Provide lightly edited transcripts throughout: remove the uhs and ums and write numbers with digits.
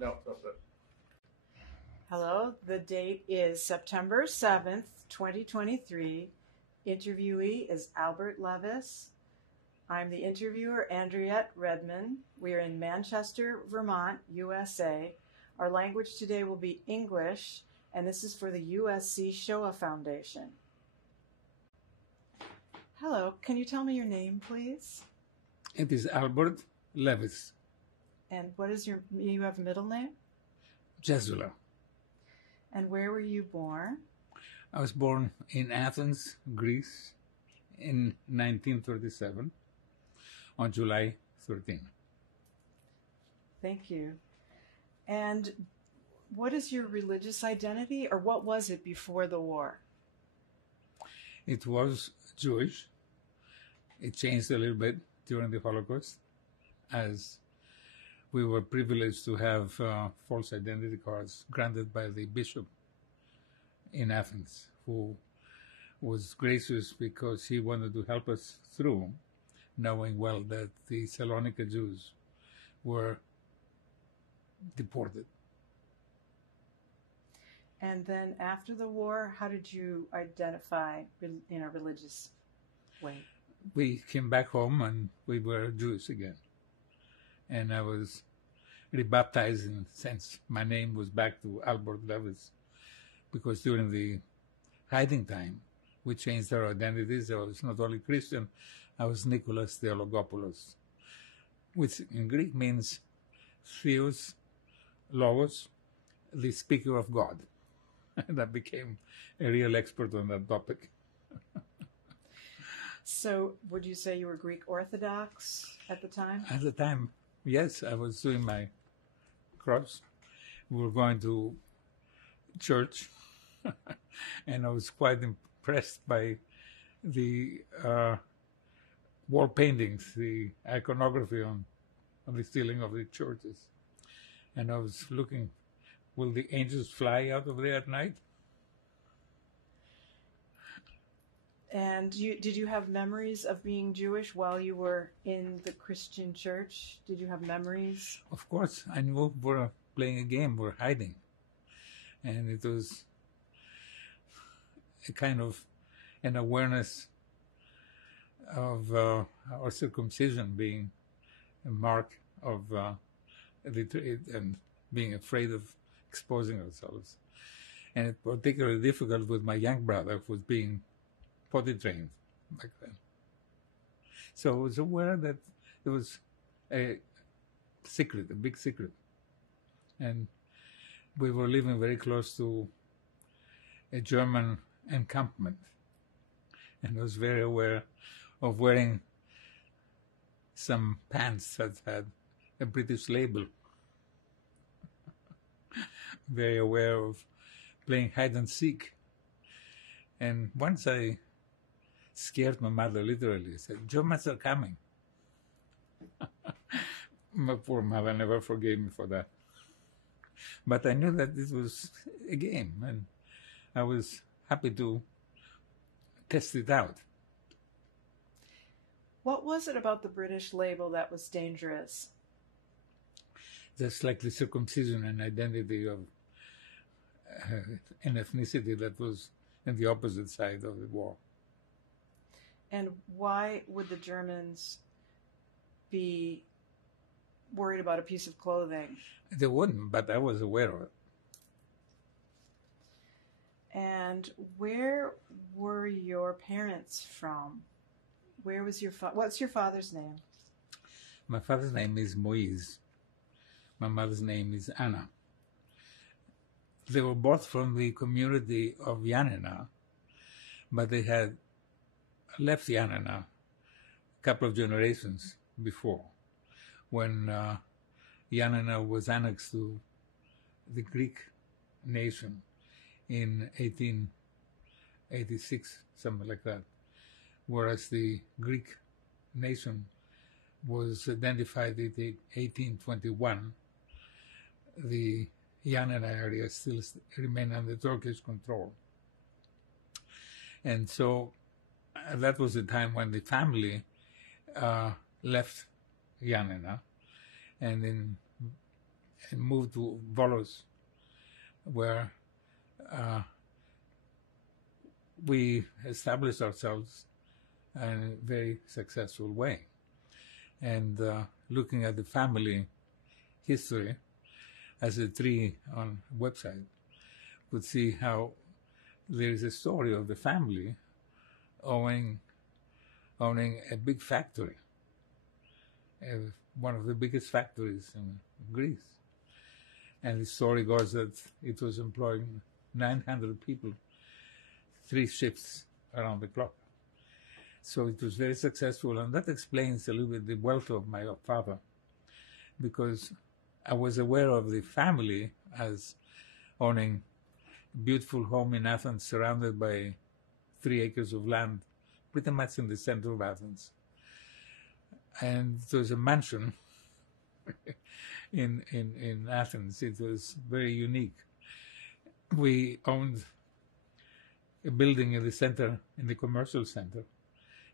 No, that's it. Hello, the date is September 7th, 2023. Interviewee is Albert Levis. I'm the interviewer, Andriette Redman. We are in Manchester, Vermont, USA. Our language today will be English, and this is for the USC Shoah Foundation. Hello, can you tell me your name, please? It is Albert Levis. And what is you have a middle name? Jesula. And where were you born? I was born in Athens, Greece, in 1937, on July 13. Thank you. And what is your religious identity, or what was it before the war? It was Jewish. It changed a little bit during the Holocaust, as we were privileged to have false identity cards granted by the Bishop in Athens, who was gracious because he wanted to help us through, knowing well that the Salonika Jews were deported. And then after the war, how did you identify in a religious way? We came back home and we were Jews again. And I was rebaptized in a sense. My name was back to Albert Levis, because during the hiding time, we changed our identities. I was not only Christian, I was Nikolas Theologopolus, which in Greek means Theos, Logos, the speaker of God. And I became a real expert on that topic. So would you say you were Greek Orthodox at the time? At the time, yes, I was doing my cross. We were going to church, and I was quite impressed by the wall paintings, the iconography on the ceiling of the churches. And I was looking, will the angels fly out of there at night? And did you have memories of being Jewish while you were in the Christian church? Did you have memories? Of course, I knew we were playing a game, we were hiding. And it was a kind of an awareness of our circumcision being a mark of and being afraid of exposing ourselves. And it's particularly difficult with my young brother, who was being potty trained back then. So I was aware that it was a secret, a big secret. And we were living very close to a German encampment. And I was very aware of wearing some pants that had a British label. Very aware of playing hide and seek. And once I scared my mother literally. I said, Germans are coming. My poor mother never forgave me for that. But I knew that this was a game, and I was happy to test it out. What was it about the British label that was dangerous? Just like the circumcision and identity of an ethnicity that was on the opposite side of the war. And why would the Germans be worried about a piece of clothing? They wouldn't, but I was aware of it. And where were your parents from? Where was your what's your father's name? My father's name is Moise. My mother's name is Anna. They were both from the community of Yanina, but they had left Yanina a couple of generations before, when Yanina was annexed to the Greek nation in 1886, something like that, whereas the Greek nation was identified in 1821. The Yanina area still remained under Turkish control. And so that was the time when the family left Yanina, and in and moved to Volos, where we established ourselves in a very successful way. And looking at the family history as a tree on a website, could see how there is a story of the family owning a big factory, one of the biggest factories in Greece. And the story goes that it was employing 900 people, 3 shifts around the clock. So it was very successful, and that explains a little bit the wealth of my father, because I was aware of the family as owning a beautiful home in Athens, surrounded by 3 acres of land, pretty much in the center of Athens. And there was a mansion in Athens. It was very unique. We owned a building in the center, in the commercial center,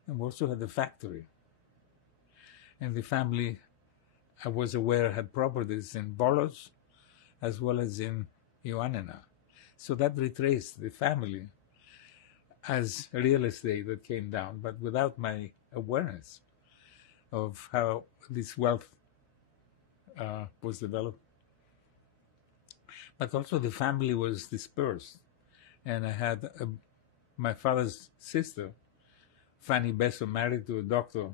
and we also had a factory. And the family, I was aware, had properties in Volos as well as in Ioannina. So that retraced the family as real estate that came down, but without my awareness of how this wealth was developed. But also the family was dispersed. And I had my father's sister, Fanny Besso, married to a doctor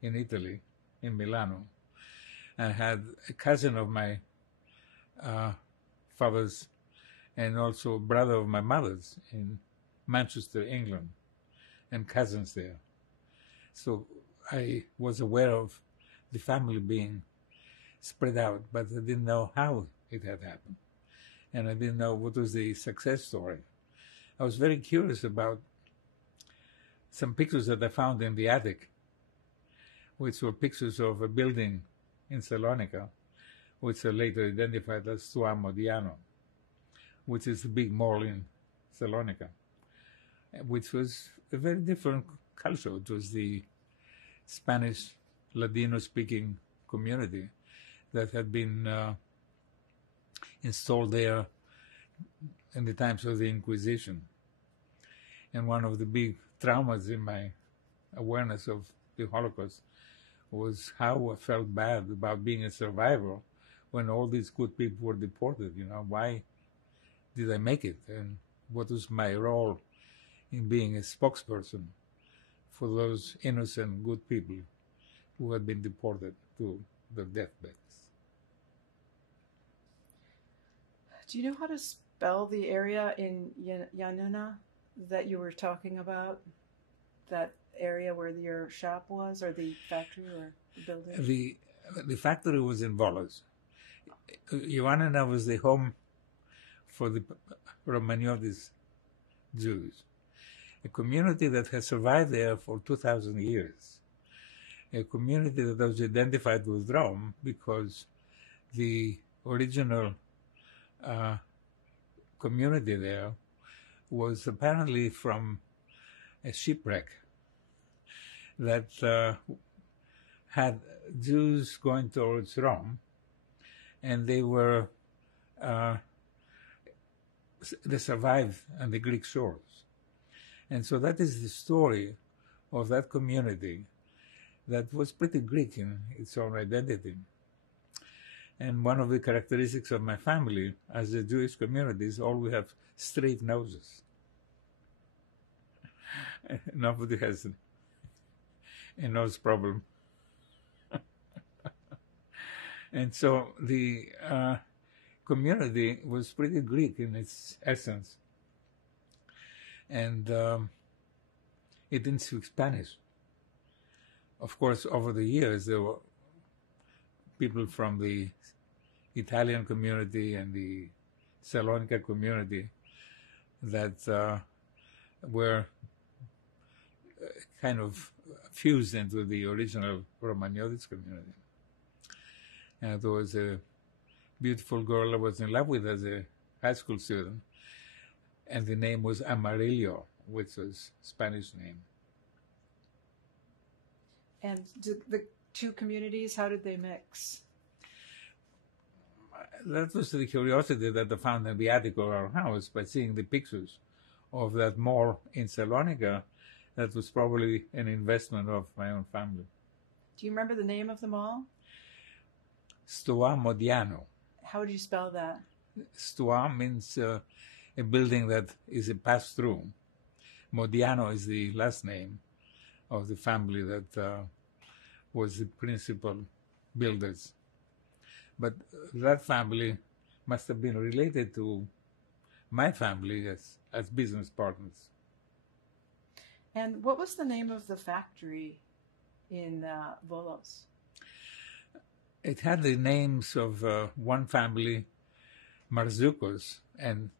in Italy, in Milano. I had a cousin of my father's and also a brother of my mother's in Manchester, England, and cousins there. So I was aware of the family being spread out, but I didn't know how it had happened. And I didn't know what was the success story. I was very curious about some pictures that I found in the attic, which were pictures of a building in Salonika, which are later identified as Sua Modiano, which is the big mall in Salonika, which was a very different culture. It was the Spanish Ladino-speaking community that had been installed there in the times of the Inquisition. And one of the big traumas in my awareness of the Holocaust was how I felt bad about being a survivor when all these good people were deported. You know, why did I make it? And what was my role in being a spokesperson for those innocent, good people who had been deported to their deathbeds? Do you know how to spell the area in Ioannina that you were talking about? That area where your shop was, or the factory, or the building? The factory was in Volos. Ioannina was the home for the Romaniottis Jews, a community that has survived there for 2,000 years, a community that was identified with Rome because the original community there was apparently from a shipwreck that had Jews going towards Rome, and they survived on the Greek shores. And so that is the story of that community that was pretty Greek in its own identity. And one of the characteristics of my family as a Jewish community is all we have straight noses. Nobody has a nose problem. And so the community was pretty Greek in its essence. And it didn't speak Spanish. Of course, over the years, there were people from the Italian community and the Salonika community that were kind of fused into the original Romaniotis community. And there was a beautiful girl I was in love with as a high school student, and the name was Amarillo, which was a Spanish name. And the two communities, how did they mix? That was the curiosity that I found in the attic of our house by seeing the pictures of that mall in Salonika. That was probably an investment of my own family. Do you remember the name of the mall? Stoa Modiano. How would you spell that? Stoa means a building that is a pass-through. Modiano is the last name of the family that was the principal builders. But that family must have been related to my family as business partners. And what was the name of the factory in Volos? It had the names of one family, Marzoukos, and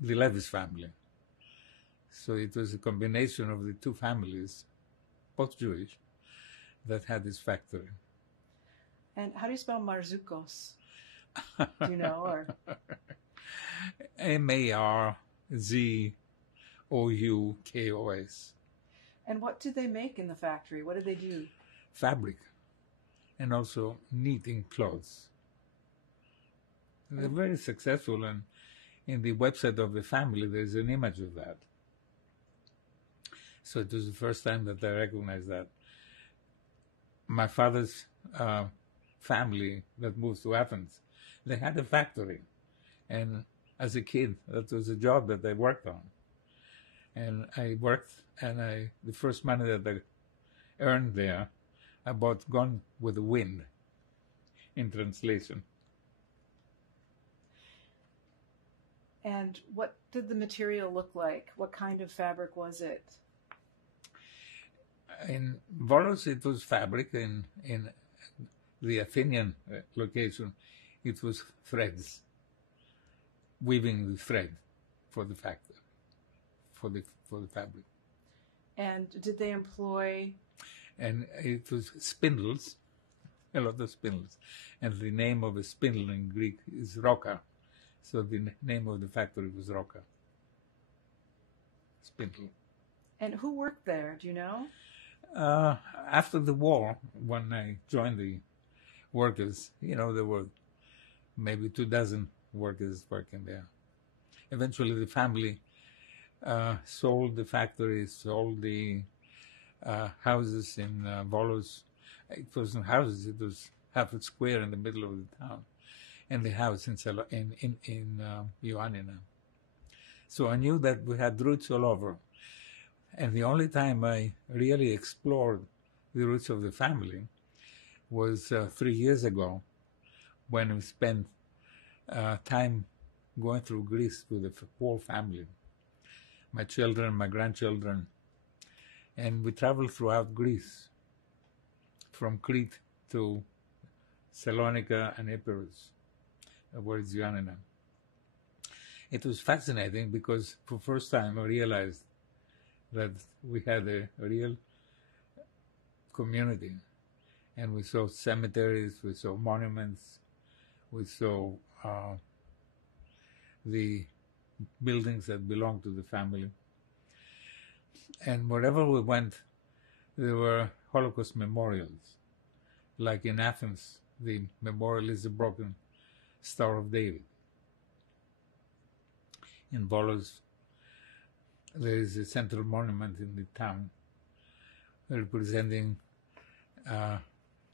the Levis family. So it was a combination of the two families, both Jewish, that had this factory. And how do you spell Marzoukos? Do you know? Or Marzukos. And what did they make in the factory? What did they do? Fabric, and also knitting clothes. They're very successful, and in the website of the family, there's an image of that. So it was the first time that I recognized that. My father's family that moved to Athens, they had a factory. And as a kid, that was a job that I worked on. And I worked, and the first money that I earned there, I bought Gone with the Wind, in translation. And what did the material look like? What kind of fabric was it? In Volos, it was fabric. In the Athenian location, it was threads, weaving the thread for the factory, for the fabric. And did they employ? And it was spindles, a lot of spindles. And the name of a spindle in Greek is roka. So the name of the factory was Roka. Spindle. And who worked there? Do you know? After the war, when I joined the workers, there were maybe 24 workers working there. Eventually, the family sold the factory, sold the houses in Volos. It wasn't houses; it was half a square in the middle of the town, and the house in Ioannina. So I knew that we had roots all over. And the only time I really explored the roots of the family was 3 years ago, when we spent time going through Greece with the whole family, my children, my grandchildren, and we traveled throughout Greece, from Crete to Salonika and Epirus, where it's Ioannina. It was fascinating because for the first time I realized that we had a real community, and we saw cemeteries, we saw monuments, we saw the buildings that belonged to the family. And wherever we went, there were Holocaust memorials. Like in Athens, the memorial is the broken Star of David. In Volos, there is a central monument in the town representing,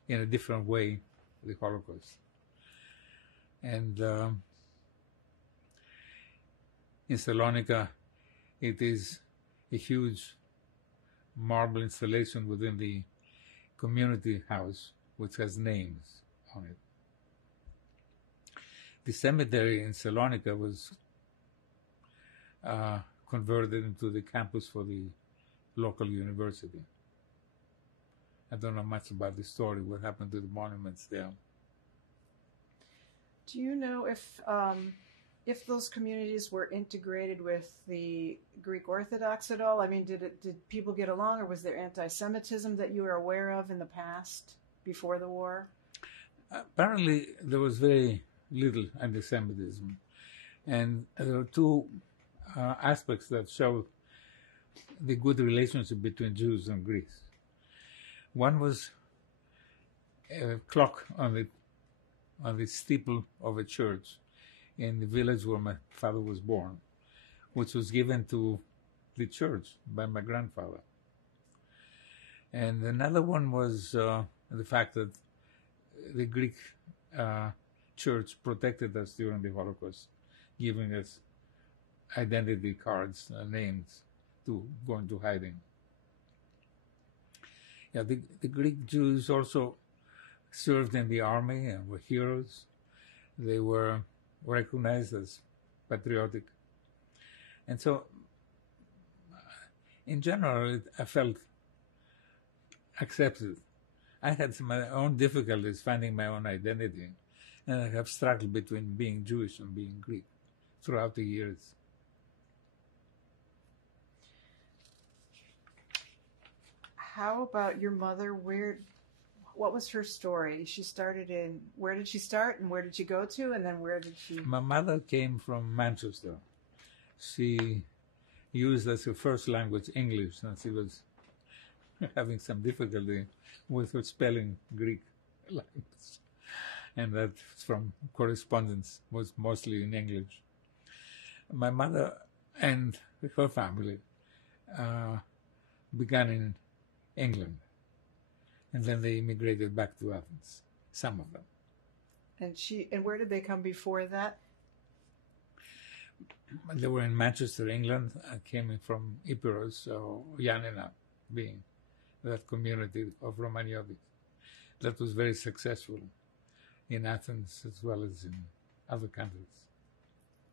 in a different way, the Holocaust. And in Salonika, it is a huge marble installation within the community house, which has names on it. The cemetery in Salonika was converted into the campus for the local university. I don't know much about the story, what happened to the monuments there. Do you know if those communities were integrated with the Greek Orthodox at all? I mean, did people get along, or was there anti-Semitism that you were aware of in the past, before the war? Apparently, there was very little anti-Semitism. And there are two aspects that show the good relationship between Jews and Greece. One was a clock on the on the steeple of a church in the village where my father was born, which was given to the church by my grandfather. And another one was the fact that the Greek church protected us during the Holocaust, giving us identity cards, names to go into hiding. Yeah, the Greek Jews also served in the army and were heroes. They were recognized as patriotic. And so, in general, I felt accepted. I had my own difficulties finding my own identity, and I have struggled between being Jewish and being Greek throughout the years. How about your mother? What was her story? Where did she start and where did she go to, and then where did she? My mother came from Manchester. She used as her first language English, and she was having some difficulty with her spelling Greek language. And that from correspondence was mostly in English. My mother and her family began in England, and then they immigrated back to Athens, some of them. And where did they come before that? They were in Manchester, England. I came from Epirus, or Yanina, being that community of Romaniotis. That was very successful in Athens as well as in other countries.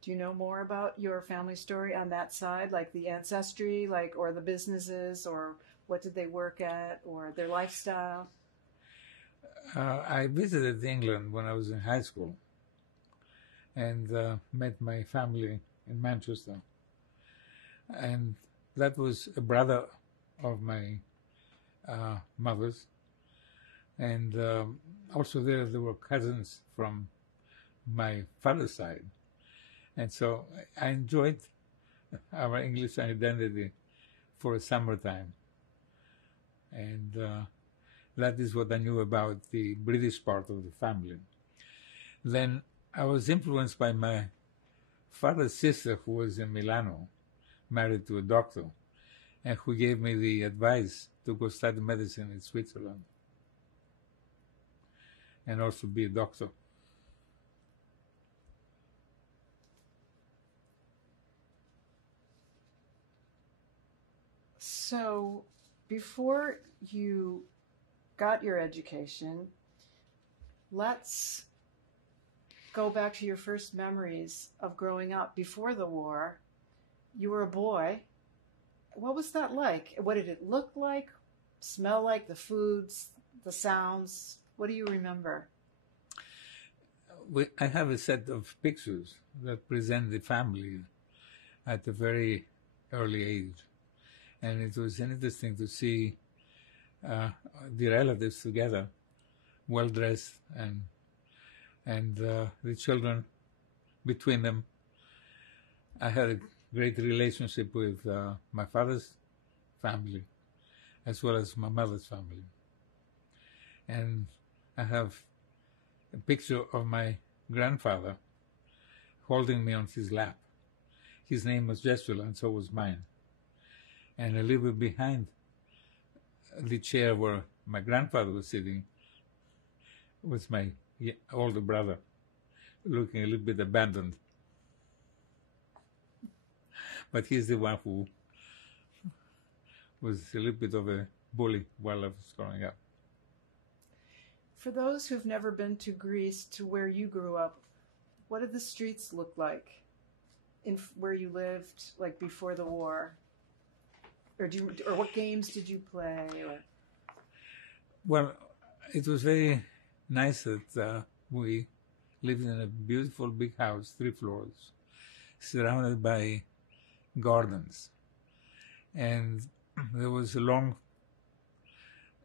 Do you know more about your family story on that side, like the ancestry, or the businesses, or what did they work at, or their lifestyle? I visited England when I was in high school and met my family in Manchester. And that was a brother of my mother's. And also there were cousins from my father's side. And so I enjoyed our English identity for a summertime. And that is what I knew about the British part of the family. Then I was influenced by my father's sister, who was in Milano, married to a doctor, and who gave me the advice to go study medicine in Switzerland and also be a doctor. So before you got your education, let's go back to your first memories of growing up before the war. You were a boy. What was that like? What did it look like, smell like, the foods, the sounds? What do you remember? I have a set of pictures that present the family at a very early age. And it was interesting to see the relatives together, well-dressed, and the children between them. I had a great relationship with my father's family as well as my mother's family. And I have a picture of my grandfather holding me on his lap. His name was Jesula, and so was mine. And a little bit behind the chair where my grandfather was sitting was my older brother, looking a little bit abandoned. But he's the one who was a little bit of a bully while I was growing up. For those who've never been to Greece, to where you grew up, what did the streets look like where you lived, like before the war? Or what games did you play? Well, it was very nice that we lived in a beautiful big house, 3 floors, surrounded by gardens. And there was a long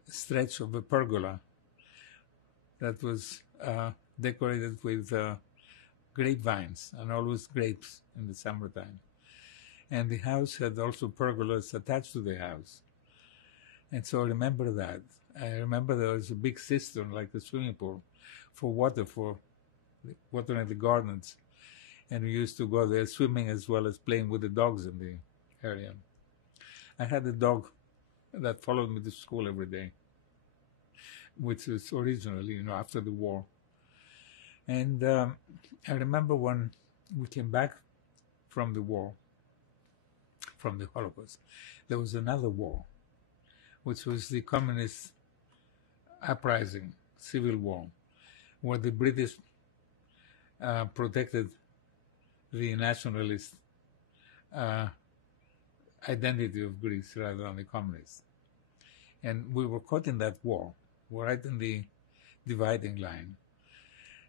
stretch of a pergola that was decorated with grapevines, and always grapes in the summertime. And the house had also pergolas attached to the house. And so I remember that. I remember there was a big cistern, like a swimming pool, for water for watering the gardens. And we used to go there swimming as well as playing with the dogs in the area. I had a dog that followed me to school every day, which was originally, after the war. And I remember when we came back from the war, from the Holocaust, there was another war, which was the communist uprising, civil war, where the British protected the nationalist identity of Greece rather than the communists. And we were caught in that war, right in the dividing line.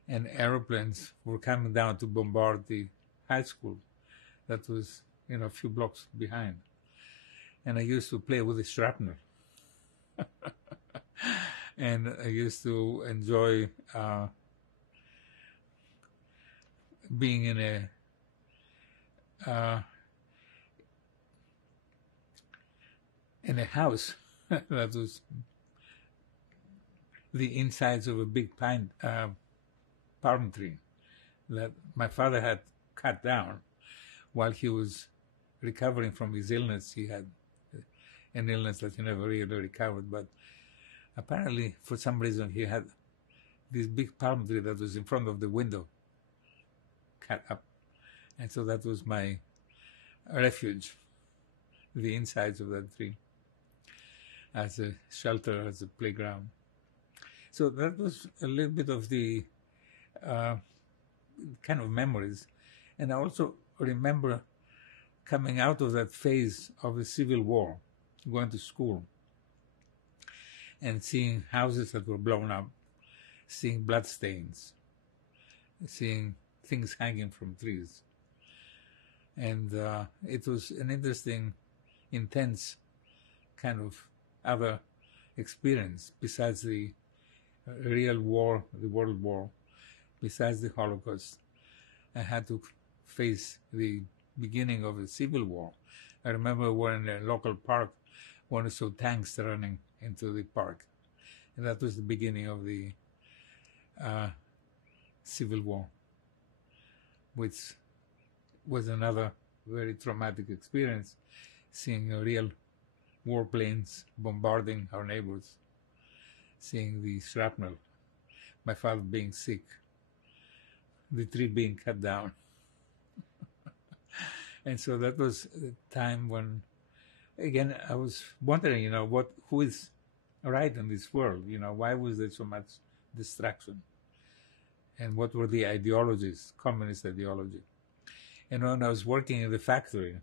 And aeroplanes were coming down to bombard the high school that was, a few blocks behind. And I used to play with the shrapnel. And I used to enjoy being in a house that was the insides of a big palm tree that my father had cut down while he was recovering from his illness. He had an illness that he never really recovered, but apparently for some reason he had this big palm tree that was in front of the window cut up. And so that was my refuge, the insides of that tree, as a shelter, as a playground. So that was a little bit of the kind of memories. And I also remember coming out of that phase of the Civil War, going to school and seeing houses that were blown up, seeing bloodstains, seeing things hanging from trees. And it was an interesting, intense kind of other experience besides the real war, the World War, besides the Holocaust. I had to face the beginning of the Civil War. I remember we're in a local park when I saw tanks running into the park. And that was the beginning of the Civil War, which was another very traumatic experience, seeing real warplanes bombarding our neighbors, seeing the shrapnel, my father being sick, the tree being cut down. And so that was a time when, again, I was wondering, who is right in this world? Why was there so much destruction? And what were the ideologies, communist ideology? And when I was working in the factory,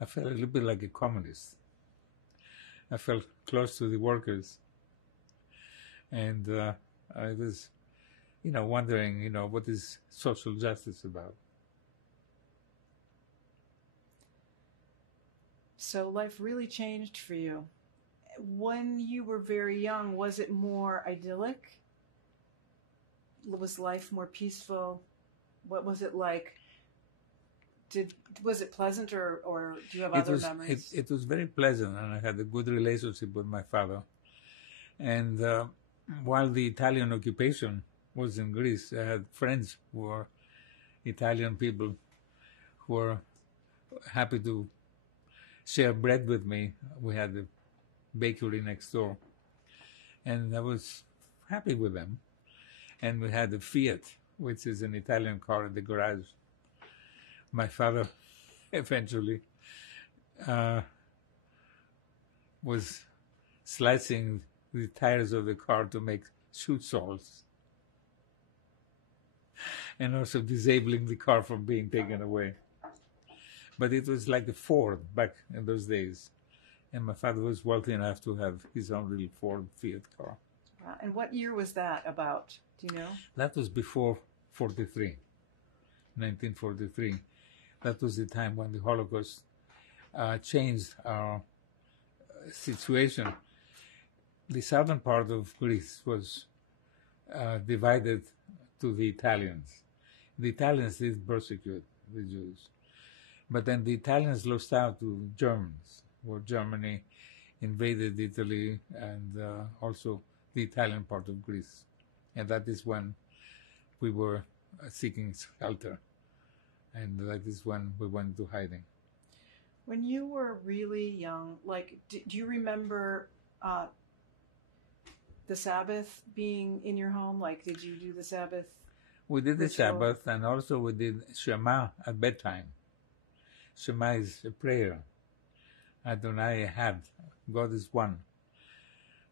I felt a little bit like a communist. I felt close to the workers. And I was, wondering, what is social justice about? So life really changed for you. When you were very young, was it more idyllic? Was life more peaceful? What was it like? Was it pleasant, or do you have other memories? It was very pleasant, and I had a good relationship with my father. And while the Italian occupation was in Greece, I had friends who were Italian people who were happy to share bread with me. We had a bakery next door, and I was happy with them. And we had a Fiat, which is an Italian car, in the garage. My father eventually was slicing the tires of the car to make shoe soles, and also disabling the car from being taken away. But it was like a Ford back in those days. And my father was wealthy enough to have his own little Ford Fiat car. Wow. And what year was that about? Do you know? That was before 1943. That was the time when the Holocaust changed our situation. The southern part of Greece was divided to the Italians. The Italians did persecute the Jews. But then the Italians lost out to Germans, where Germany invaded Italy and also the Italian part of Greece. And that is when we were seeking shelter. And that is when we went into hiding. When you were really young, like, do you remember the Sabbath being in your home? Like, did you do the Sabbath? We did the ritual? Sabbath, and also we did Shema at bedtime. Shema is a prayer. Adonai Echad, God is one.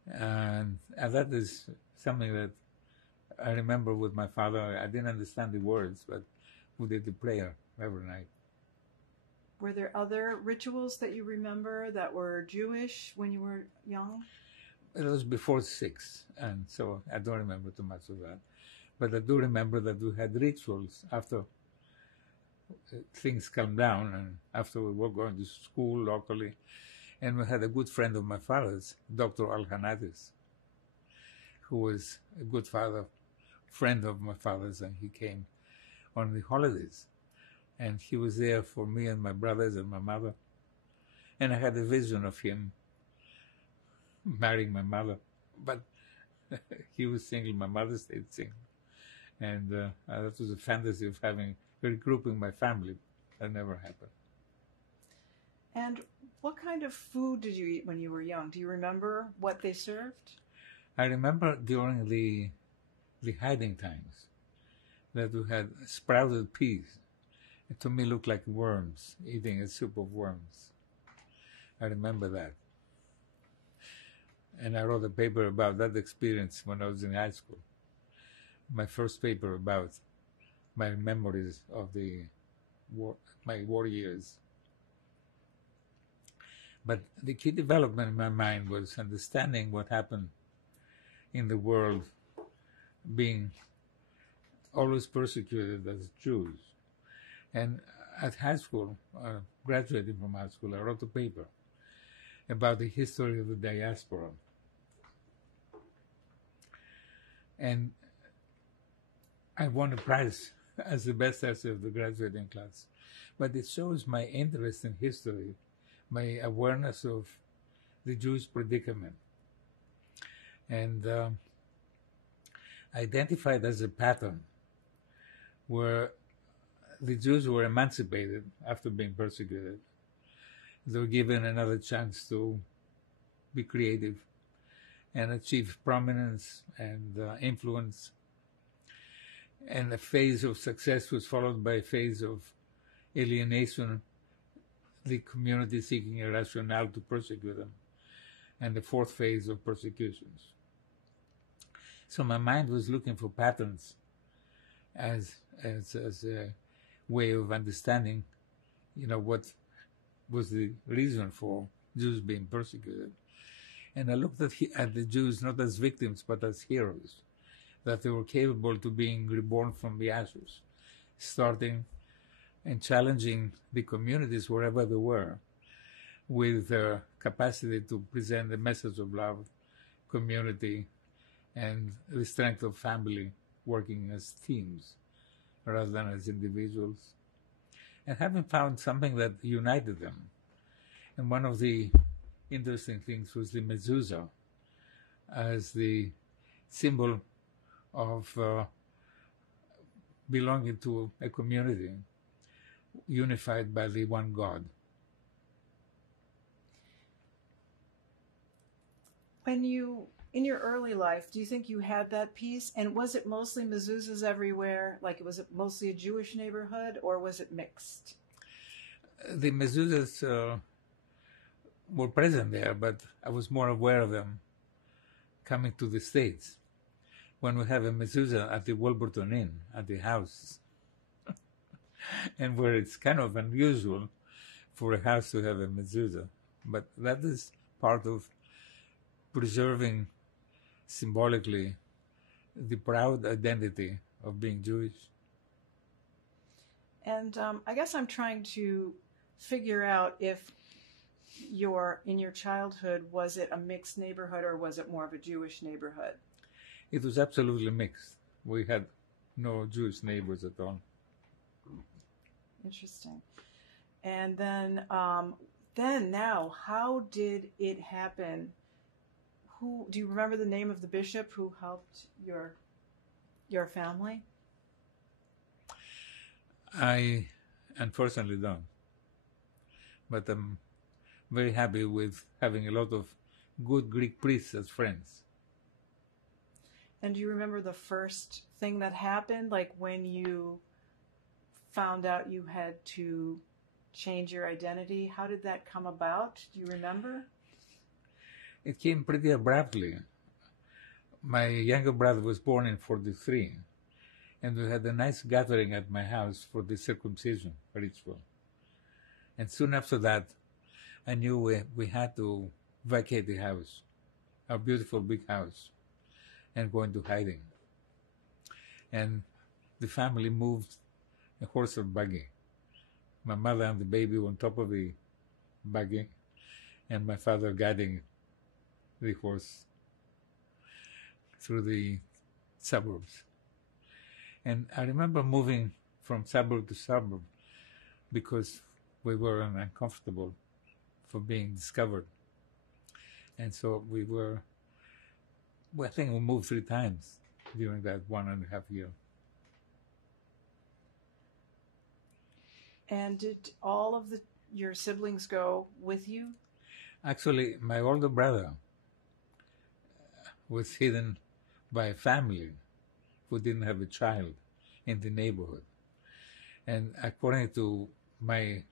And that is something that I remember with my father. I didn't understand the words, but we did the prayer every night. Were there other rituals that you remember that were Jewish when you were young? It was before 6, and so I don't remember too much of that. But I do remember that we had rituals after things calmed down, and after we were going to school locally. And we had a good friend of my father's, Dr. Al-Hanatis, who was a good friend of my father's, and he came on the holidays. And he was there for me and my brothers and my mother. And I had a vision of him marrying my mother. But he was single, my mother stayed single. And that was a fantasy of regrouping my family. That never happened. And what kind of food did you eat when you were young? Do you remember what they served? I remember during the hiding times that we had sprouted peas. It to me looked like worms, eating a soup of worms. I remember that. And I wrote a paper about that experience when I was in high school. My first paper about my memories of my war years. But the key development in my mind was understanding what happened in the world, being always persecuted as Jews. And at high school, graduating from high school, I wrote a paper about the history of the diaspora. And I won a prize as the best essay of the graduating class. But it shows my interest in history, my awareness of the Jewish predicament, and identified as a pattern where the Jews were emancipated after being persecuted. They were given another chance to be creative and achieve prominence and influence. And a phase of success was followed by a phase of alienation, the community seeking a rationale to persecute them, and the fourth phase of persecutions. So my mind was looking for patterns as a way of understanding, what was the reason for Jews being persecuted. And I looked at the Jews not as victims, but as heroes, that they were capable to being reborn from the ashes, starting and challenging the communities wherever they were with their capacity to present a message of love, community, and the strength of family, working as teams rather than as individuals, and having found something that united them. And one of the interesting things was the mezuzah as the symbol of belonging to a community unified by the one God. When you, in your early life, do you think you had that peace? And was it mostly mezuzahs everywhere? Like, was it mostly a Jewish neighborhood, or was it mixed? The mezuzahs were present there, but I was more aware of them coming to the States. When we have a mezuzah at the Wolverton Inn, at the house, and where it's kind of unusual for a house to have a mezuzah. But that is part of preserving symbolically the proud identity of being Jewish. And I guess I'm trying to figure out if in your childhood, was it a mixed neighborhood or was it more of a Jewish neighborhood? It was absolutely mixed. We had no Jewish neighbors at all. Interesting. And then now, how did it happen? Do you remember the name of the bishop who helped your family? I unfortunately don't, but I'm very happy with having a lot of good Greek priests as friends. And do you remember the first thing that happened, like when you found out you had to change your identity? How did that come about? Do you remember? It came pretty abruptly. My younger brother was born in 43, and we had a nice gathering at my house for the circumcision ritual. And soon after that, I knew we had to vacate the house, our beautiful big house, and go into hiding. And the family moved a horse and buggy. My mother and the baby on top of the buggy, and my father guiding the horse through the suburbs. And I remember moving from suburb to suburb because we were uncomfortable for being discovered. And so I think we moved 3 times during that 1.5 years. And did all of your siblings go with you? Actually, my older brother was hidden by a family who didn't have a child in the neighborhood. And according to my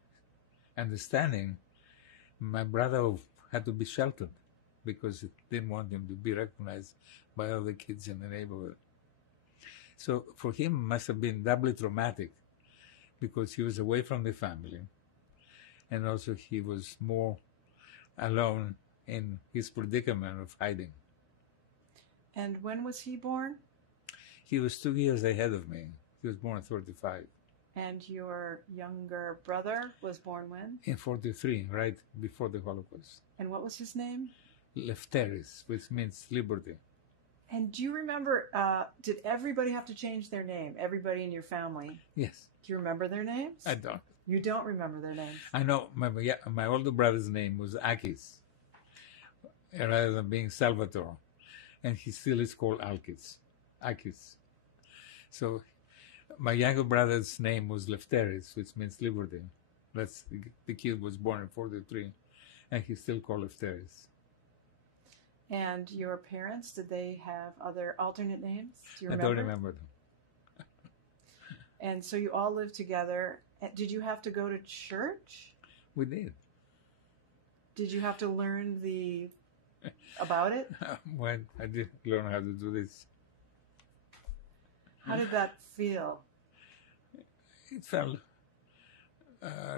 understanding, my brother had to be sheltered because it didn't want him to be recognized by other kids in the neighborhood. So for him, it must have been doubly traumatic because he was away from the family, and also he was more alone in his predicament of hiding. And when was he born? He was 2 years ahead of me. He was born in 35. And your younger brother was born when? In 43, right before the Holocaust. And what was his name? Lefteris, which means liberty. And do you remember, did everybody have to change their name? Everybody in your family? Yes. Do you remember their names? I don't. You don't remember their names? I know my older brother's name was Akis, rather than being Salvatore. And he still is called Akis. So my younger brother's name was Lefteris, which means liberty. That's the kid was born in 43, and he's still called Lefteris. And your parents, did they have other alternate names? Do you remember? I don't remember them. And so you all lived together. Did you have to go to church? We did. Did you have to learn about it? Well, I did learn how to do this. How did that feel? It felt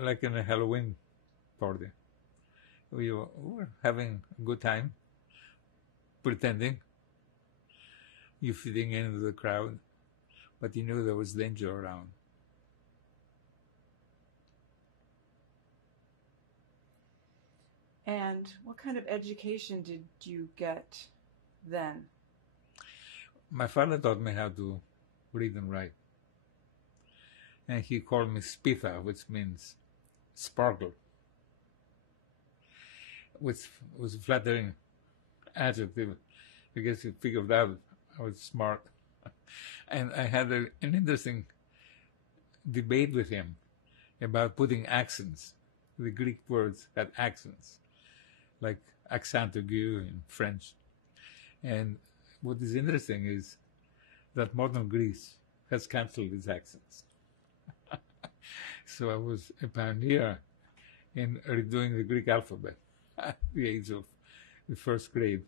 like in a Halloween party. We were having a good time, pretending. You fitting into the crowd, but you knew there was danger around. And what kind of education did you get then? My father taught me how to read and write. And he called me Spitha, which means sparkle, which was a flattering adjective. I guess he figured out I was smart. And I had an interesting debate with him about putting accents. The Greek words had accents, like accent aigu in French. And what is interesting is that modern Greece has cancelled these accents. So I was a pioneer in redoing the Greek alphabet at the age of the 1st grade.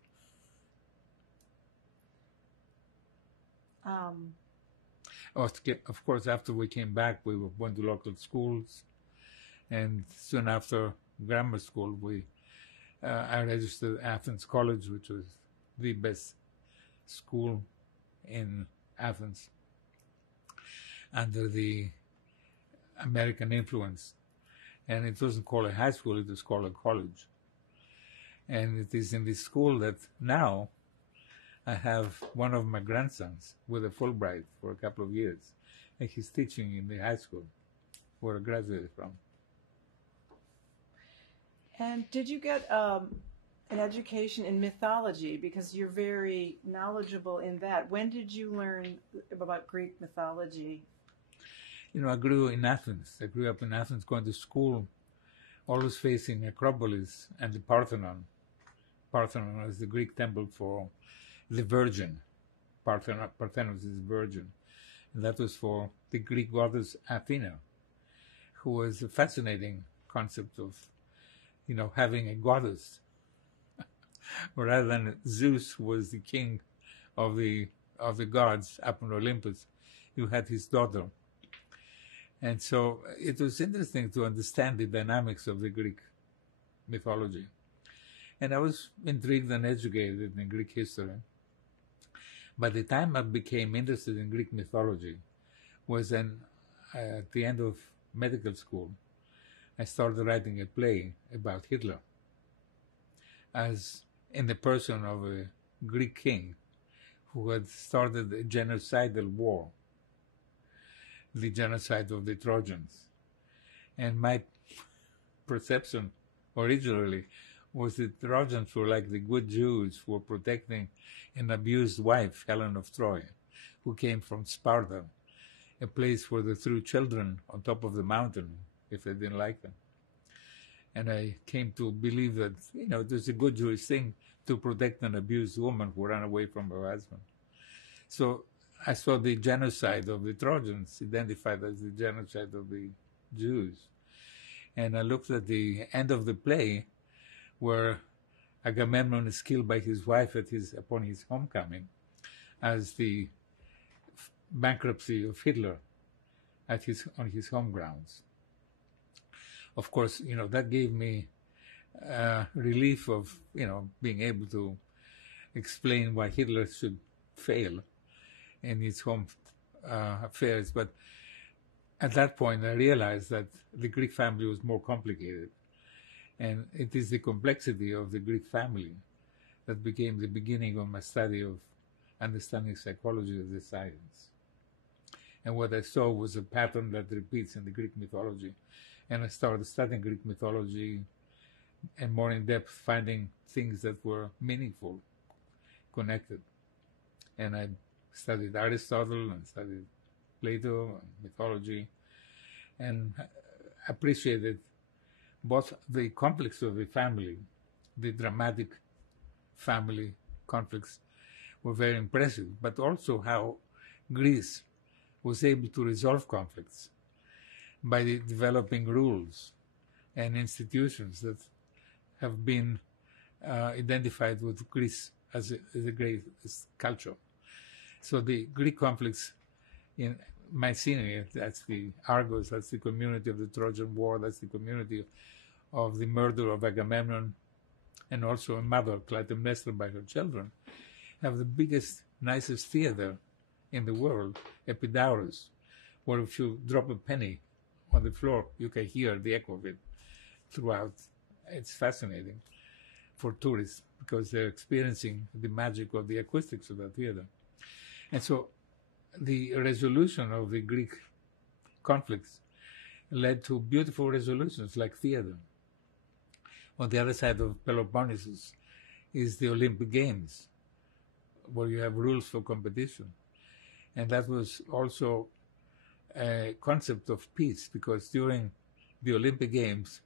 Of course, after we came back, we went to local schools, and soon after grammar school, I registered Athens College, which was the best school in Athens under the American influence. And it wasn't called a high school, it was called a college. And it is in this school that now I have one of my grandsons with a Fulbright for a couple of years, and he's teaching in the high school where I graduated from. And did you get an education in mythology? Because you're very knowledgeable in that. When did you learn about Greek mythology? I grew in Athens. I grew up in Athens, going to school, always facing Acropolis and the Parthenon. Parthenon is the Greek temple for the Virgin. Parthenos is Virgin. And that was for the Greek goddess Athena, who was a fascinating concept of, having a goddess. Rather than Zeus, who was the king of the gods up on Olympus, you had his daughter. And so it was interesting to understand the dynamics of the Greek mythology. And I was intrigued and educated in Greek history. By the time I became interested in Greek mythology was then at the end of medical school. I started writing a play about Hitler as in the person of a Greek king who had started a genocidal war, the genocide of the Trojans. And my perception originally was that the Trojans were like the good Jews who were protecting an abused wife, Helen of Troy, who came from Sparta, a place where they threw children on top of the mountain if they didn't like them. And I came to believe that, it was a good Jewish thing to protect an abused woman who ran away from her husband. So I saw the genocide of the Trojans identified as the genocide of the Jews. And I looked at the end of the play where Agamemnon is killed by his wife upon his homecoming as the bankruptcy of Hitler on his home grounds. Of course, that gave me relief of, being able to explain why Hitler should fail in his home affairs. But at that point, I realized that the Greek family was more complicated. And it is the complexity of the Greek family that became the beginning of my study of understanding psychology as a science. And what I saw was a pattern that repeats in the Greek mythology. And I started studying Greek mythology and more in depth, finding things that were meaningful, connected. And I studied Aristotle and studied Plato and mythology and appreciated both the conflicts of the family, the dramatic family conflicts were very impressive, but also how Greece was able to resolve conflicts by developing rules and institutions that have been identified with Greece as a great culture. So the Greek conflicts in Mycenae, that's the Argos, that's the community of the Trojan War, that's the community of the murder of Agamemnon, and also a mother, Clytemnestra, by her children, have the biggest, nicest theater in the world, Epidaurus, where if you drop a penny on the floor, you can hear the echo of it throughout. It's fascinating for tourists because they're experiencing the magic of the acoustics of that theater. And so the resolution of the Greek conflicts led to beautiful resolutions like theater. On the other side of Peloponnesus is the Olympic Games, where you have rules for competition. And that was also a concept of peace, because during the Olympic Games,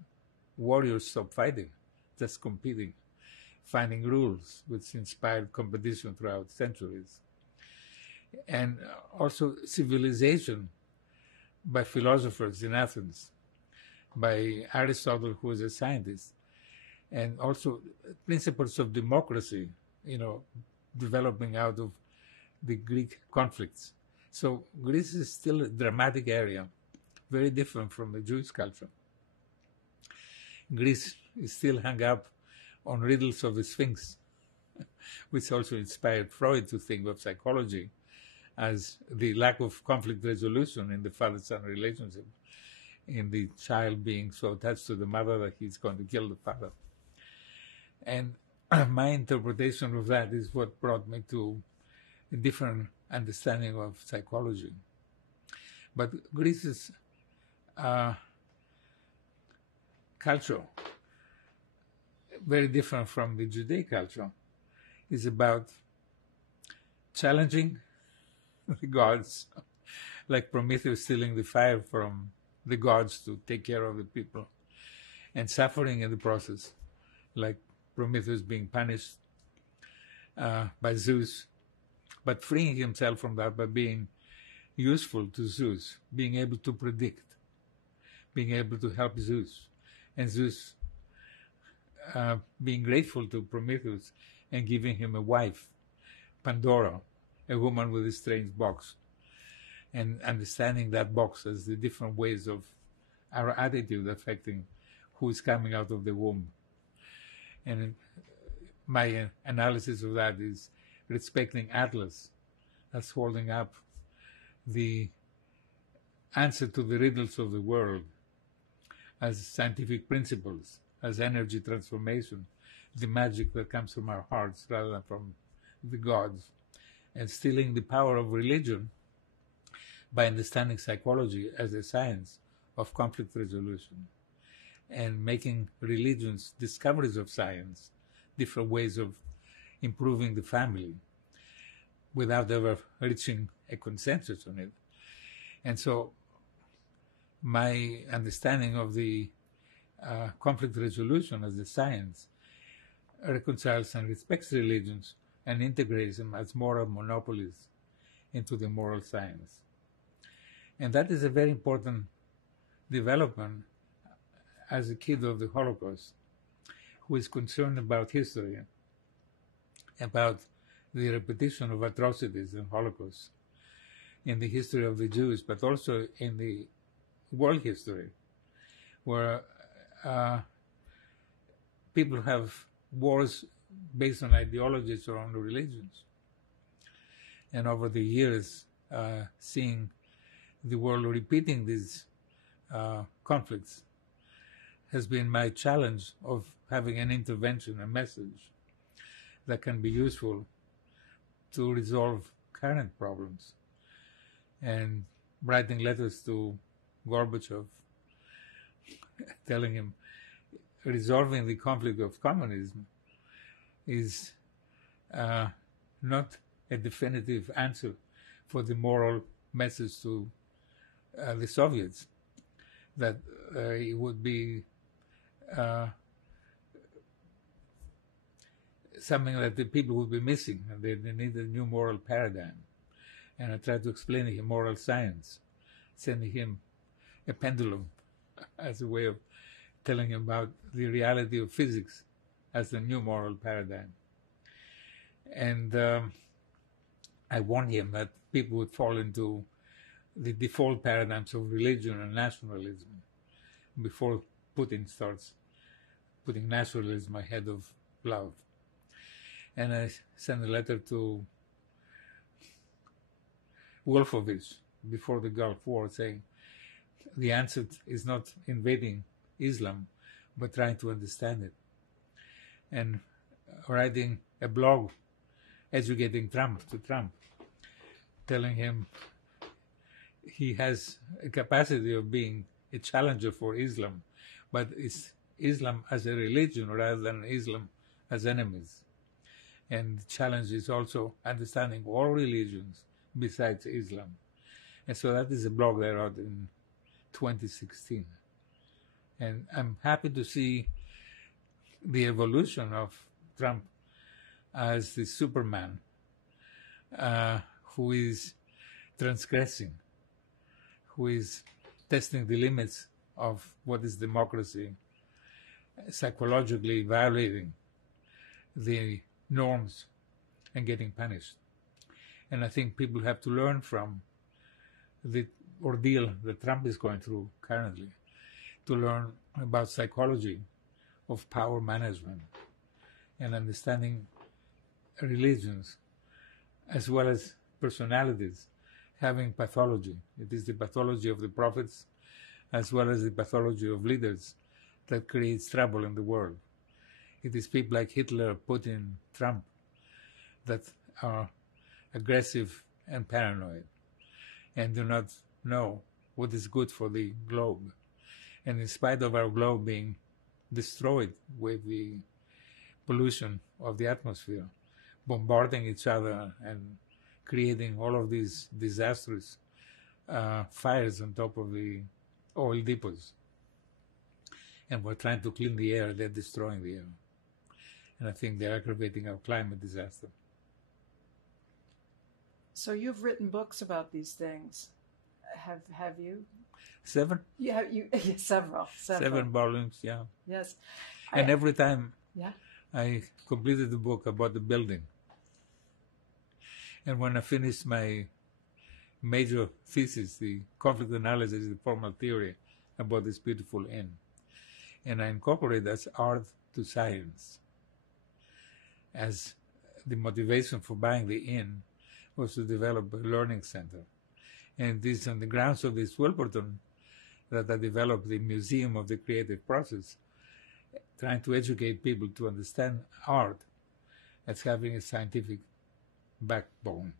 warriors stopped fighting, just competing, finding rules which inspired competition throughout centuries. And also civilization by philosophers in Athens, by Aristotle, who was a scientist, and also principles of democracy, developing out of the Greek conflicts. So Greece is still a dramatic area, very different from the Jewish culture. Greece is still hung up on riddles of the Sphinx, which also inspired Freud to think of psychology as the lack of conflict resolution in the father-son relationship, in the child being so attached to the mother that he's going to kill the father. And my interpretation of that is what brought me to a different understanding of psychology. But Greece's culture, very different from the Judaic culture, is about challenging the gods like Prometheus stealing the fire from the gods to take care of the people, and suffering in the process, like Prometheus being punished by Zeus, but freeing himself from that by being useful to Zeus, being able to predict, being able to help Zeus, and Zeus being grateful to Prometheus and giving him a wife, Pandora, a woman with a strange box, and understanding that box as the different ways of our attitude affecting who is coming out of the womb. And my analysis of that is respecting Atlas as holding up the answer to the riddles of the world as scientific principles, as energy transformation, the magic that comes from our hearts rather than from the gods, and stealing the power of religion by understanding psychology as a science of conflict resolution, and making religions discoveries of science, different ways of improving the family without ever reaching a consensus on it. And so my understanding of the conflict resolution as a science reconciles and respects religions and integrates them as moral monopolies into the moral science. And that is a very important development as a kid of the Holocaust, who is concerned about history, about the repetition of atrocities and Holocaust in the history of the Jews, but also in the world history, where people have wars based on ideologies or on religions. And over the years, seeing the world repeating these conflicts has been my challenge of having an intervention, a message that can be useful to resolve current problems. And writing letters to Gorbachev, telling him resolving the conflict of communism is not a definitive answer for the moral message to the Soviets, that it would be something that the people would be missing, and they need a new moral paradigm. And I tried to explain to him moral science, sending him a pendulum as a way of telling him about the reality of physics as the new moral paradigm. And I warned him that people would fall into the default paradigms of religion and nationalism before Putin starts putting nationalism ahead of love. And I sent a letter to Wolfowitz before the Gulf War saying the answer is not invading Islam, but trying to understand it. And writing a blog educating Trump, telling him he has a capacity of being a challenger for Islam, but it's Islam as a religion rather than Islam as enemies. And the challenge is also understanding all religions besides Islam. And so that is a blog that I wrote in 2016. And I'm happy to see the evolution of Trump as the Superman who is transgressing, who is testing the limits of what is democracy, psychologically violating the norms and getting punished. And I think people have to learn from the ordeal that Trump is going through currently, to learn about psychology of power management and understanding religions as well as personalities having pathology. It is the pathology of the prophets as well as the pathology of leaders that creates trouble in the world. It is people like Hitler, Putin, Trump that are aggressive and paranoid and do not know what is good for the globe. And in spite of our globe being destroyed with the pollution of the atmosphere, bombarding each other and creating all of these disastrous fires on top of the oil depots. And we're trying to clean the air, they're destroying the air. And I think they're aggravating our climate disaster. So you've written books about these things. Have you? 7? Yeah, several. 7 volumes, yeah. Yes. And every time yeah. I completed the book about the building. And when I finished my major thesis, the conflict analysis, the formal theory about this beautiful inn, and I incorporated as art to science, as the motivation for buying the inn was to develop a learning center. And this on the grounds of this Wilburton that I developed the Museum of the Creative Process, trying to educate people to understand art as having a scientific backbone,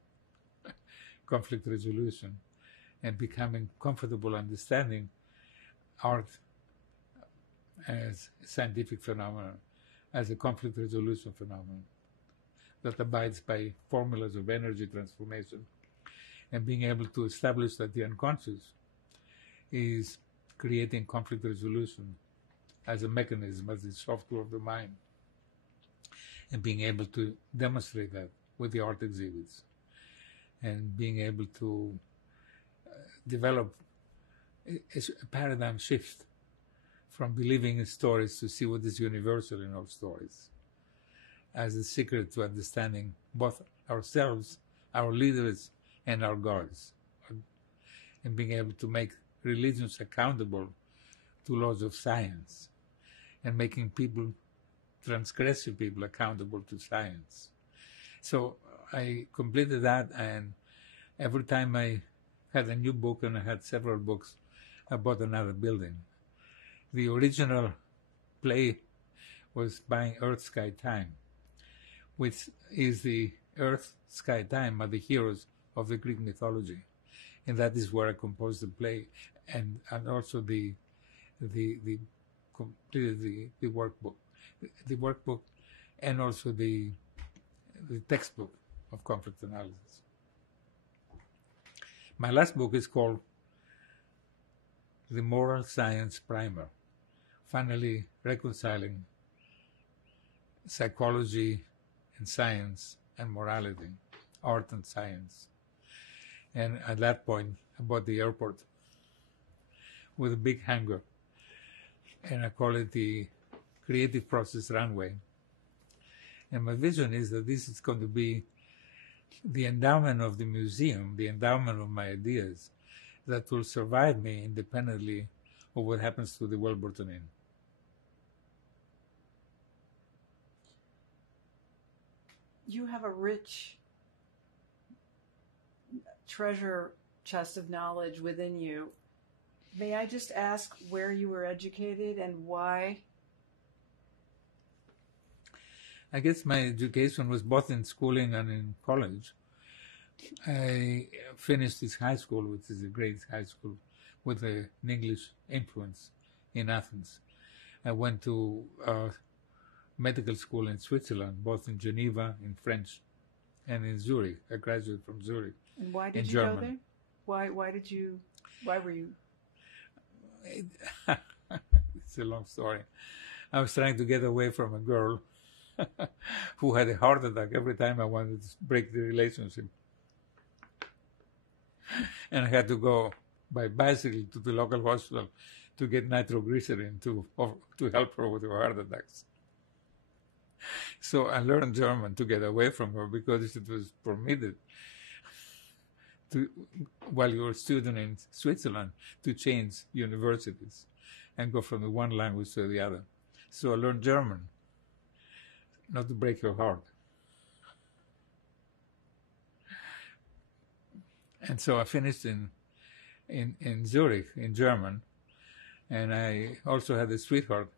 conflict resolution, and becoming comfortable understanding art as a scientific phenomenon, as a conflict resolution phenomenon that abides by formulas of energy transformation, and being able to establish that the unconscious is creating conflict resolution as a mechanism, as the software of the mind, and being able to demonstrate that with the art exhibits, and being able to develop a paradigm shift from believing in stories to see what is universal in all stories, as a secret to understanding both ourselves, our leaders, and our gods, and being able to make religions accountable to laws of science, and making people, transgressive people, accountable to science. So I completed that, and every time I had a new book, and I had several books, I bought another building. The original play was Buying Earth, Sky, Time, which is the Earth, Sky, Time are the heroes of the Greek mythology. And that is where I composed the play, and also the workbook, and also the textbook of conflict analysis. My last book is called The Moral Science Primer, finally reconciling psychology and science and morality, art and science. And at that point, I bought the airport with a big hangar, and I call it the Creative Process Runway. And my vision is that this is going to be the endowment of the museum, the endowment of my ideas, that will survive me independently of what happens to the Wilburton Inn. You have a rich treasure chest of knowledge within you. May I just ask where you were educated and why? I guess my education was both in schooling and in college. I finished this high school, which is a great high school, with an English influence in Athens. I went to medical school in Switzerland, both in Geneva, in French, and in Zurich. I graduated from Zurich. And why did in you German. go there? Why were you? It's a long story. I was trying to get away from a girl who had a heart attack every time I wanted to break the relationship. And I had to go by bicycle to the local hospital to get nitroglycerin to help her with her heart attacks. So I learned German to get away from her, because it was permitted to, while you were a student in Switzerland, to change universities and go from the one language to the other. So I learned German, not to break her heart. And so I finished in Zurich, in German, and I also had a sweetheart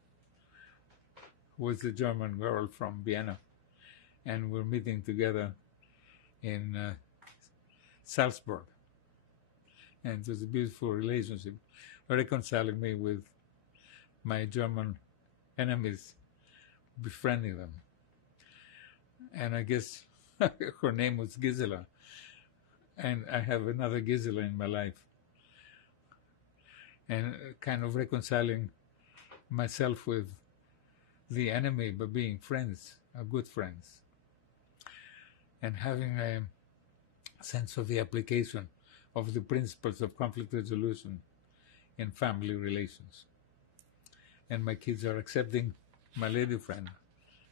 who was a German girl from Vienna, and we're meeting together in Salzburg. And it was a beautiful relationship, reconciling me with my German enemies, befriending them. And I guess her name was Gisela. And I have another Gisela in my life, and kind of reconciling myself with the enemy, but being friends, good friends, and having a sense of the application of the principles of conflict resolution in family relations. And my kids are accepting my lady friend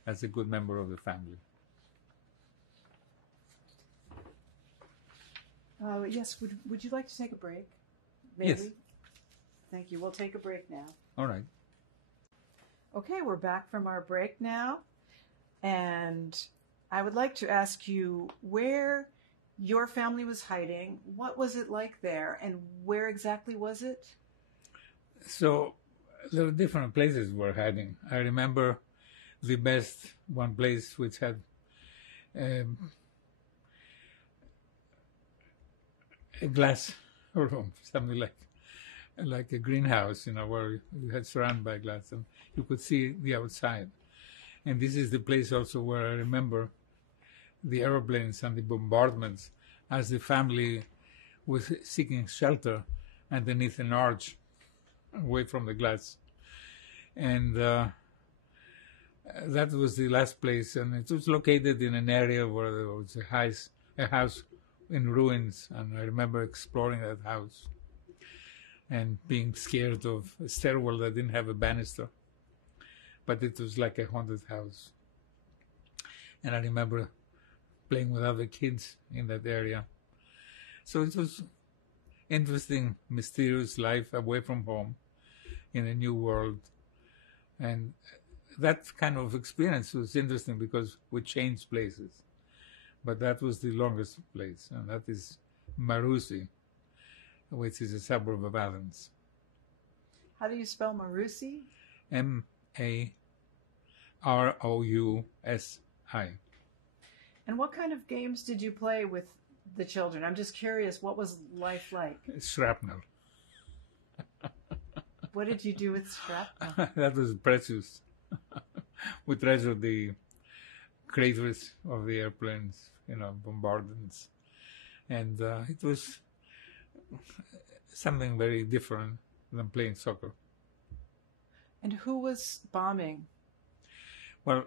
as a good member of the family. Yes, would you like to take a break? Maybe? Yes. Thank you. We'll take a break now. All right. Okay, we're back from our break now. And I would like to ask you where your family was hiding. What was it like there? And where exactly was it? So there were different places we're hiding. I remember the best one place which had a glass room, something like a greenhouse, where you had surrounded by glass and you could see the outside. And this is the place also where I remember the aeroplanes and the bombardments as the family was seeking shelter underneath an arch away from the glass. And that was the last place, and it was located in an area where there was a house in ruins, and I remember exploring that house and being scared of a stairwell that didn't have a banister, but it was like a haunted house. And I remember playing with other kids in that area. So it was interesting, mysterious life away from home in a new world. And that kind of experience was interesting because we changed places. But that was the longest place, and that is Marousi, which is a suburb of Athens. How do you spell Marousi? Marousi. And what kind of games did you play with the children? I'm just curious, what was life like? Shrapnel. What did you do with shrapnel? That was precious. We treasured the craters of the airplanes, bombardments. And it was something very different than playing soccer. And who was bombing? Well,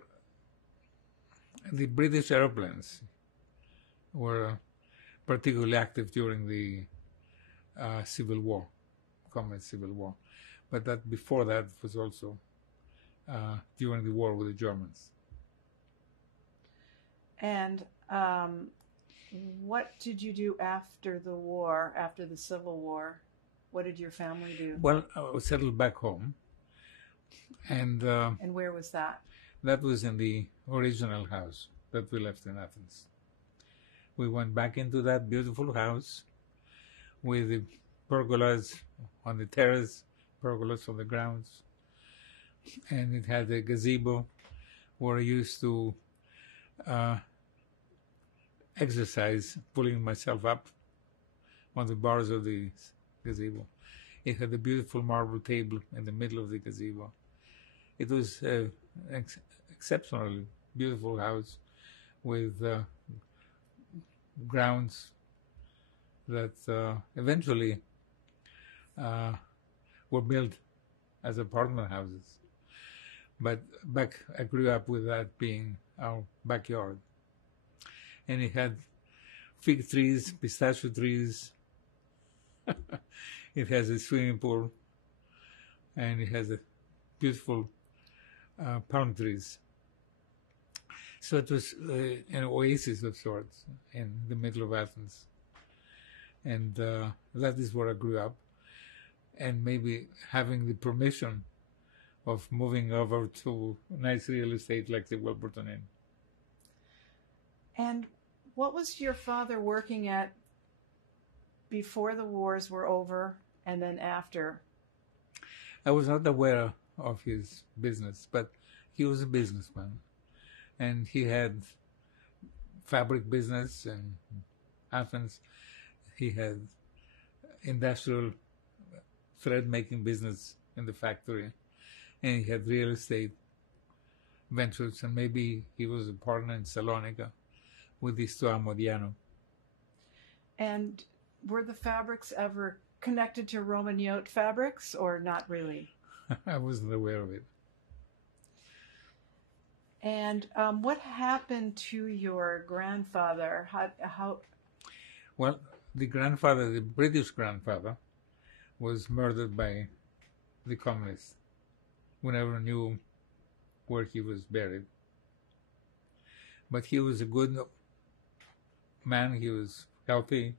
the British airplanes were particularly active during the Civil War, Communist Civil War. But that before that was also during the war with the Germans. And what did you do after the war, after the Civil War? What did your family do? Well, I was settled back home. And where was that? That was in the original house that we left in Athens. We went back into that beautiful house with the pergolas on the terrace, pergolas on the grounds. And it had a gazebo where I used to exercise, pulling myself up on the bars of the gazebo. It had a beautiful marble table in the middle of the gazebo. It was an exceptionally beautiful house with grounds that eventually were built as apartment houses. But I grew up with that being our backyard. And it had fig trees, pistachio trees. It has a swimming pool. And it has a beautiful palm trees. So it was an oasis of sorts in the middle of Athens. And that is where I grew up. And maybe having the permission of moving over to nice real estate like the Wilburton Inn. And what was your father working at before the wars were over and then after? I was not aware of his business, but he was a businessman. And he had fabric business in Athens. He had industrial thread-making business in the factory. And he had real estate ventures, and maybe he was a partner in Salonika with Isto Amodiano. And were the fabrics ever connected to Roman yote fabrics or not really? I wasn't aware of it. And what happened to your grandfather? How? Well, the grandfather, the British grandfather, was murdered by the communists. We never knew where he was buried. But he was a good man. He was healthy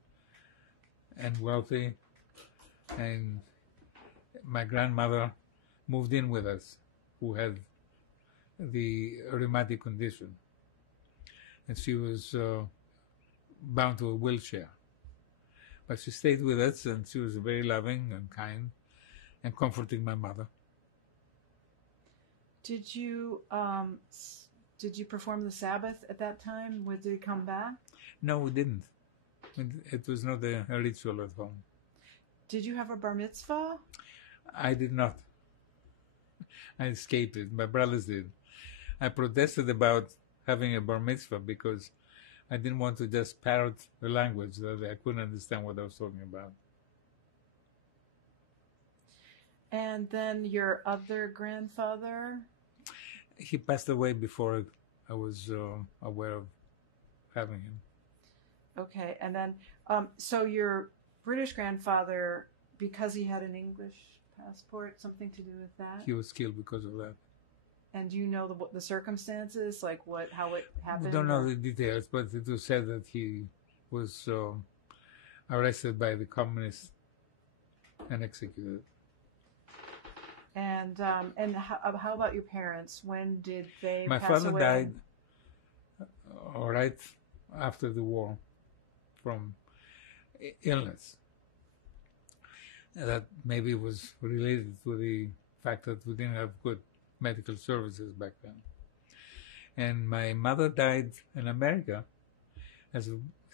and wealthy. And my grandmother moved in with us, who had the rheumatic condition. And she was bound to a wheelchair. But she stayed with us, and she was very loving and kind and comforting my mother. Did you perform the Sabbath at that time? Did he come back? No, we didn't. It was not a ritual at home. Did you have a bar mitzvah? I did not. I escaped it. My brothers did. I protested about having a bar mitzvah because I didn't want to just parrot the language that I couldn't understand what I was talking about. And then your other grandfather? He passed away before I was aware of having him. Okay, and then so your British grandfather, because he had an English passport, something to do with that? He was killed because of that. And do you know the circumstances, like how it happened? We don't know the details, but it was said that he was arrested by the communists and executed. And how about your parents? When did they My pass father away? died right after the war from illness. That maybe was related to the fact that we didn't have good medical services back then. And my mother died in America,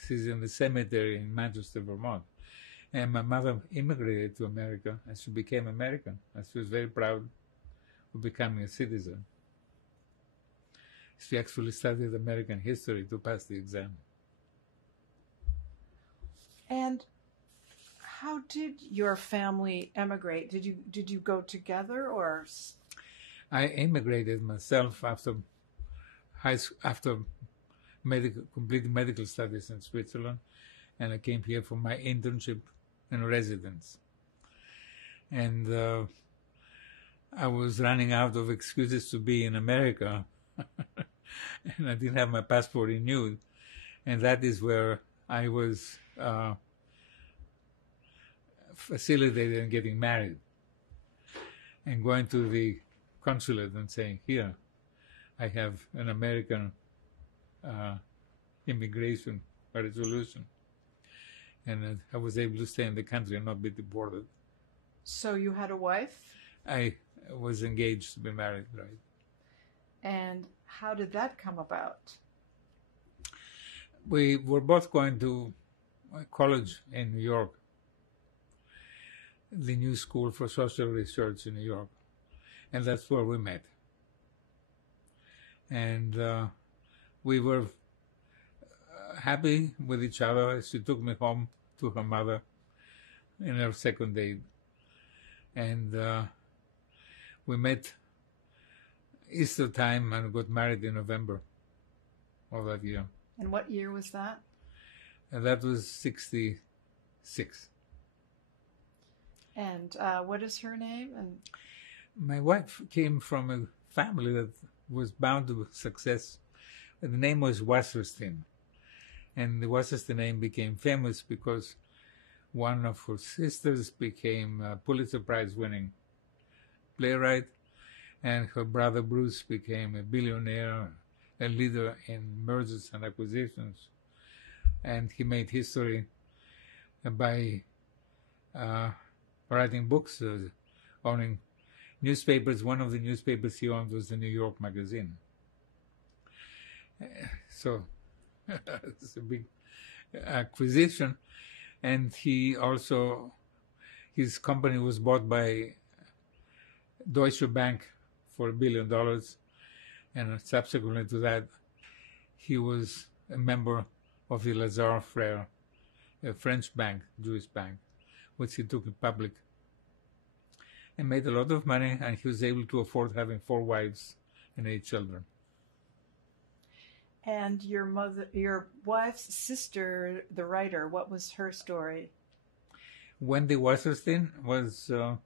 she's in the cemetery in Manchester, Vermont. And my mother immigrated to America, and she became American, and she was very proud of becoming a citizen. She actually studied American history to pass the exam. And how did your family emigrate? Did you go together, or? I immigrated myself after completing medical studies in Switzerland, and I came here for my internship and residence. And I was running out of excuses to be in America, and I didn't have my passport renewed, and that is where I was facilitated in getting married and going to the consulate and saying, here, I have an American immigration resolution. And I was able to stay in the country and not be deported. So you had a wife? I was engaged to be married, right. And how did that come about? We were both going to college in New York, the New School for Social Research in New York. And that's where we met. And we were happy with each other. She took me home to her mother in our second date. And we met Easter time and got married in November of that year. And what year was that? And that was 1966. And what is her name? And my wife came from a family that was bound to success. The name was Wasserstein. And the Wasserstein name became famous because one of her sisters became a Pulitzer Prize winning playwright, and her brother Bruce became a billionaire, a leader in mergers and acquisitions. And he made history by writing books, owning newspapers. One of the newspapers he owned was the New York Magazine. So it's a big acquisition. And he also, his company was bought by Deutsche Bank for $1 billion. And subsequently to that, he was a member of the Lazare Frère, a French bank, Jewish bank, which he took in public, and made a lot of money, and he was able to afford having 4 wives and 8 children. And your wife's sister, the writer, what was her story? Wendy Wasserstein was a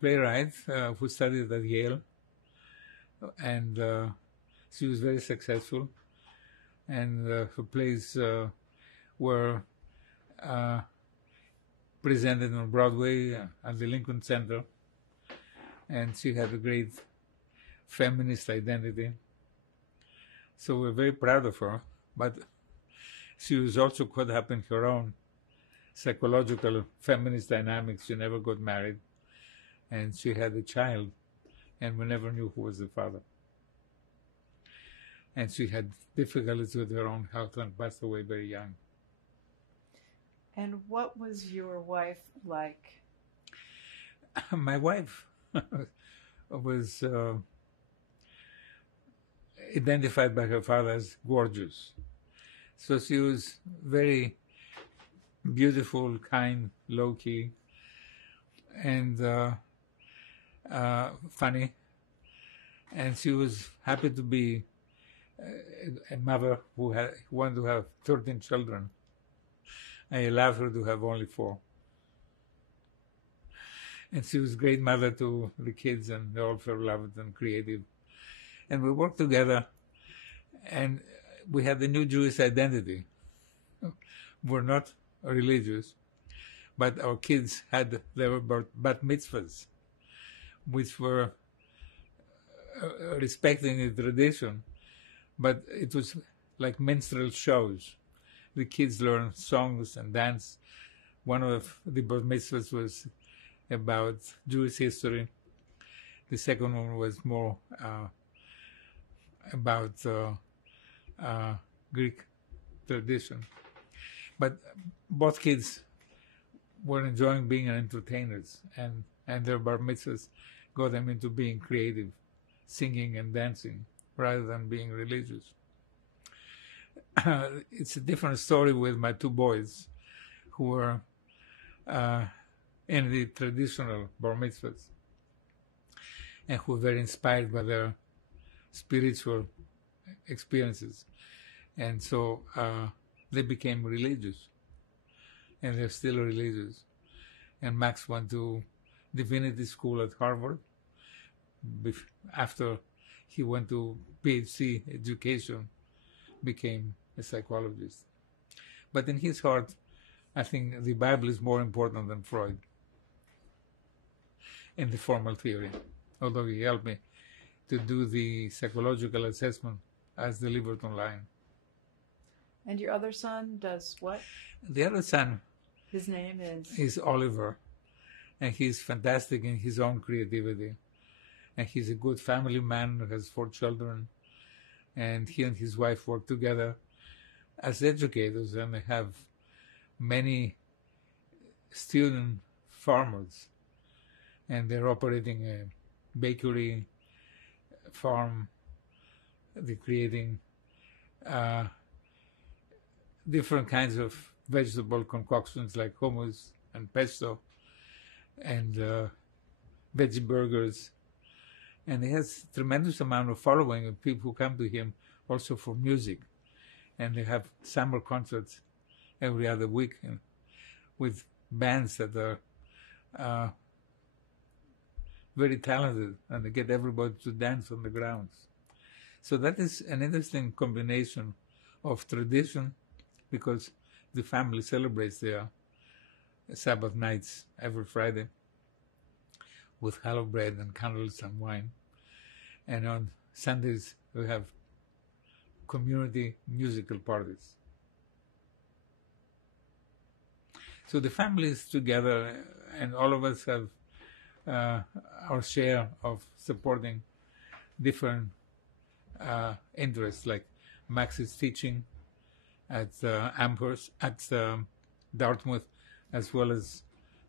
playwright who studied at Yale, and she was very successful, and her plays were presented on Broadway at the Lincoln Center, and she had a great feminist identity. So we're very proud of her, but she was also caught up in her own psychological feminist dynamics. She never got married, and she had a child, and we never knew who was the father. And she had difficulties with her own health and passed away very young. And what was your wife like? My wife was identified by her father as gorgeous. So she was very beautiful, kind, low-key, and funny. And she was happy to be a mother who wanted to have 13 children. I allowed her to have only 4. And she was a great mother to the kids, and they all felt loved and creative. And we worked together, and we had a new Jewish identity. We're not religious, but our kids had their bat mitzvahs, which were respecting the tradition, but it was like minstrel shows. The kids learned songs and dance. One of the bat mitzvahs was about Jewish history. The second one was more about Greek tradition. But both kids were enjoying being entertainers, and their bar mitzvahs got them into being creative, singing and dancing, rather than being religious. It's a different story with my 2 boys, who were in the traditional bar mitzvahs, and who were very inspired by their spiritual experiences. And so they became religious, and they're still religious. And Max went to divinity school at Harvard. After he went to PhD education, became a psychologist. But in his heart, I think the Bible is more important than Freud in the formal theory, although he helped me to do the psychological assessment as delivered online. And your other son does what? The other son, his name is Oliver, and he's fantastic in his own creativity. And he's a good family man who has 4 children, and he and his wife work together as educators, and they have many student farmers, and they're operating a bakery, farm. They're creating different kinds of vegetable concoctions like hummus and pesto and veggie burgers. And he has a tremendous amount of following of people who come to him also for music. And they have summer concerts every other week with bands that are very talented, and they get everybody to dance on the grounds. So that is an interesting combination of tradition, because the family celebrates their Sabbath nights every Friday with challah bread and candles and wine. And on Sundays, we have community musical parties. So the family is together, and all of us have our share of supporting different interests, like Max is teaching at Amherst, at Dartmouth, as well as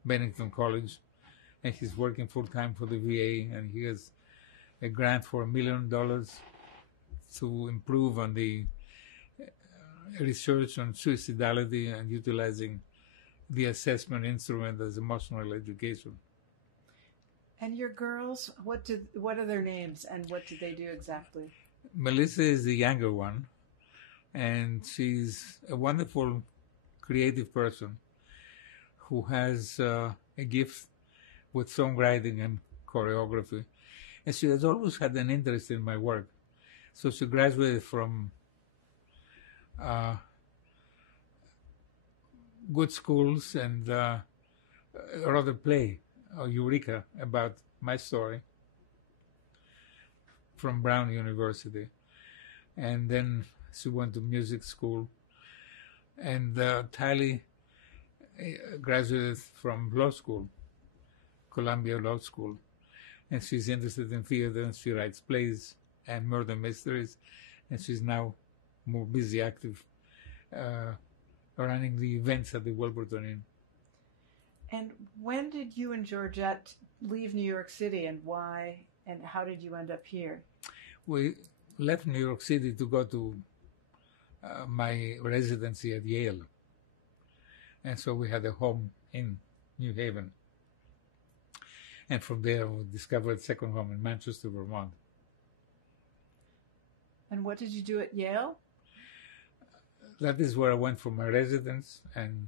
Bennington College, and he's working full-time for the VA, and he has a grant for $1 million to improve on the research on suicidality and utilizing the assessment instrument as emotional education. And your girls, what are their names and what do they do exactly? Melissa is the younger one, and she's a wonderful creative person who has a gift with songwriting and choreography. And she has always had an interest in my work. So she graduated from good schools and wrote a play, Eureka, about my story from Brown University. And then she went to music school. And Tali graduated from law school, Columbia Law School. And she's interested in theater, and she writes plays and murder mysteries. And she's now more busy, active, running the events at the Wilburton Inn. And when did you and Georgette leave New York City, and why, and how did you end up here? We left New York City to go to my residency at Yale. And so we had a home in New Haven. And from there, we discovered a second home in Manchester, Vermont. And what did you do at Yale? That is where I went for my residence, and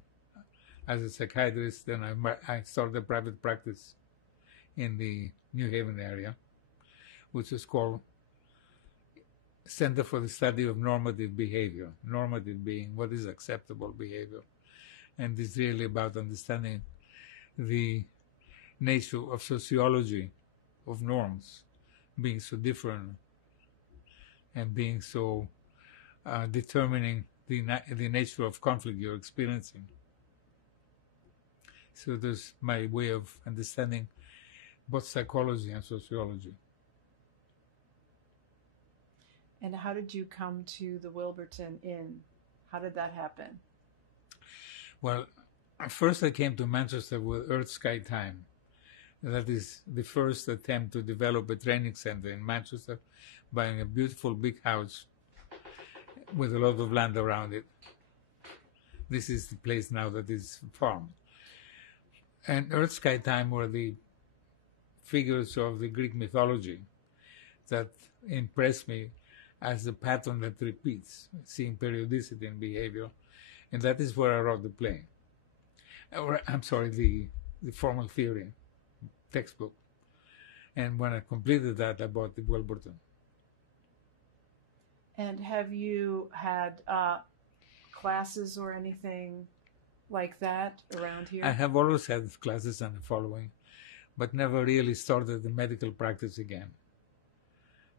as a psychiatrist, then I started a private practice in the New Haven area, which is called Center for the Study of Normative Behavior. Normative being what is acceptable behavior. And it's really about understanding the nature of sociology, of norms, being so different and being so determining the nature of conflict you're experiencing. So there's my way of understanding both psychology and sociology. And how did you come to the Wilburton Inn? How did that happen? Well, first I came to Manchester with Earth Sky Time. That is the first attempt to develop a training center in Manchester, buying a beautiful big house with a lot of land around it. This is the place now that is farmed. And Earth Sky Time were the figures of the Greek mythology that impressed me as a pattern that repeats, seeing periodicity in behavior. And that is where I wrote the play. Or, I'm sorry, the formal theory textbook. And when I completed that, I bought the Wilburton. And have you had classes or anything like that around here? I have always had classes and following, but never really started the medical practice again.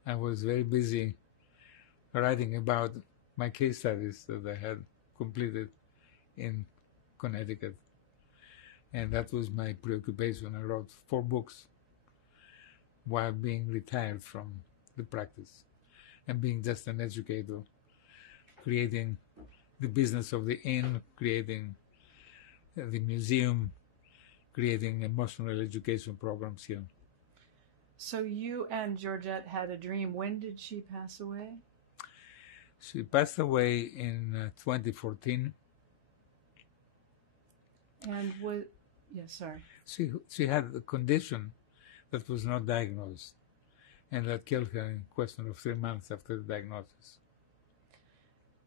I was very busy writing about my case studies that I had completed in Connecticut. And that was my preoccupation. I wrote 4 books while being retired from the practice and being just an educator, creating the business of the inn, creating the museum, creating emotional education programs here. So you and Georgette had a dream. When did she pass away? She passed away in 2014. And sorry. She had a condition that was not diagnosed, and that killed her in a question of 3 months after the diagnosis.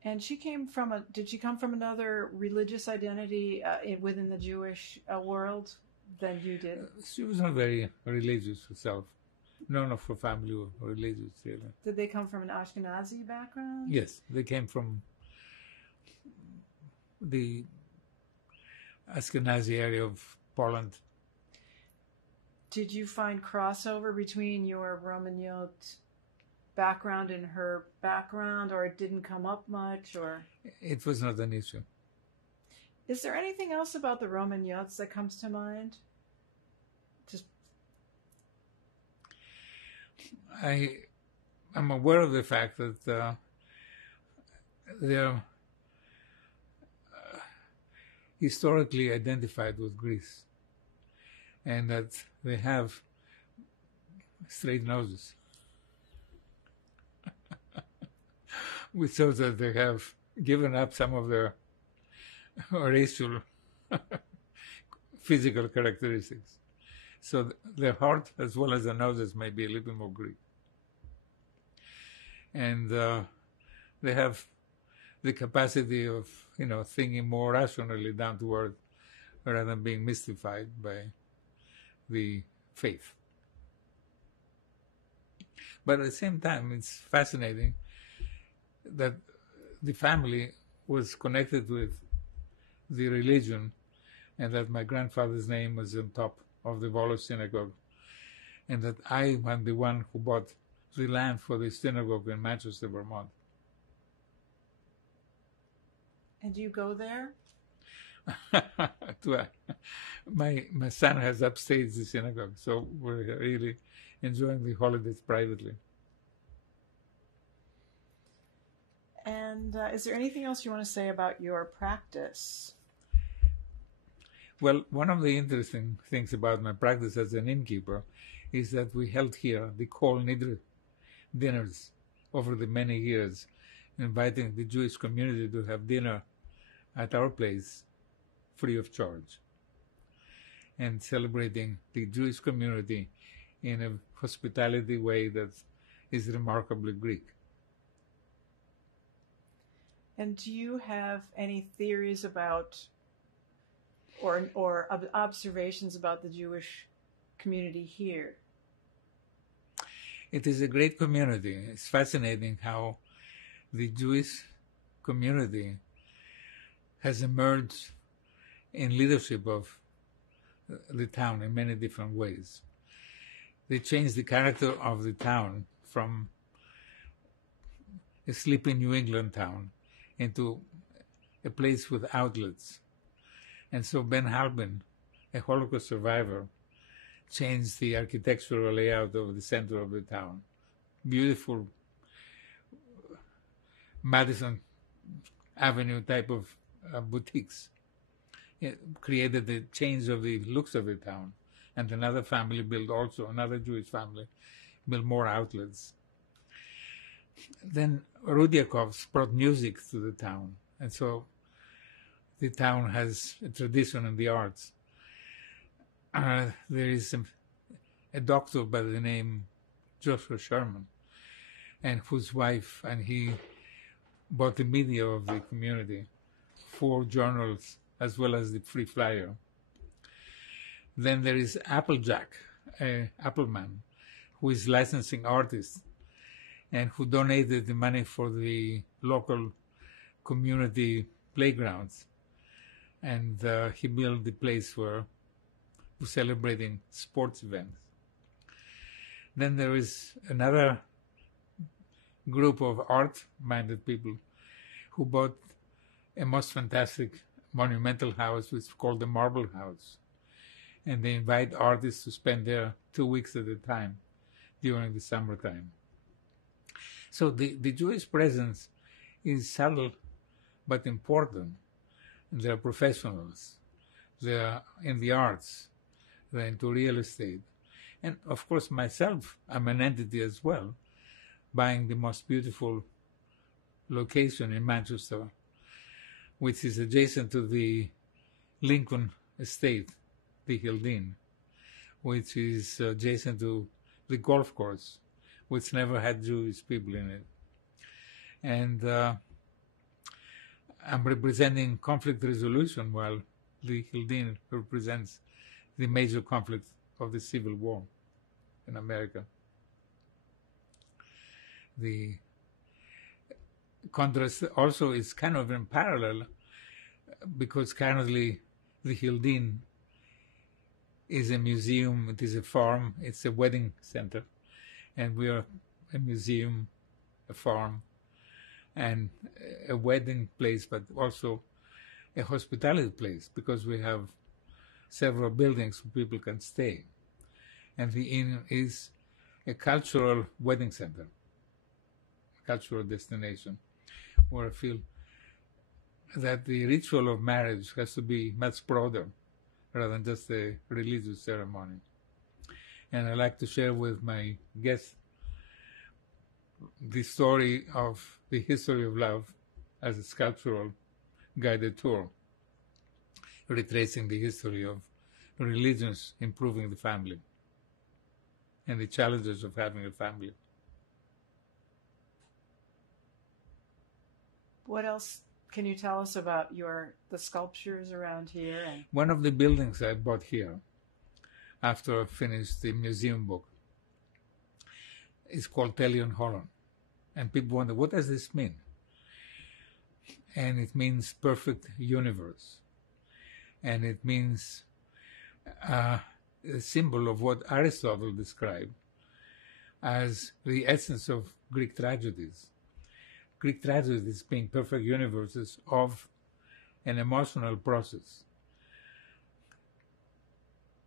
And did she come from another religious identity within the Jewish world than you did? She was not very religious herself. None of her family were religious, really. Did they come from an Ashkenazi background? Yes, they came from the Ashkenazi area of Poland. Did you find crossover between your Romagnot background and her background, or it didn't come up much, or? It was not an issue. Is there anything else about the Romagnots that comes to mind? I'm aware of the fact that they're historically identified with Greece, and that they have straight noses, which shows that they have given up some of their racial physical characteristics. So the heart as well as the noses may be a little bit more Greek. And they have the capacity of, thinking more rationally, down to earth, rather than being mystified by the faith. But at the same time, it's fascinating that the family was connected with the religion, and that my grandfather's name was on top of the Volos synagogue, and that I am the one who bought the land for the synagogue in Manchester, Vermont. And do you go there? My son has upstaged the synagogue, so we're really enjoying the holidays privately. And is there anything else you want to say about your practice? Well, one of the interesting things about my practice as an innkeeper is that we held here the Kol Nidre dinners over the many years, inviting the Jewish community to have dinner at our place free of charge, and celebrating the Jewish community in a hospitality way that is remarkably Greek. And do you have any theories about or observations about the Jewish community here? It is a great community. It's fascinating how the Jewish community has emerged in leadership of the town in many different ways. They changed the character of the town from a sleepy New England town into a place with outlets. And so Ben Halbin, a Holocaust survivor, changed the architectural layout of the center of the town. Beautiful Madison Avenue type of boutiques. It created the change of the looks of the town. And another family built also, another Jewish family, built more outlets. Then Rudiakovs brought music to the town. And so the town has a tradition in the arts. There is a doctor by the name Joshua Sherman, and whose wife and he bought the media of the community, 4 journals, as well as the Free Flyer. Then there is Applejack, Appleman, who is licensing artists and who donated the money for the local community playgrounds. And he built the place where we're celebrating sports events. Then there is another group of art-minded people who bought a most fantastic monumental house, which is called the Marble House. And they invite artists to spend there 2 weeks at a time during the summertime. So the Jewish presence is subtle but important. They're professionals. They're in the arts. They're into real estate. And of course, myself, I'm an entity as well, buying the most beautiful location in Manchester, which is adjacent to the Lincoln estate, the Hildene, which is adjacent to the golf course, which never had Jewish people in it. And I'm representing conflict resolution while the Hildene represents the major conflict of the Civil War in America. The contrast also is kind of in parallel, because currently the Hildene is a museum, it is a farm, it's a wedding center, and we are a museum, a farm, and a wedding place, but also a hospitality place, because we have several buildings where people can stay. And the inn is a cultural wedding center, cultural destination, where I feel that the ritual of marriage has to be much broader rather than just a religious ceremony. And I like to share with my guests the story of the history of love as a sculptural guided tour. retracing the history of religions improving the family and the challenges of having a family. What else can you tell us about the sculptures around here? And one of the buildings I bought here after I finished the museum book is called Telion Holon. And people wonder, what does this mean? And it means perfect universe. And it means a symbol of what Aristotle described as the essence of Greek tragedies. Greek tragedies being perfect universes of an emotional process.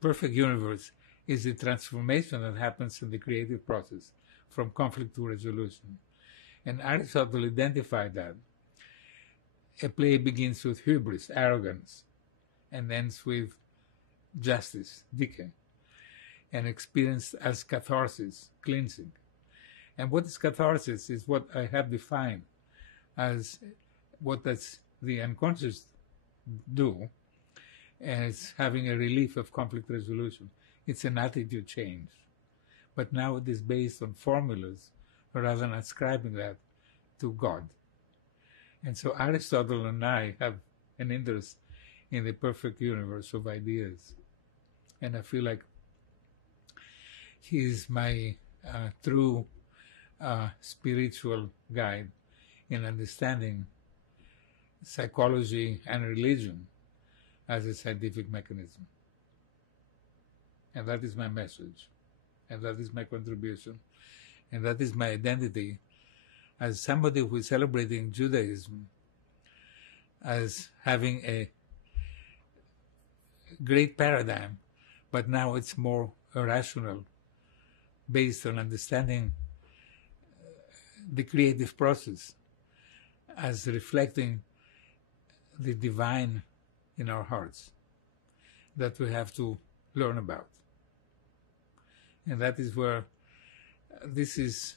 Perfect universe is the transformation that happens in the creative process from conflict to resolution. And Aristotle identified that. A play begins with hubris, arrogance, and ends with justice, dike, and experienced as catharsis, cleansing. And what is catharsis is what I have defined as what does the unconscious do as having a relief of conflict resolution. It's an attitude change. But now it is based on formulas rather than ascribing that to God. And so Aristotle and I have an interest in the perfect universe of ideas. And I feel like he's my true spiritual guide in understanding psychology and religion as a scientific mechanism. And that is my message. And that is my contribution. And that is my identity as somebody who is celebrating Judaism as having a great paradigm, but now it's more irrational, based on understanding the creative process as reflecting the divine in our hearts that we have to learn about. And that is where this is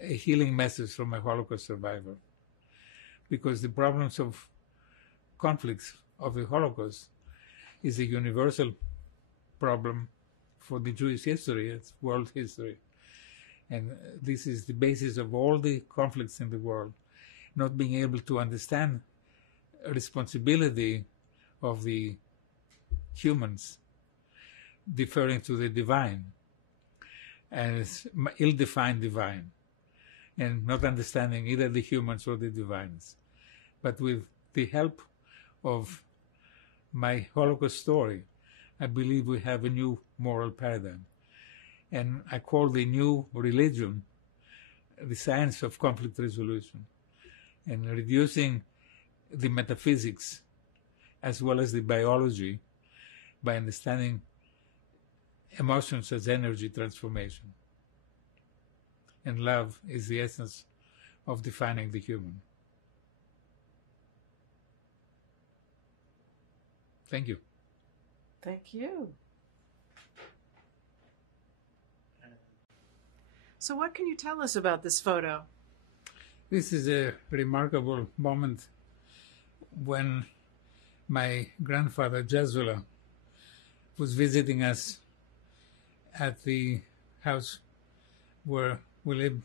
a healing message from a Holocaust survivor. Because the problems of conflicts of the Holocaust is a universal problem for the Jewish history, it's world history. And this is the basis of all the conflicts in the world, not being able to understand responsibility of the humans deferring to the divine as ill-defined divine, and not understanding either the humans or the divines. But with the help of my Holocaust story, I believe we have a new moral paradigm. And I call the new religion the science of conflict resolution, and reducing the metaphysics as well as the biology by understanding emotions as energy transformation. And love is the essence of defining the human. Thank you. thank you. So what can you tell us about this photo? This is a remarkable moment when my grandfather, Jesula, was visiting us at the house where we live.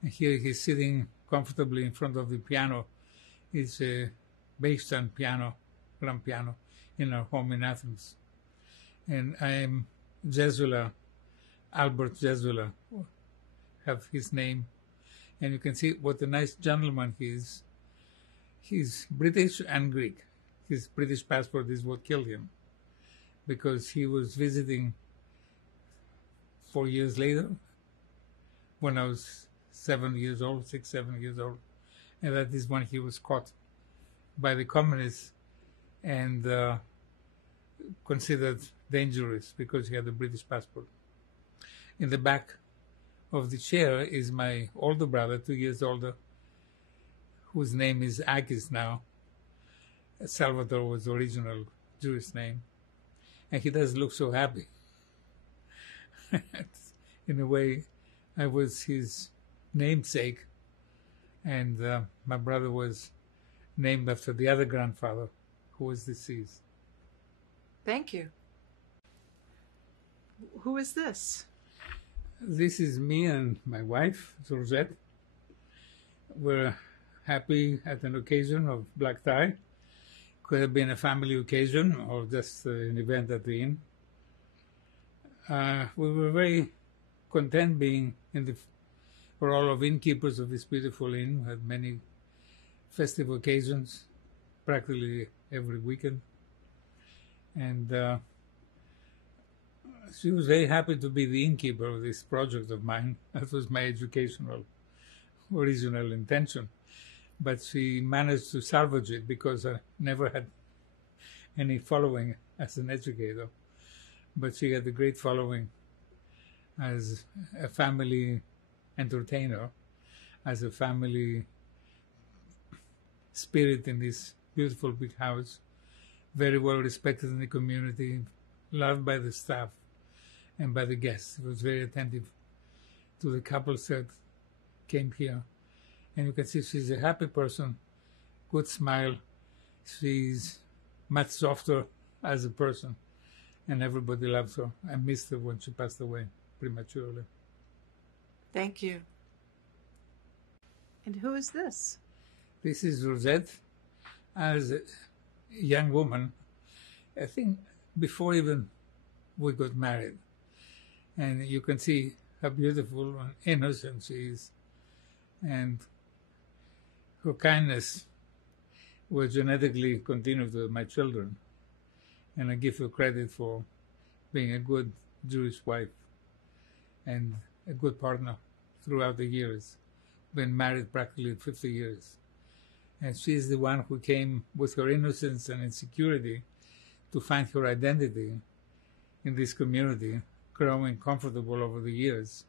And here he's sitting comfortably in front of the piano. It's a Bass-stand piano, grand piano, in our home in Athens. And I am Jesula, Albert Jesula, have his name. And you can see what a nice gentleman he is. He's British and Greek. His British passport is what killed him, because he was visiting 4 years later when I was 7 years old, 6, 7 years old. And that is when he was caught by the communists and considered dangerous because he had a British passport. In the back of the chair is my older brother, 2 years older, whose name is Akis now. Salvatore was the original Jewish name. And he does look so happy. In a way, I was his namesake, and my brother was named after the other grandfather, who was deceased. Thank you. Who is this? This is me and my wife, Georgette. We're happy at an occasion of black tie. Could have been a family occasion or just an event at the inn. We were very content being in the role of innkeepers of this beautiful inn. We had many festive occasions, practically every weekend. And she was very happy to be the innkeeper of this project of mine. That was my educational original intention. But she managed to salvage it because I never had any following as an educator. But she had a great following as a family entertainer, as a family spirit in this beautiful big house, very well respected in the community, loved by the staff and by the guests. It was very attentive to the couples that came here. And you can see she's a happy person, good smile. She's much softer as a person, and everybody loves her. I missed her when she passed away prematurely. Thank you. And who is this? This is Rosette, as a young woman, I think before even we got married. And you can see how beautiful and innocent she is. And her kindness will genetically continue to my children. And I give her credit for being a good Jewish wife and a good partner throughout the years. Been married practically 50 years. And she's the one who came with her innocence and insecurity to find her identity in this community, growing comfortable over the years.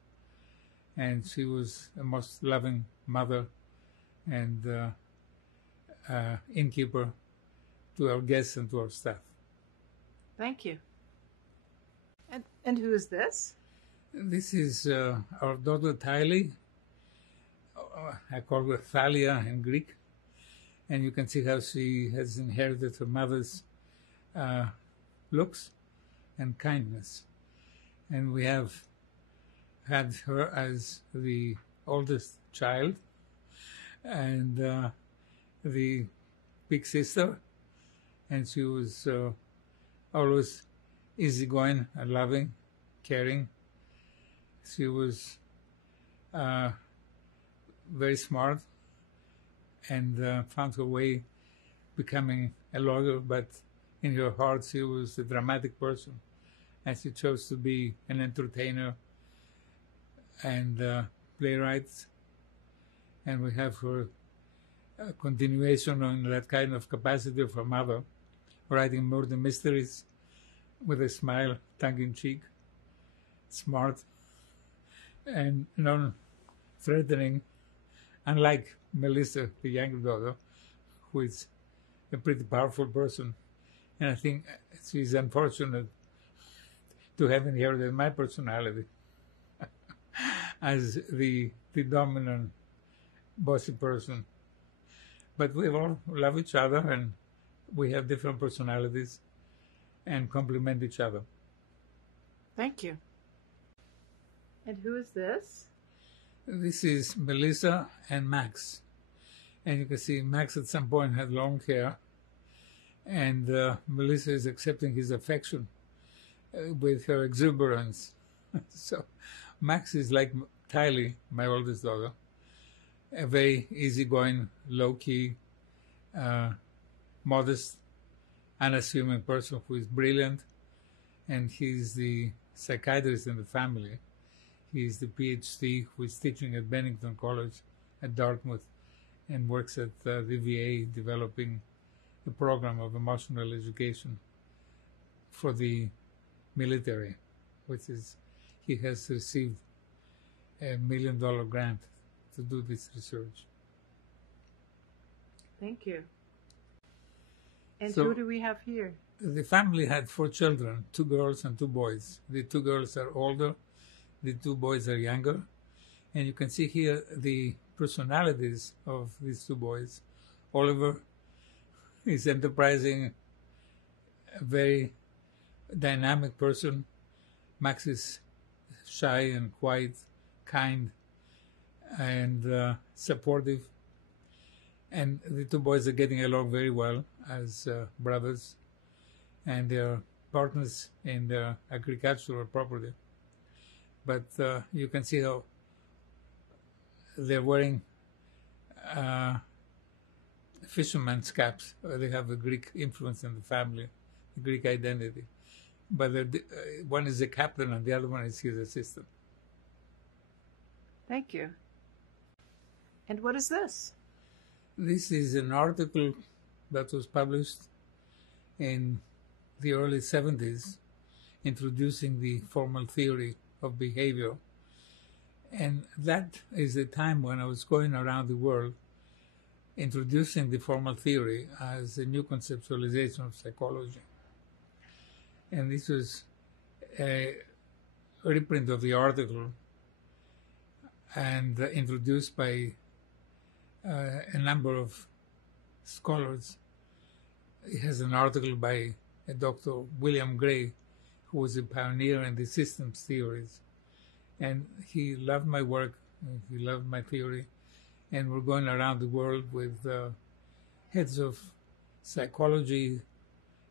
And she was a most loving mother and innkeeper to our guests and to our staff. Thank you. And who is this? This is our daughter Tylee. I call her Thalia in Greek. And you can see how she has inherited her mother's looks and kindness. And we have had her as the oldest child and the big sister. And she was always easygoing and loving, caring. She was very smart and found her way becoming a lawyer, but in her heart she was a dramatic person, and she chose to be an entertainer and playwright. And we have her continuation on that kind of capacity of her mother, writing murder mysteries with a smile, tongue-in-cheek, smart and non-threatening, unlike Melissa, the younger daughter, who is a pretty powerful person. And I think she's unfortunate to have inherited my personality as the dominant, bossy person. But we all love each other, and we have different personalities and complement each other. Thank you. And who is this? This is Melissa and Max. And you can see Max at some point had long hair, and Melissa is accepting his affection with her exuberance. So Max is like Tylee, my oldest daughter, a very easygoing, low-key, modest, unassuming person who is brilliant, and he's the psychiatrist in the family. He's the PhD who is teaching at Bennington College at Dartmouth and works at the VA developing a program of emotional education for the military, which is, he has received $1 million grant to do this research. Thank you. And So, who do we have here? the family had 4 children, 2 girls and 2 boys. The 2 girls are older, the 2 boys are younger. And you can see here the personalities of these 2 boys. Oliver is enterprising, a very dynamic person. Max is shy and quiet, kind, and supportive. And the two boys are getting along very well as brothers, and they're partners in their agricultural property. But you can see how they're wearing fisherman's caps. They have a Greek influence in the family, the Greek identity. But one is the captain and the other one is his assistant. Thank you. And what is this? This is an article that was published in the early 70s, introducing the formal theory of behavior. And that is the time when I was going around the world introducing the formal theory as a new conceptualization of psychology. And this was a reprint of the article and introduced by a number of scholars. It has an article by Dr. William Gray, who was a pioneer in the systems theories. And he loved my work, he loved my theory, and we're going around the world with heads of psychology,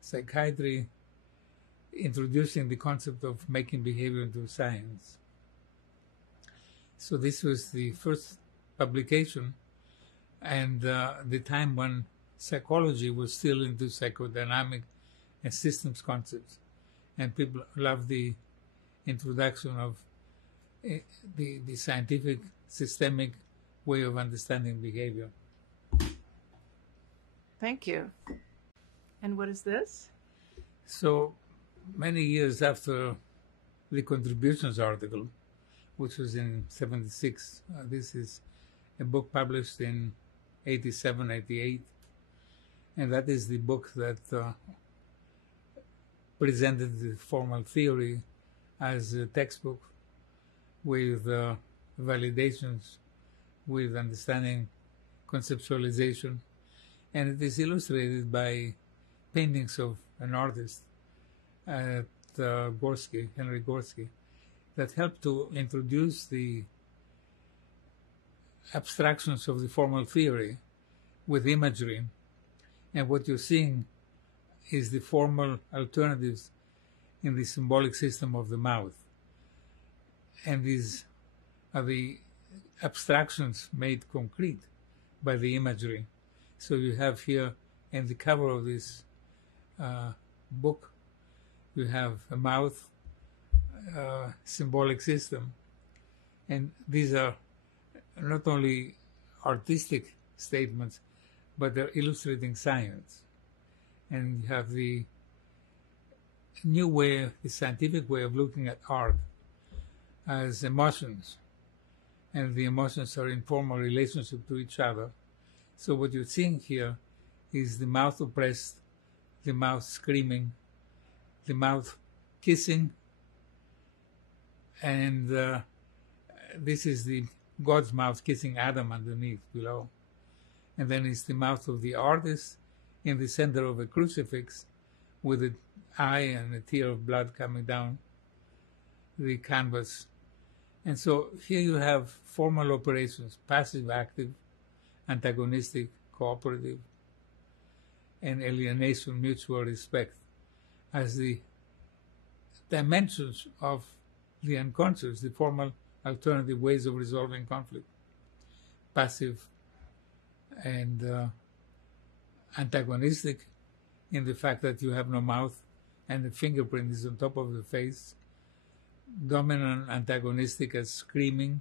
psychiatry, introducing the concept of making behavior into science. So this was the first publication, and the time when psychology was still into psychodynamic and systems concepts, and people loved the introduction of the scientific, systemic way of understanding behavior. Thank you. And what is this? So many years after the contributions article, which was in 76, this is a book published in 87, 88, and that is the book that presented the formal theory as a textbook with validations, with understanding, conceptualization, and it is illustrated by paintings of an artist at Gorsky, Henry Gorsky, that helped to introduce the abstractions of the formal theory with imagery. And what you're seeing is the formal alternatives in the symbolic system of the mouth. And these are the abstractions made concrete by the imagery. So you have here in the cover of this book, you have a mouth, symbolic system, and these are not only artistic statements, but they're illustrating science. And you have the new way, the scientific way of looking at art as emotions, and the emotions are in formal relationship to each other. So what you're seeing here is the mouth oppressed, the mouth screaming, the mouth kissing, and this is the God's mouth kissing Adam underneath, below. And then it's the mouth of the artist in the center of a crucifix with an eye and a tear of blood coming down the canvas. And so here you have formal operations, passive, active, antagonistic, cooperative, and alienation, mutual respect, as the dimensions of the unconscious, the formal alternative ways of resolving conflict, passive and antagonistic in the fact that you have no mouth and the fingerprint is on top of the face, dominant, antagonistic as screaming,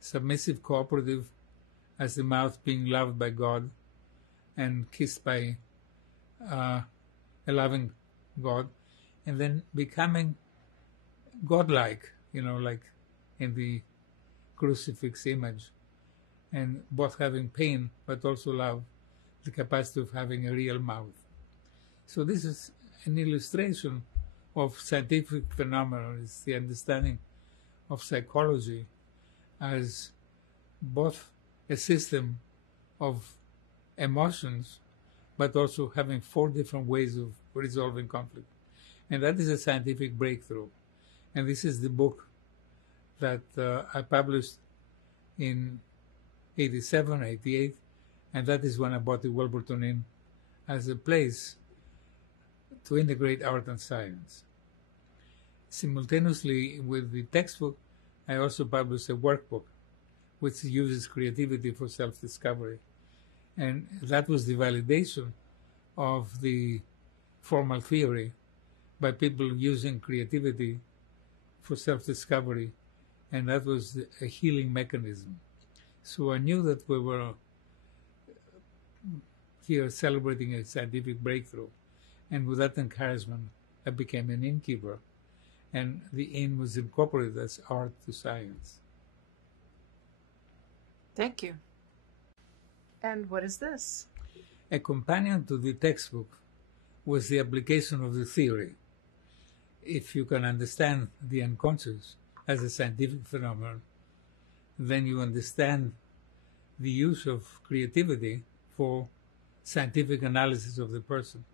submissive, cooperative as the mouth being loved by God and kissed by a loving God, and then becoming godlike, like in the crucifix image, and both having pain but also love, the capacity of having a real mouth. So this is an illustration of scientific phenomena. It's the understanding of psychology as both a system of emotions, but also having 4 different ways of for resolving conflict. And that is a scientific breakthrough. And this is the book that I published in 87, 88, and that is when I bought the Wilburton Inn as a place to integrate art and science. Simultaneously with the textbook, I also published a workbook which uses creativity for self-discovery. And that was the validation of the formal theory by people using creativity for self-discovery, and that was a healing mechanism. So I knew that we were here celebrating a scientific breakthrough, and with that encouragement, I became an innkeeper, and the inn was incorporated as art to science. Thank you. And what is this? A companion to the textbook was the application of the theory. If you can understand the unconscious as a scientific phenomenon, then you understand the use of creativity for scientific analysis of the person.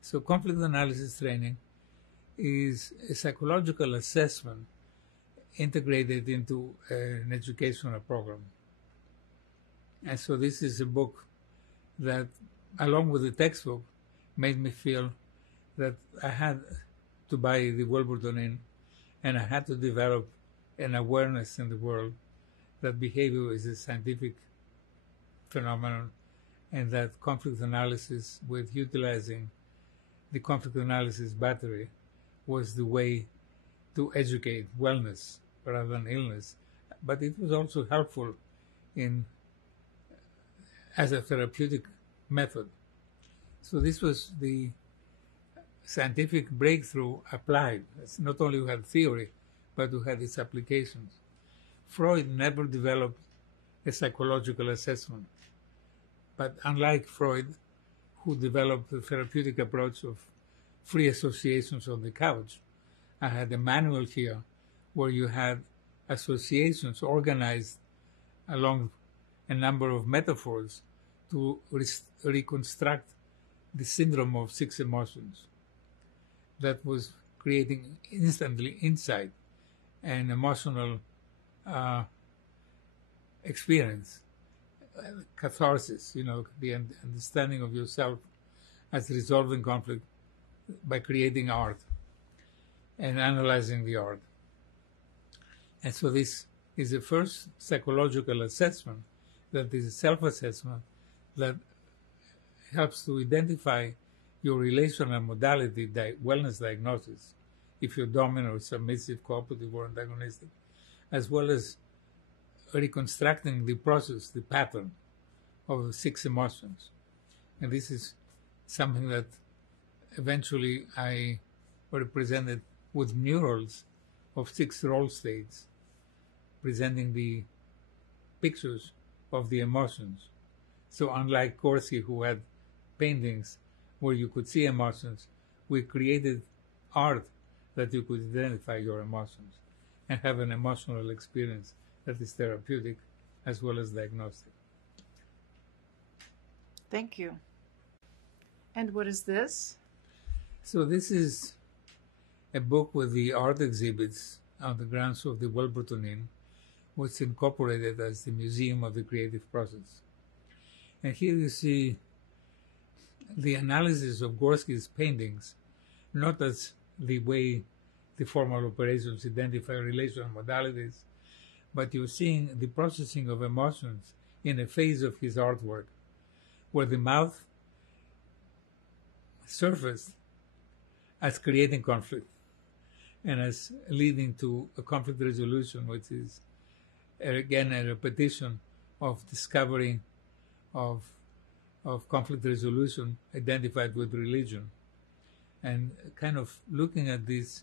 So conflict analysis training is a psychological assessment integrated into an educational program. And so this is a book that, along with the textbook, made me feel that I had to buy the Wilburton Inn, and I had to develop an awareness in the world that behavior is a scientific phenomenon, and that conflict analysis, with utilizing the conflict analysis battery, was the way to educate wellness rather than illness. But it was also helpful as a therapeutic method. So this was the scientific breakthrough applied. It's not only we had theory, but we had its applications. Freud never developed a psychological assessment. But unlike Freud, who developed the therapeutic approach of free associations on the couch, I had a manual here where you had associations organized along a number of metaphors to reconstruct the syndrome of 6 emotions that was creating instantly insight and emotional experience, catharsis, the understanding of yourself as resolving conflict by creating art and analyzing the art. And so this is the first psychological assessment that is a self-assessment that helps to identify your relational modality wellness diagnosis, if you're dominant or submissive, cooperative or antagonistic, as well as reconstructing the process, the pattern of the 6 emotions. And this is something that eventually I represented with murals of 6 role states, presenting the pictures of the emotions. So unlike Corsi, who had paintings where you could see emotions, we created art that you could identify your emotions and have an emotional experience that is therapeutic as well as diagnostic. Thank you. And what is this? So this is a book with the art exhibits on the grounds of the Wilburton Inn, which is incorporated as the Museum of the Creative Process. And here you see the analysis of Gorski's paintings, not as the way the formal operations identify relational modalities, but you're seeing the processing of emotions in a phase of his artwork, where the mouth surfaced as creating conflict and as leading to a conflict resolution, which is, again, a repetition of discovery of conflict resolution identified with religion, and kind of looking at this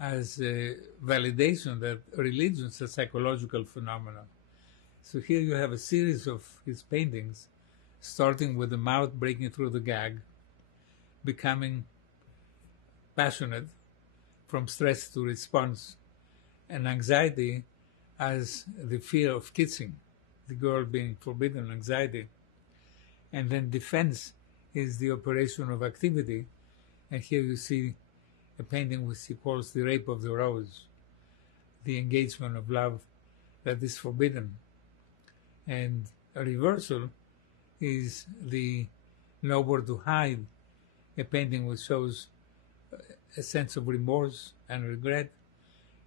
as a validation that religion is a psychological phenomenon. So here you have a series of his paintings, starting with the mouth breaking through the gag, becoming passionate from stress to response, and anxiety as the fear of kissing, the girl being forbidden anxiety. And then defense is the operation of activity And here you see a painting which he calls The Rape of the Rose, the engagement of love that is forbidden. And a reversal is the Nowhere to Hide, a painting which shows a sense of remorse and regret,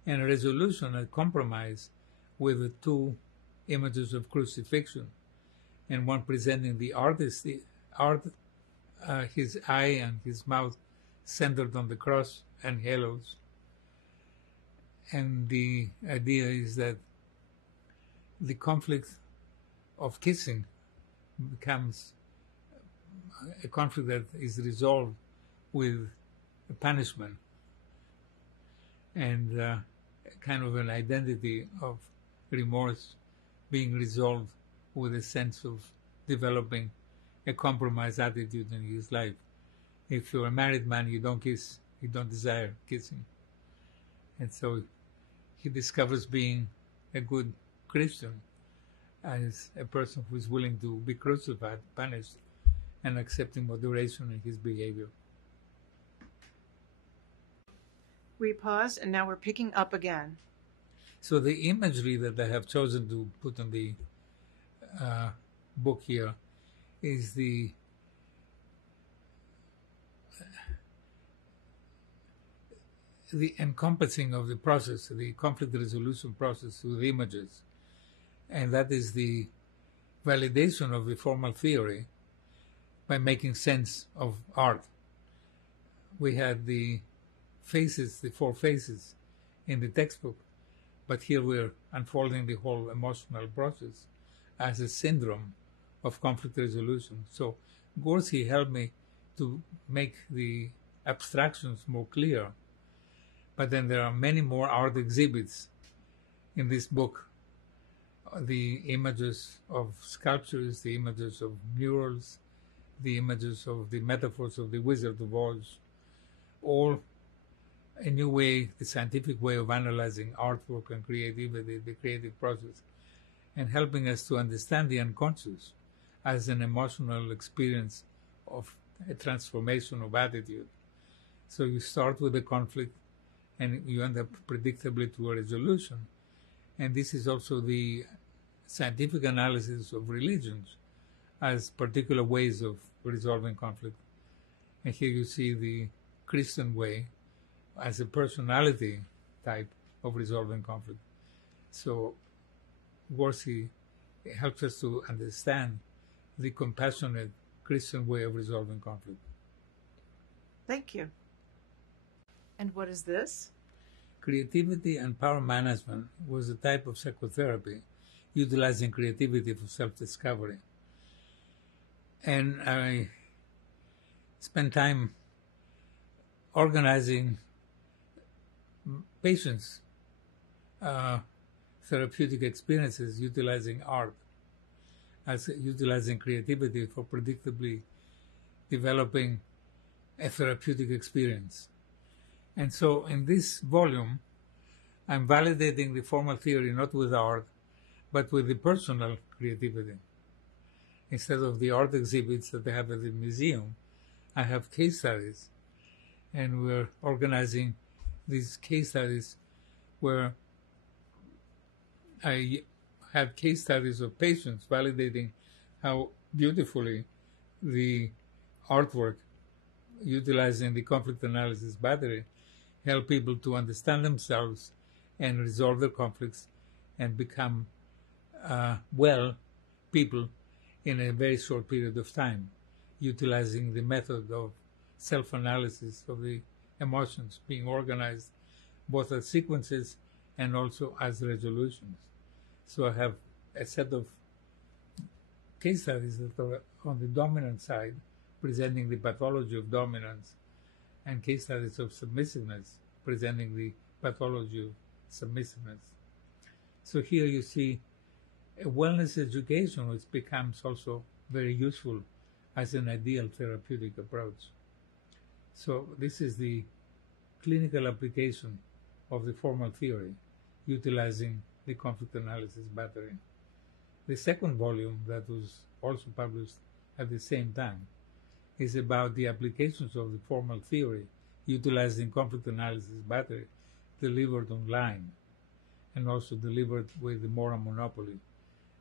and a resolution, a compromise with the two images of crucifixion, and one presenting the artist, his eye and his mouth centered on the cross and halos. And the idea is that the conflict of kissing becomes a conflict that is resolved with a punishment and kind of an identity of remorse being resolved with a sense of developing a compromised attitude in his life. If you're a married man, you don't kiss, you don't desire kissing. And so he discovers being a good Christian as a person who is willing to be crucified, punished, and accepting moderation in his behavior. We paused, and now we're picking up again. So the imagery that I have chosen to put in the book here is the encompassing of the process, the conflict resolution process through the images. And that is the validation of the formal theory by making sense of art. We had the faces, the four faces in the textbook, but here we're unfolding the whole emotional process as a syndrome of conflict resolution. So Gorsi helped me to make the abstractions more clear. But then there are many more art exhibits in this book. The images of sculptures, the images of murals, the images of the metaphors of the Wizard of Oz, all a new way, the scientific way of analyzing artwork and creativity, the creative process, and helping us to understand the unconscious as an emotional experience of a transformation of attitude. So you start with a conflict and you end up predictably to a resolution. And this is also the scientific analysis of religions as particular ways of resolving conflict. And here you see the Christian way as a personality type of resolving conflict. So Gorsi helps us to understand the compassionate Christian way of resolving conflict. Thank you. And what is this? Creativity and power management was a type of psychotherapy utilizing creativity for self-discovery. And I spent time organizing patients' therapeutic experiences utilizing art, as utilizing creativity for predictably developing a therapeutic experience. And so in this volume, I'm validating the formal theory not with art, but with the personal creativity. Instead of the art exhibits that I have at the museum, I have case studies. And we're organizing these case studies where I have case studies of patients validating how beautifully the artwork utilizing the conflict analysis battery help people to understand themselves and resolve their conflicts and become well people in a very short period of time, utilizing the method of self-analysis of the emotions being organized both as sequences and also as resolutions. So I have a set of case studies that are on the dominant side, presenting the pathology of dominance, and case studies of submissiveness, presenting the pathology of submissiveness. So here you see a wellness education, which becomes also very useful as an ideal therapeutic approach. So this is the clinical application of the formal theory, utilizing the conflict analysis battery. The second volume that was also published at the same time is about the applications of the formal theory utilizing conflict analysis battery delivered online and also delivered with the moral monopoly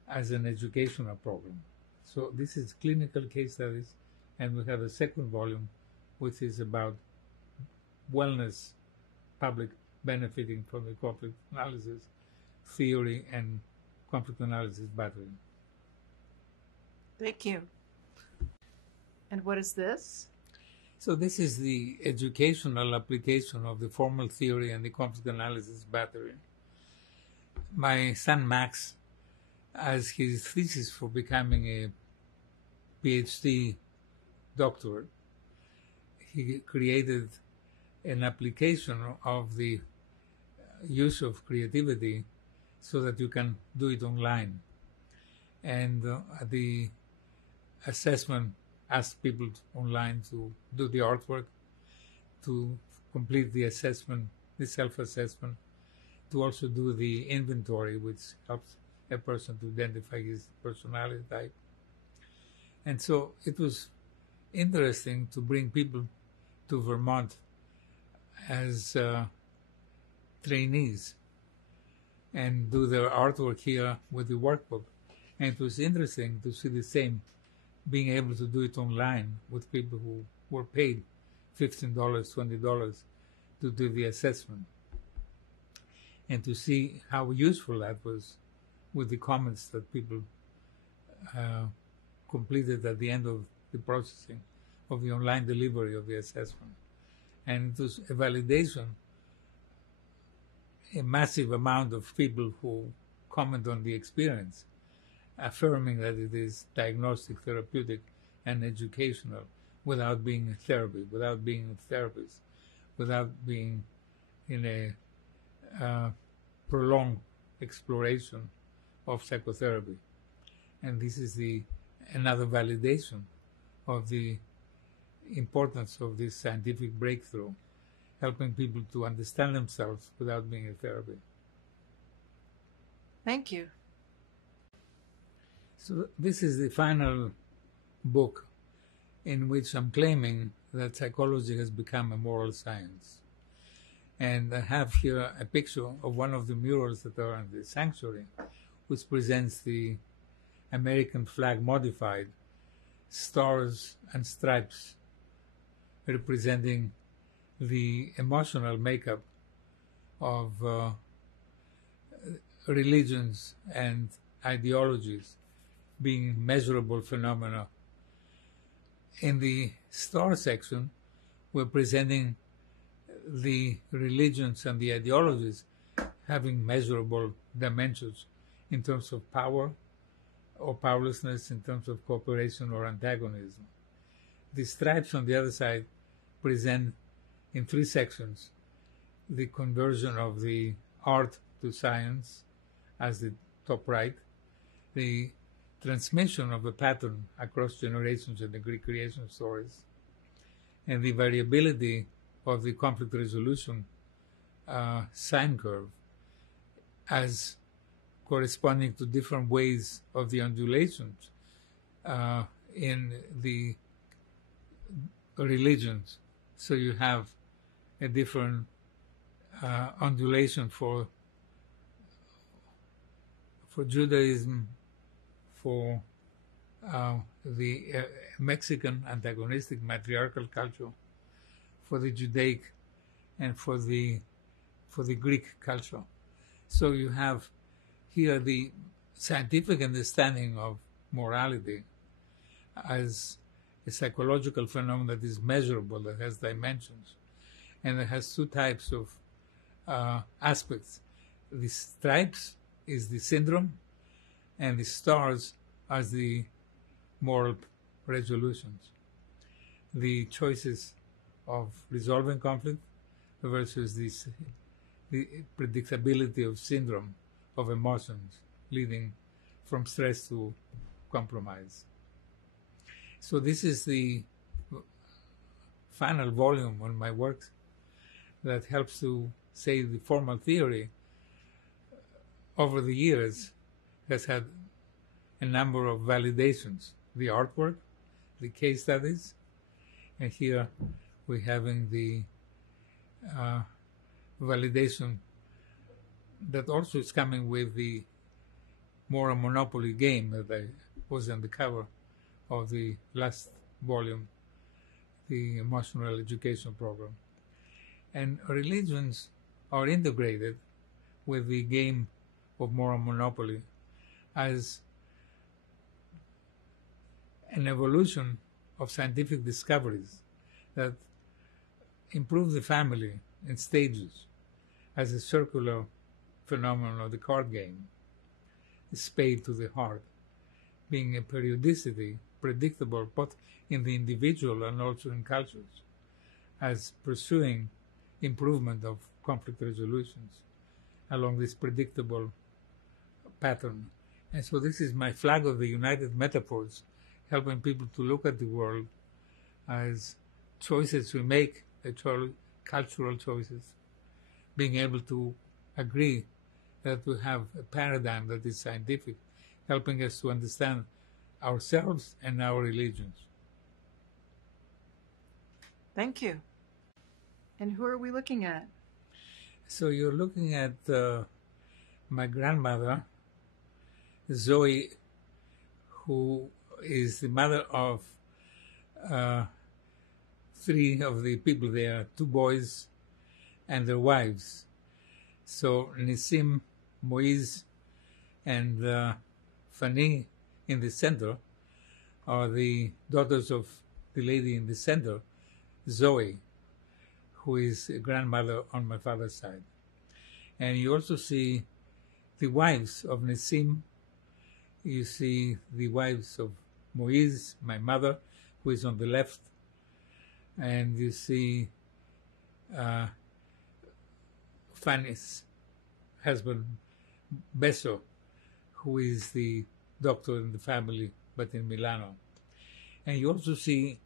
as an educational program. So this is clinical case studies, and we have a second volume which is about wellness, public benefiting from the conflict analysis theory and conflict analysis battery. Thank you. And what is this? So this is the educational application of the formal theory and the conflict analysis battery. My son Max, as his thesis for becoming a PhD doctor, he created an application of the use of creativity so that you can do it online. And the assessment asked people online to do the artwork, to complete the assessment, the self-assessment, to also do the inventory, which helps a person to identify his personality type. And so it was interesting to bring people to Vermont as trainees and do their artwork here with the workbook. And it was interesting to see the same, being able to do it online with people who were paid $15, $20 to do the assessment. And to see how useful that was with the comments that people completed at the end of the processing of the online delivery of the assessment. And it was a validation, a massive amount of people who comment on the experience, affirming that it is diagnostic, therapeutic, and educational without being a therapy, without being a therapist, without being in a prolonged exploration of psychotherapy. And this is another validation of the importance of this scientific breakthrough, helping people to understand themselves without being a therapy. Thank you. So this is the final book in which I'm claiming that psychology has become a moral science. And I have here a picture of one of the murals that are in the sanctuary, which presents the American flag modified, stars and stripes, representing the emotional makeup of religions and ideologies being measurable phenomena. In the star section, we're presenting the religions and the ideologies having measurable dimensions in terms of power or powerlessness, in terms of cooperation or antagonism. The stripes on the other side present in three sections the conversion of the art to science as the top right, the transmission of a pattern across generations in the Greek creation stories, and the variability of the conflict resolution sine curve as corresponding to different ways of the undulations in the religions. So you have a different undulation for Judaism, for the Mexican antagonistic matriarchal culture, for the Judaic, and for the Greek culture. So you have here the scientific understanding of morality as a psychological phenomenon that is measurable, that has dimensions, and it has two types of aspects. The stripes is the syndrome, and the stars are the moral resolutions. The choices of resolving conflict versus the predictability of syndrome of emotions leading from stress to compromise. So this is the final volume on my works that helps to say the formal theory over the years has had a number of validations: the artwork, the case studies, And here we're having the validation that also is coming with the moral monopoly game that I was on the cover of the last volume, the emotional education program. And religions are integrated with the game of moral monopoly as an evolution of scientific discoveries that improve the family in stages as a circular phenomenon of the card game, spade to the heart, being a periodicity predictable both in the individual and also in cultures, as pursuing improvement of conflict resolutions along this predictable pattern. And so this is my flag of the United Metaphors, helping people to look at the world as choices we make, cultural choices, being able to agree that we have a paradigm that is scientific, helping us to understand ourselves and our religions. Thank you. And who are we looking at? So you're looking at my grandmother, Zoe, who is the mother of three of the people there, two boys and their wives. So Nissim, Moise, and Fanny in the center are the daughters of the lady in the center, Zoe, who is a grandmother on my father's side. And you also see the wives of Nissim. You see the wives of Moise, my mother, who is on the left. And you see Fanny's husband, Besso, who is the doctor in the family, but in Milano. And you also see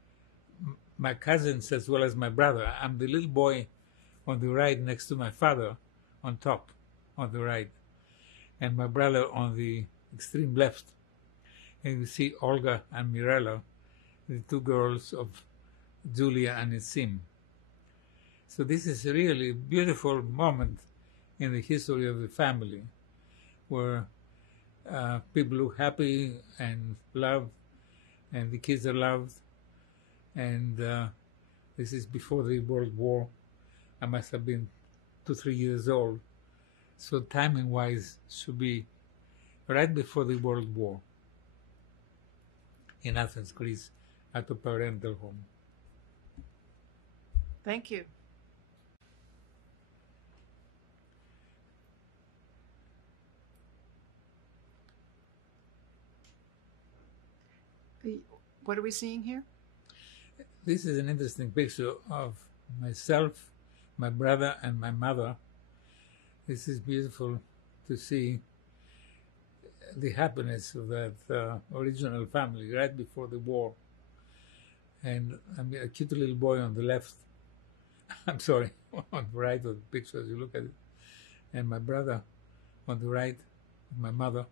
my cousins as well as my brother. I'm the little boy on the right next to my father on top, on the right, and my brother on the extreme left. And you see Olga and Mirella, the two girls of Julia and Nissim. So this is a really beautiful moment in the history of the family where people look happy and love, and the kids are loved. And this is before the World War. I must have been 2-3 years old. So timing-wise should be right before the World War in Athens, Greece, at a parental home. Thank you. What are we seeing here? This is an interesting picture of myself, my brother, and my mother. This is beautiful to see the happiness of that original family right before the war. And I'm a cute little boy on the left. I'm sorry, on the right of the picture as you look at it. And my brother on the right, my mother.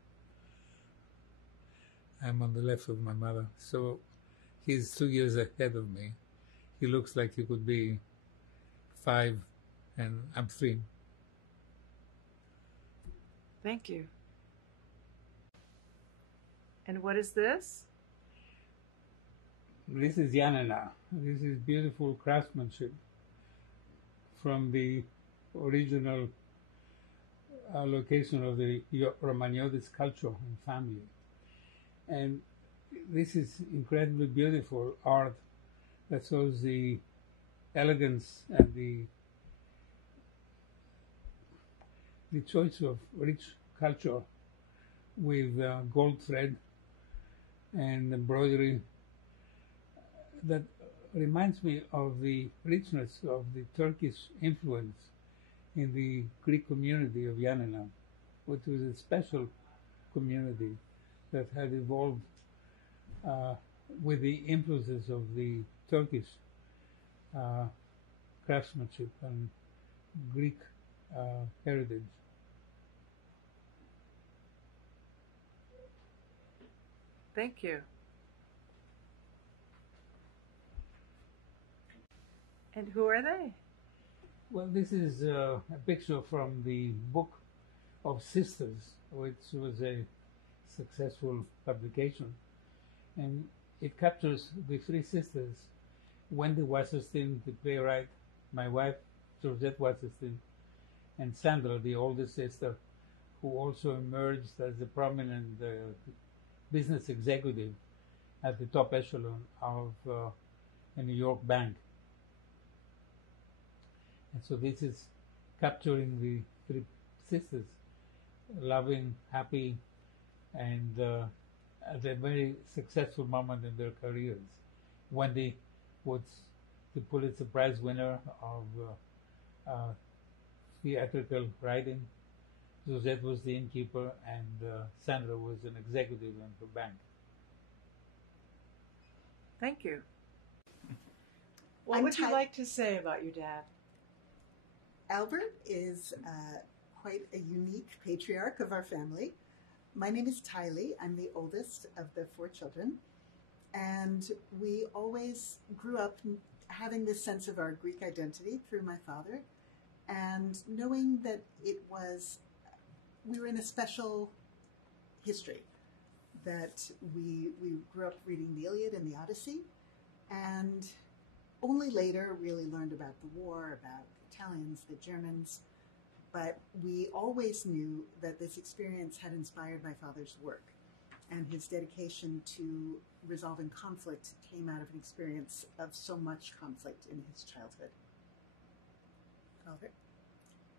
I'm on the left of my mother. So he's 2 years ahead of me. He looks like he could be 5 and I'm 3. Thank you. And what is this? This is Yanina. This is beautiful craftsmanship from the original location of the Romagnoli culture and family. And this is incredibly beautiful art that shows the elegance and the choice of rich culture with gold thread and embroidery that reminds me of the richness of the Turkish influence in the Greek community of Yanina, which was a special community that had evolved with the influences of the Turkish craftsmanship and Greek heritage. Thank you. And who are they? Well, this is a picture from the book of Sisters, which was a successful publication. And it captures the three sisters, Wendy Wasserstein, the playwright, my wife, Georgette Wasserstein, and Sandra, the oldest sister, who also emerged as a prominent business executive at the top echelon of a New York bank. And so this is capturing the three sisters, loving, happy, and at a very successful moment in their careers. Wendy was the Pulitzer Prize winner of theatrical writing. Josette was the innkeeper, and Sandra was an executive in the bank. Thank you. What would you like to say about your dad? Albert is quite a unique patriarch of our family. My name is Tylee. I'm the oldest of the 4 children. And we always grew up having this sense of our Greek identity through my father, and knowing that we were in a special history, that we grew up reading the Iliad and the Odyssey, and only later really learned about the war, about the Italians, the Germans. But we always knew that this experience had inspired my father's work, and his dedication to resolving conflict came out of an experience of so much conflict in his childhood. Albert?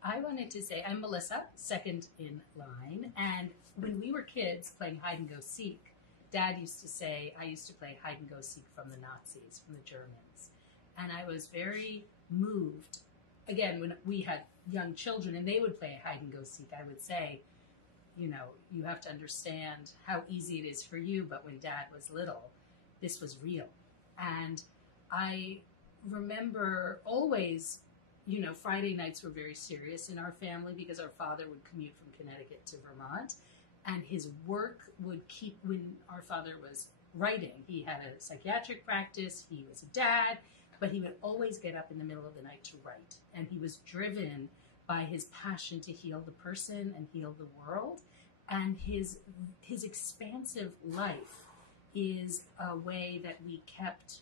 I wanted to say, I'm Melissa, second in line, and when we were kids playing hide and go seek, Dad used to say, I used to play hide and go seek from the Nazis, from the Germans, and I was very moved. Again, when we had young children and they would play hide and go seek, I would say, you know, you have to understand how easy it is for you, but when Dad was little, this was real. And I remember always, you know, Friday nights were very serious in our family because our father would commute from Connecticut to Vermont, and his work would keep, when our father was writing, he had a psychiatric practice, he was a dad, but he would always get up in the middle of the night to write. And he was driven by his passion to heal the person and heal the world. And his expansive life is a way that we kept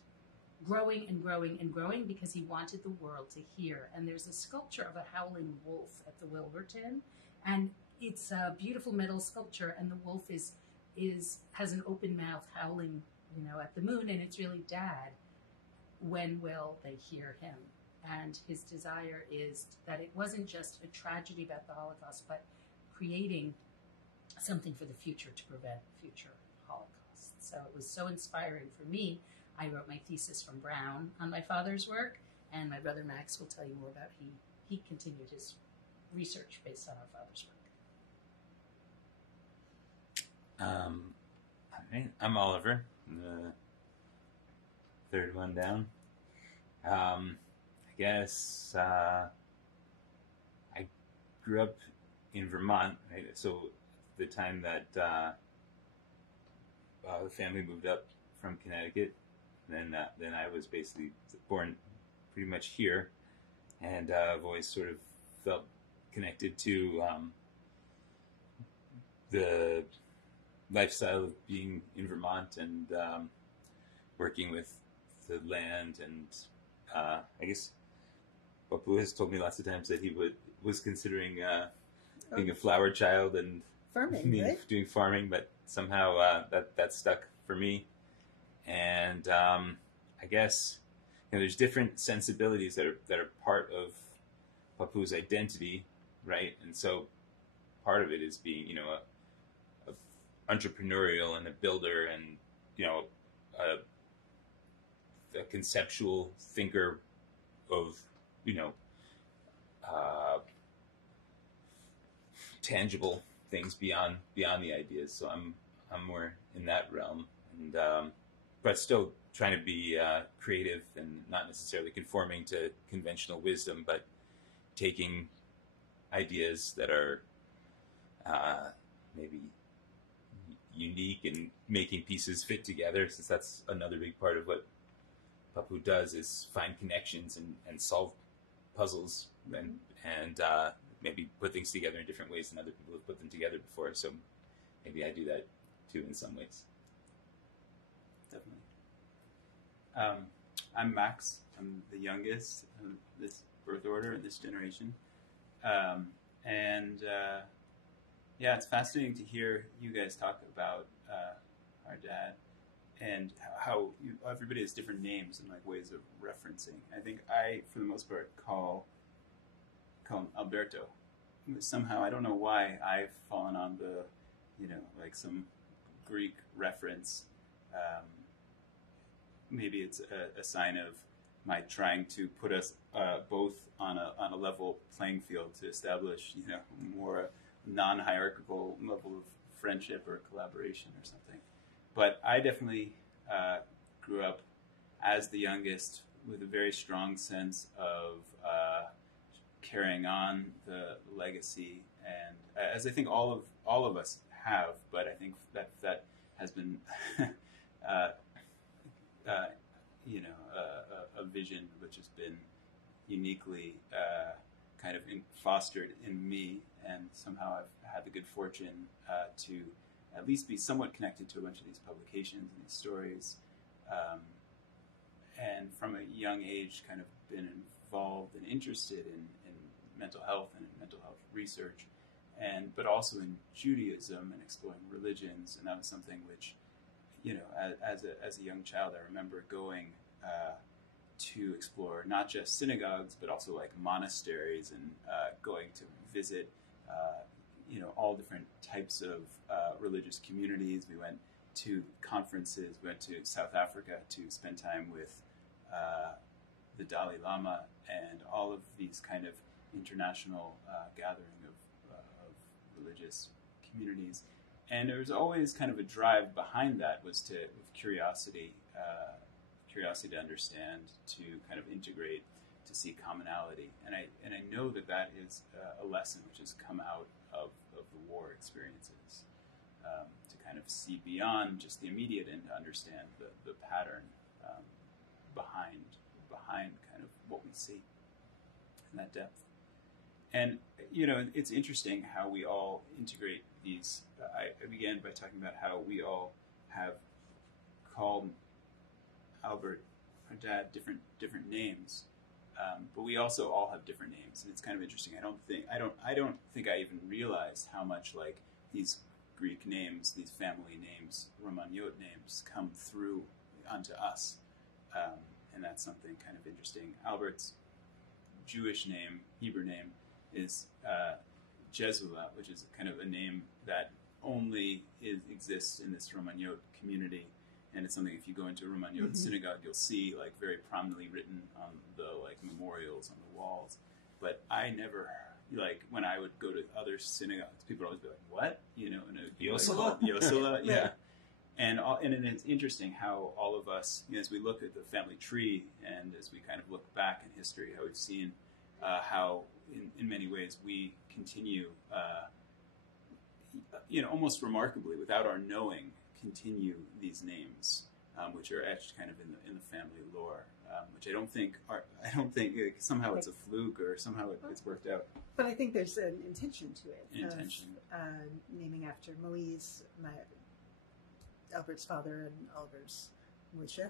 growing and growing and growing because he wanted the world to hear. And there's a sculpture of a howling wolf at the Wilburton, and it's a beautiful metal sculpture, and the wolf has an open mouth howling, you know, at the moon, and it's really Dad. When will they hear him? And his desire is that it wasn't just a tragedy about the Holocaust, but creating something for the future to prevent future Holocausts. So it was so inspiring for me. I wrote my thesis from Brown on my father's work, and my brother Max will tell you more about he continued his research based on our father's work. I'm Oliver, the third one down. I guess I grew up in Vermont, right? So the time that the family moved up from Connecticut, then I was basically born pretty much here, and I've always sort of felt connected to the lifestyle of being in Vermont and working with the land, and I guess Papu has told me lots of times that he was considering being a flower child and farming, right? doing farming, but somehow that stuck for me. And I guess, you know, there's different sensibilities that are part of Papu's identity, right? And so part of it is being, you know, a entrepreneurial and a builder, and, you know, a conceptual thinker of, you know, tangible things beyond the ideas. So I'm more in that realm, and but still trying to be creative and not necessarily conforming to conventional wisdom, but taking ideas that are maybe unique and making pieces fit together, since that's another big part of what Papu does is find connections and solve puzzles and maybe put things together in different ways than other people have put them together before. So maybe I do that too in some ways. Definitely. I'm Max. I'm the youngest of this birth order in this generation. Yeah, it's fascinating to hear you guys talk about our dad and how everybody has different names and like ways of referencing. I think I, for the most part, call him Alberto. Somehow, I don't know why I've fallen on the, like some Greek reference. Maybe it's a sign of my trying to put us both on a level playing field to establish, more non-hierarchical level of friendship or collaboration or something. But I definitely grew up as the youngest with a very strong sense of carrying on the legacy, and as I think all of us have. But I think that has been a vision which has been uniquely kind of fostered in me, and somehow I've had the good fortune to at least be somewhat connected to a bunch of these publications and these stories, and from a young age kind of been involved and interested in mental health and in mental health research, but also in Judaism and exploring religions. And that was something which, as a young child, I remember going to explore not just synagogues, but also like monasteries, and going to visit, all different types of religious communities. We went to conferences. We went to South Africa to spend time with the Dalai Lama and all of these kind of international gathering of religious communities. And there was always kind of a drive behind that, was with curiosity to understand, to kind of integrate, to see commonality. And I know that is a lesson which has come out of the war experiences, to kind of see beyond just the immediate and to understand the pattern behind kind of what we see in that depth. And, it's interesting how we all integrate these. I began by talking about how we all have called Albert, our dad, different names, but we also all have different names, and it's kind of interesting. I don't think I even realized how much like these Greek names, these family names, Romagnot names, come through onto us, and that's something kind of interesting. Albert's Jewish name, Hebrew name, is Jesula, which is kind of a name that only exists in this Romagnot community. And it's something, if you go into a Romagnot synagogue, you'll see like very prominently written on the like memorials on the walls. But I never, like when I would go to other synagogues, people would always be like, "What?" And it would be Yosela? Like, Yosela, yeah. And it's interesting how all of us, as we look at the family tree and as we kind of look back in history, how we've seen how in many ways we continue, almost remarkably, without our knowing, continue these names, which are etched kind of in the family lore, which I don't think somehow it's a fluke or somehow it's worked out. But I think there's an intention to it. Intention. Naming after Moise, Albert's father, and Albert's Moshe.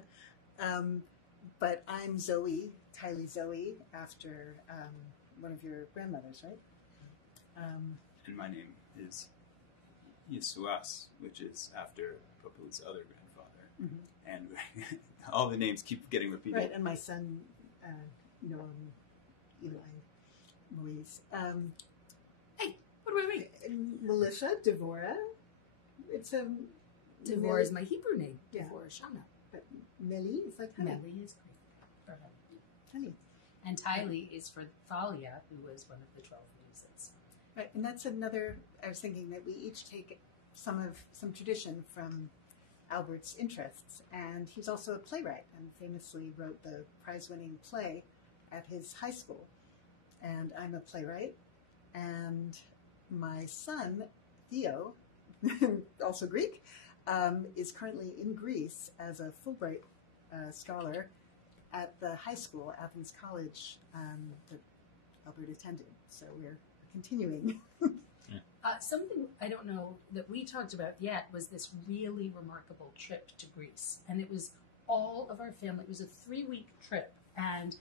But I'm Zoe, Tylee Zoe, after one of your grandmothers, right? And my name is Yesuas, which is after Papu's other grandfather. Mm-hmm. And all the names keep getting repeated. Right, and my son, Noam, Eli, Moise. Hey, what do we read? Melissa, Devorah. It's a... Devorah is my Hebrew name. Yeah. Devorah Shana. But Meli is like honey. Meli is great. Honey. And Tylee is for Thalia, who was one of the 12 muses. Right, and that's another. I was thinking that we each take some tradition from Albert's interests, and he's also a playwright, and famously wrote the prize-winning play at his high school. And I'm a playwright, and my son Theo, also Greek, is currently in Greece as a Fulbright scholar, at the high school, Athens College, that Albert attended. So we're continuing. Something I don't know that we talked about yet was this really remarkable trip to Greece. And it was all of our family. It was a 3-week trip. And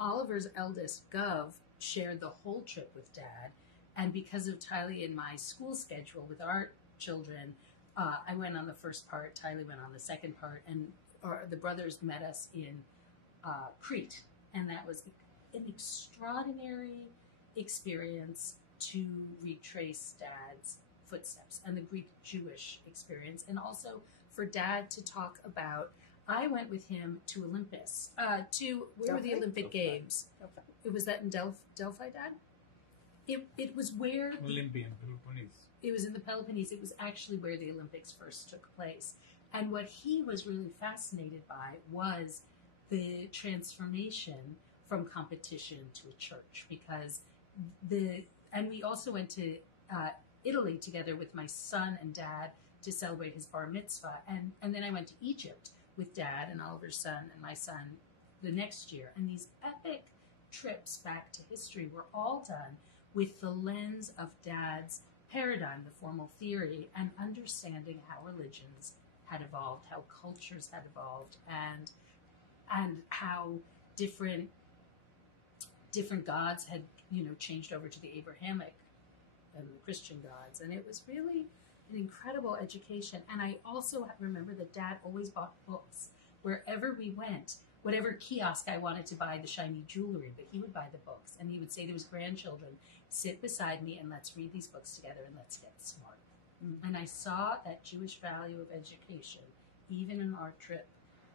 Oliver's eldest, Gov, shared the whole trip with Dad. And because of Tylee and my school schedule with our children, I went on the first part, Tylee went on the second part, and the brothers met us in Crete. And that was an extraordinary experience to retrace Dad's footsteps and the Greek Jewish experience, and also for Dad to talk about. I went with him to Olympus, where were the Olympic Games? It was that in Delphi, Dad? It was where Olympian Peloponnese. It was in the Peloponnese. It was actually where the Olympics first took place. And what he was really fascinated by was the transformation from competition to a church, because and we also went to Italy together with my son and Dad to celebrate his bar mitzvah. And then I went to Egypt with Dad and Oliver's son and my son the next year. And these epic trips back to history were all done with the lens of Dad's paradigm, the formal theory, and understanding how religions had evolved, how cultures had evolved, and how different gods had, changed over to the Abrahamic and the Christian gods. And it was really an incredible education. And I also remember that Dad always bought books wherever we went. Whatever kiosk I wanted to buy the shiny jewelry, but he would buy the books, and he would say to his grandchildren, sit beside me and let's read these books together and let's get smart. Mm-hmm. And I saw that Jewish value of education, even in our trip.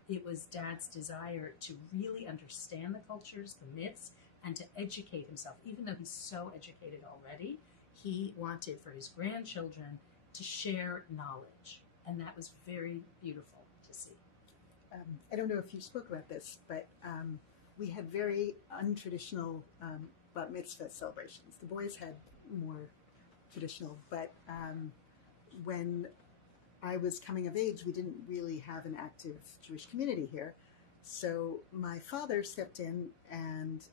It was Dad's desire to really understand the cultures, the myths, and to educate himself. Even though he's so educated already, he wanted for his grandchildren to share knowledge. And that was very beautiful to see. I don't know if you spoke about this, but we had very untraditional bat mitzvah celebrations. The boys had more traditional, but when I was coming of age, we didn't really have an active Jewish community here. So my father stepped in and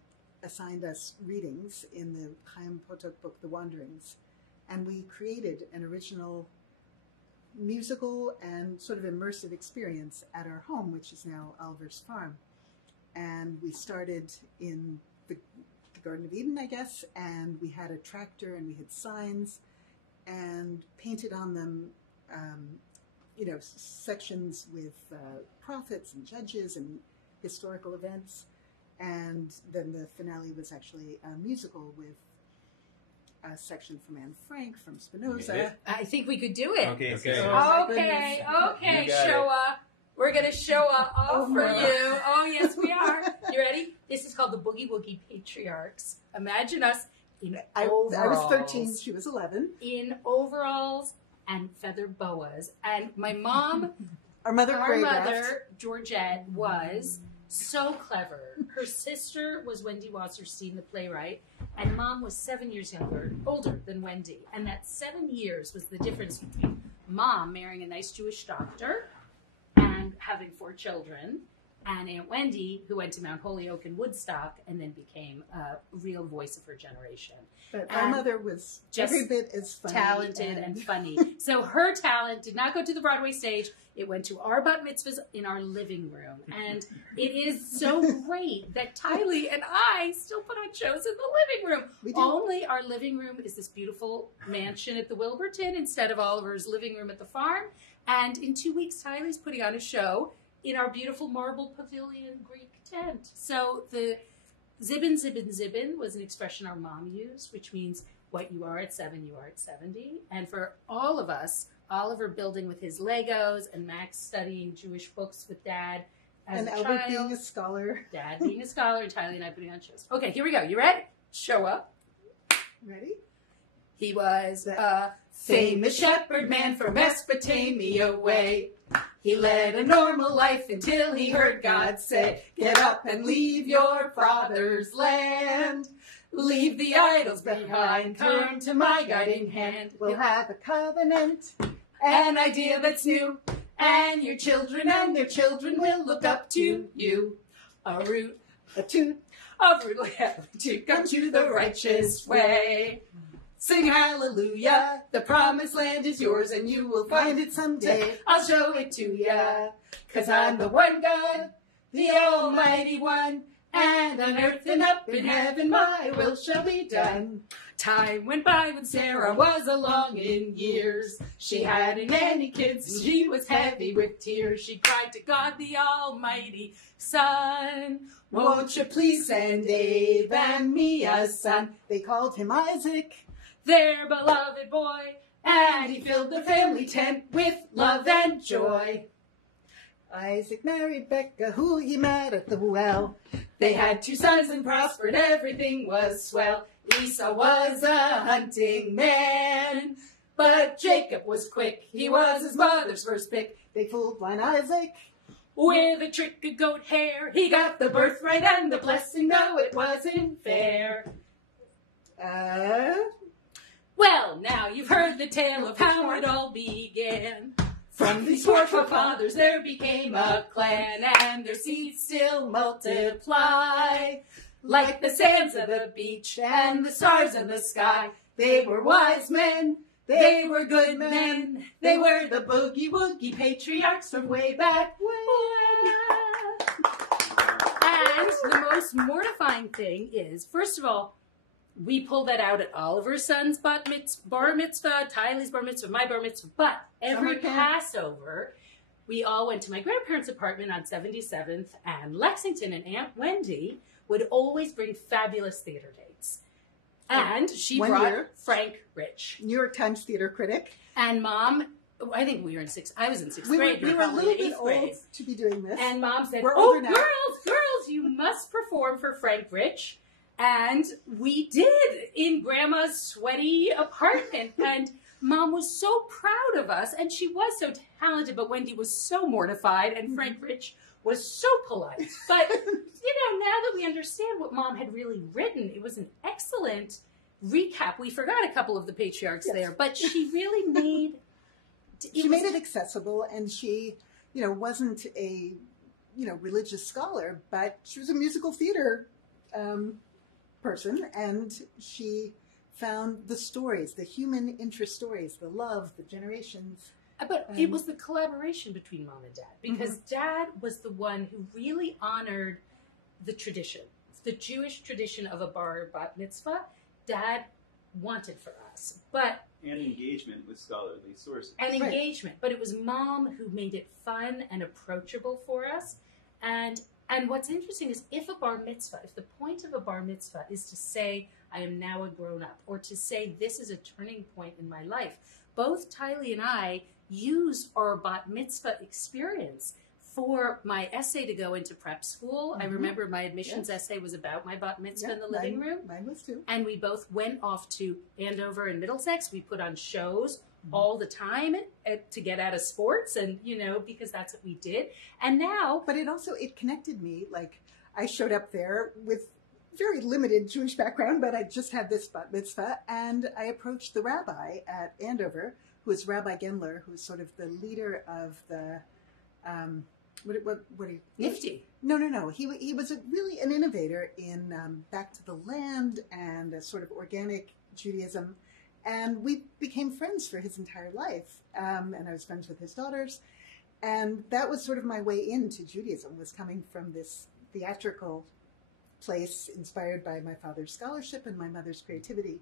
assigned us readings in the Chaim Potok book, The Wanderings, and we created an original musical and sort of immersive experience at our home, which is now Oliver's farm. And we started in the Garden of Eden, I guess, and we had a tractor and we had signs and painted on them, sections with prophets and judges and historical events. And then the finale was actually a musical with a section from Anne Frank, from Spinoza. I think we could do it. Okay. Okay, Shoah. We're going to Shoah all for you. Oh, yes, we are. You ready? This is called the Boogie Woogie Patriarchs. Imagine us in overalls. I was 13, she was 11. In overalls and feather boas. And my mom, our mother, Georgette, was so clever. Her sister was Wendy Wasserstein, the playwright, and Mom was 7 years older than Wendy. And that 7 years was the difference between Mom marrying a nice Jewish doctor and having 4 children, and Aunt Wendy, who went to Mount Holyoke and Woodstock and then became a real voice of her generation. But my mother was just every bit as funny. Talented and funny. So her talent did not go to the Broadway stage. It went to our bat mitzvahs in our living room. And it is so great that Tylee and I still put on shows in the living room. Only our living room is this beautiful mansion at the Wilburton instead of Oliver's living room at the farm. And in 2 weeks, Tylee's putting on a show in our beautiful marble pavilion Greek tent. So the zibbin, zibbin, zibbin was an expression our mom used, which means what you are at 7, you are at 70. And for all of us, Oliver building with his Legos and Max studying Jewish books with Dad as and a Albert child. being a scholar. Dad being a scholar, and Tylee and I putting on shows. Okay, here we go. You ready? Show up. Ready? He was a famous shepherd man from Mesopotamia way. He led a normal life until he heard God say, get up and leave your father's land. Leave the idols behind, turn to my guiding hand. We'll have a covenant, an idea that's new, and your children and their children will look up to you. a root, A toot. a root, to come to the righteous way. Sing hallelujah, the promised land is yours and you will find it someday. I'll show it to ya, 'cause I'm the one God, the Almighty One, and on earth and up in heaven my will shall be done. Time went by when Sarah was along in years. She hadn't any kids and she was heavy with tears. She cried to God the Almighty Son, Won't you please send Abe and me a son? They called him Isaac. their beloved boy, and he filled the family tent with love and joy. Isaac married Becca, who he met at the well. They had 2 sons and prospered, everything was swell. Esau was a hunting man, but Jacob was quick, he was his mother's first pick. They fooled blind Isaac. With a trick of goat hair, he got the birthright and the blessing, though it wasn't fair. Well, now you've heard the tale of how it all began. From these 4 forefathers there became a clan, and their seeds still multiply. Like the sands of the beach and the stars in the sky. They were wise men, they were good men. They were the boogie-woogie patriarchs from way back when. And the most mortifying thing is, first of all, we pull that out at Oliver's son's bar mitzvah, Tylee's bar mitzvah, my bar mitzvah. But every Passover, we all went to my grandparents' apartment on 77th and Lexington, and Aunt Wendy would always bring fabulous theater dates. And she brought Frank Rich. New York Times theater critic. And Mom, I think we were in I was in 6th grade. We were a little bit old to be doing this. And Mom said, older now. girls, you must perform for Frank Rich. And we did in Grandma's sweaty apartment. And Mom was so proud of us. And she was so talented, but Wendy was so mortified. And Frank Rich was so polite. But, now that we understand what Mom had really written, it was an excellent recap. We forgot a couple of the patriarchs there, but she really made... She made it accessible, and she, wasn't a, religious scholar, but she was a musical theater person, and she found the stories, the human interest stories, the love, the generations. But it was the collaboration between Mom and Dad, because Dad was the one who really honored the tradition, the Jewish tradition of a bat mitzvah. Dad wanted for us, but and engagement with scholarly sources. And engagement, but it was Mom who made it fun and approachable for us. And what's interesting is if the point of a bar mitzvah is to say, I am now a grown-up, or to say this is a turning point in my life, both Tylee and I used our bat mitzvah experience for my essay to go into prep school. I remember my admissions essay was about my bat mitzvah in the living room. Mine was too. And we both went off to Andover and Middlesex. We put on shows all the time to get out of sports, and because that's what we did. And now, but it connected me. Like, I showed up there with very limited Jewish background, but I just had this bat mitzvah, and I approached the rabbi at Andover, who is Rabbi Gendler, who is sort of the leader of the what Nifty. No. He was really an innovator in Back to the Land and a sort of organic Judaism. And we became friends for his entire life. And I was friends with his daughters. And that was sort of my way into Judaism, was coming from this theatrical place inspired by my father's scholarship and my mother's creativity.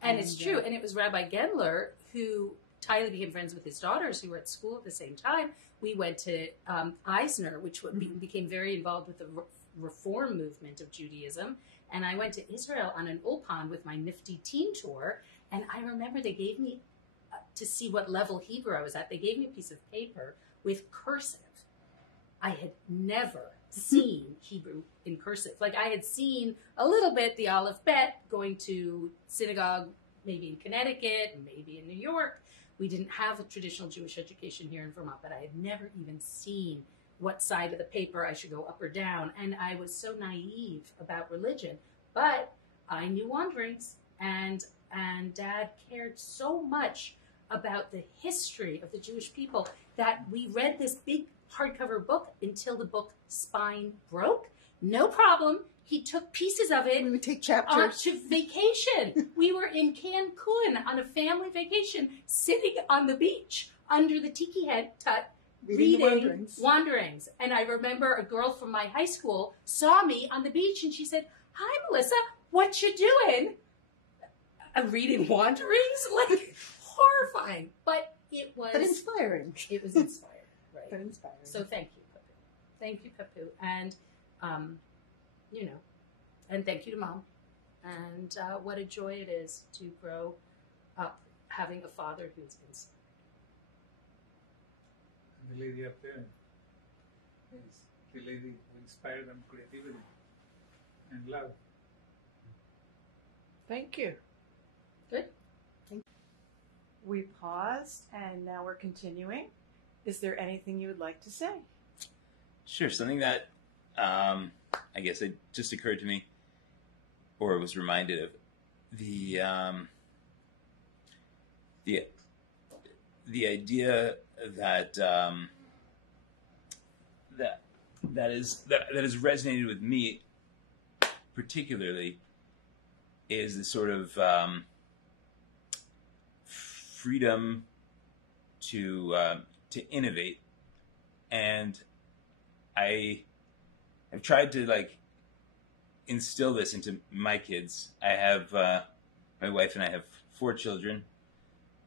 And it's true. And it was Rabbi Gendler who Tylee became friends with his daughters who were at school at the same time. We went to Eisner, which became very involved with the reform movement of Judaism. And I went to Israel on an ulpan with my Nifty teen tour. And I remember they gave me, to see what level Hebrew I was at, they gave me a piece of paper with cursive. I had never seen Hebrew in cursive. Like, I had seen a little bit the Aleph Bet, going to synagogue maybe in Connecticut and maybe in New York. We didn't have a traditional Jewish education here in Vermont, but I had never even seen what side of the paper I should go up or down. And I was so naive about religion. But I knew wanderings, and Dad cared so much about the history of the Jewish people that we read this big hardcover book until the book spine broke, No problem. He took pieces of it We would take on chapters. to vacation. We were in Cancun on a family vacation, sitting on the beach under the tiki head Reading the reading Wanderings. And I remember a girl from my high school saw me on the beach and she said, "Hi, Melissa, what you doing?" Reading Wanderings? Like, horrifying. But it was... But inspiring. It was inspiring, right? But inspiring. So thank you, Papu. Thank you, Papu. And, you know, and thank you to Mom. And what a joy it is to grow up having a father who's inspired. And the lady up there is the lady who inspired them creativity and love. Thank you. Good. We paused and now we're continuing. Is there anything you would like to say? Sure. Something that I guess it just occurred to me, or was reminded of, the idea that that has resonated with me particularly is the sort of freedom to innovate, and I have tried to instill this into my kids. I have my wife and I have 4 children,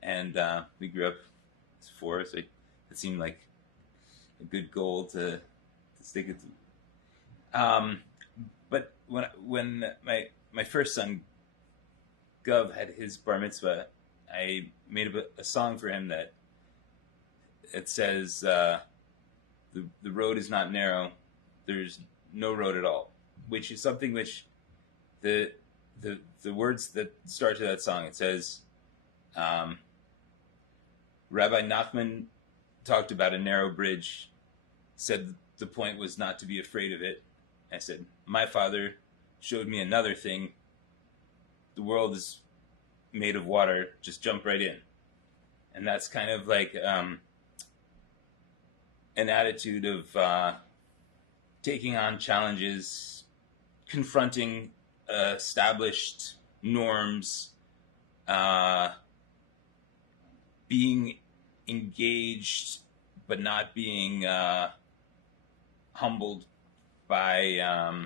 and we grew up as 4, so it seemed like a good goal to stick it to. But when my first son Gov had his bar mitzvah, I made a song for him that it says, the road is not narrow, there's no road at all, which is something which the words that start to that song, it says, Rabbi Nachman talked about a narrow bridge, said the point was not to be afraid of it. I said, my father showed me another thing. The world is made of water, just jump right in. And that's kind of like an attitude of taking on challenges, confronting established norms, being engaged but not being humbled by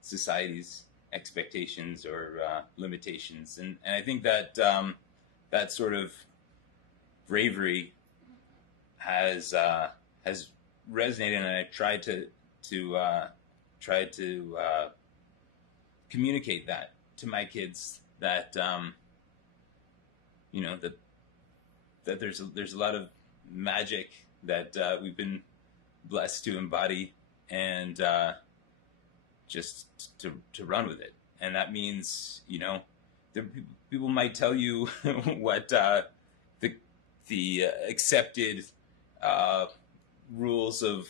society's expectations or limitations, and I think that that sort of bravery has resonated, and I tried to communicate that to my kids, that that there's a lot of magic that we've been blessed to embody, and just to run with it. And that means, people might tell you what the accepted rules of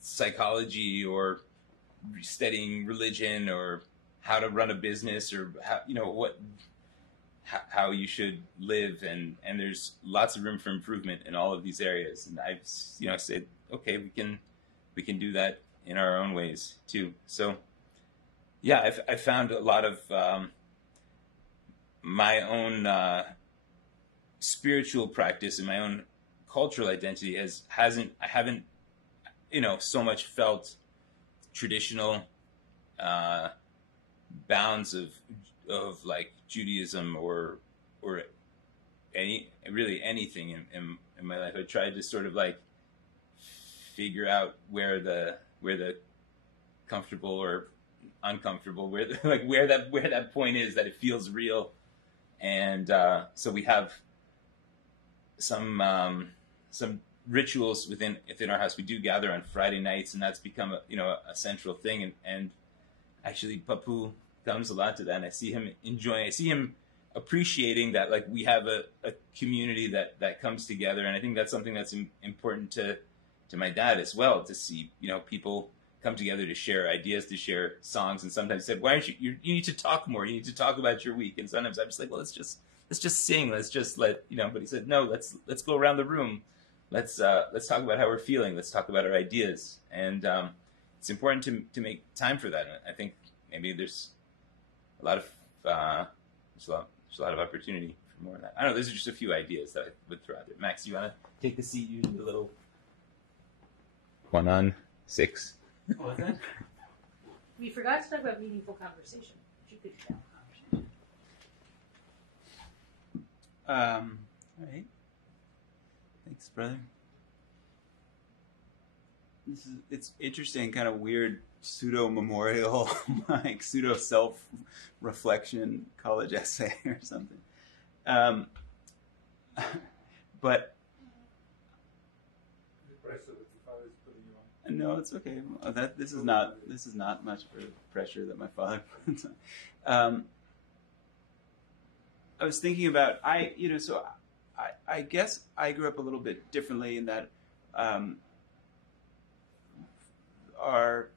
psychology or studying religion or how to run a business or how you should live, and there's lots of room for improvement in all of these areas. And I've said, okay, we can do that in our own ways too. So yeah, I found a lot of my own spiritual practice and my own cultural identity I haven't so much felt traditional bounds of like Judaism or anything in my life. I tried to sort of like figure out where the comfortable or uncomfortable, where that point is that it feels real. And so we have some rituals within our house. We do gather on Friday nights, and that's become a central thing. And actually, Papu comes a lot to that, and I see him enjoying. I see him appreciating that, like, we have a community that comes together, and I think that's something that's important to my dad as well, to see people come together to share ideas, to share songs. And sometimes he said, why aren't you need to talk more, you need to talk about your week. And sometimes I'm just like, well, let's just sing, let's just but he said, no, let's go around the room, let's talk about how we're feeling, let's talk about our ideas. And it's important to make time for that. And I think maybe there's a lot of there's a lot of opportunity for more of that. I don't know. Those are just a few ideas that I would throw out there. Max, you want to take the seat? You do a little 1 on 6. What was that? We forgot to talk about meaningful conversation. You could do that conversation. All right. Thanks, brother. It's interesting, kind of weird pseudo memorial, like pseudo self reflection college essay or something. But no, it's okay. This is not much for pressure that my father puts on. I was thinking about I guess I grew up a little bit differently in that our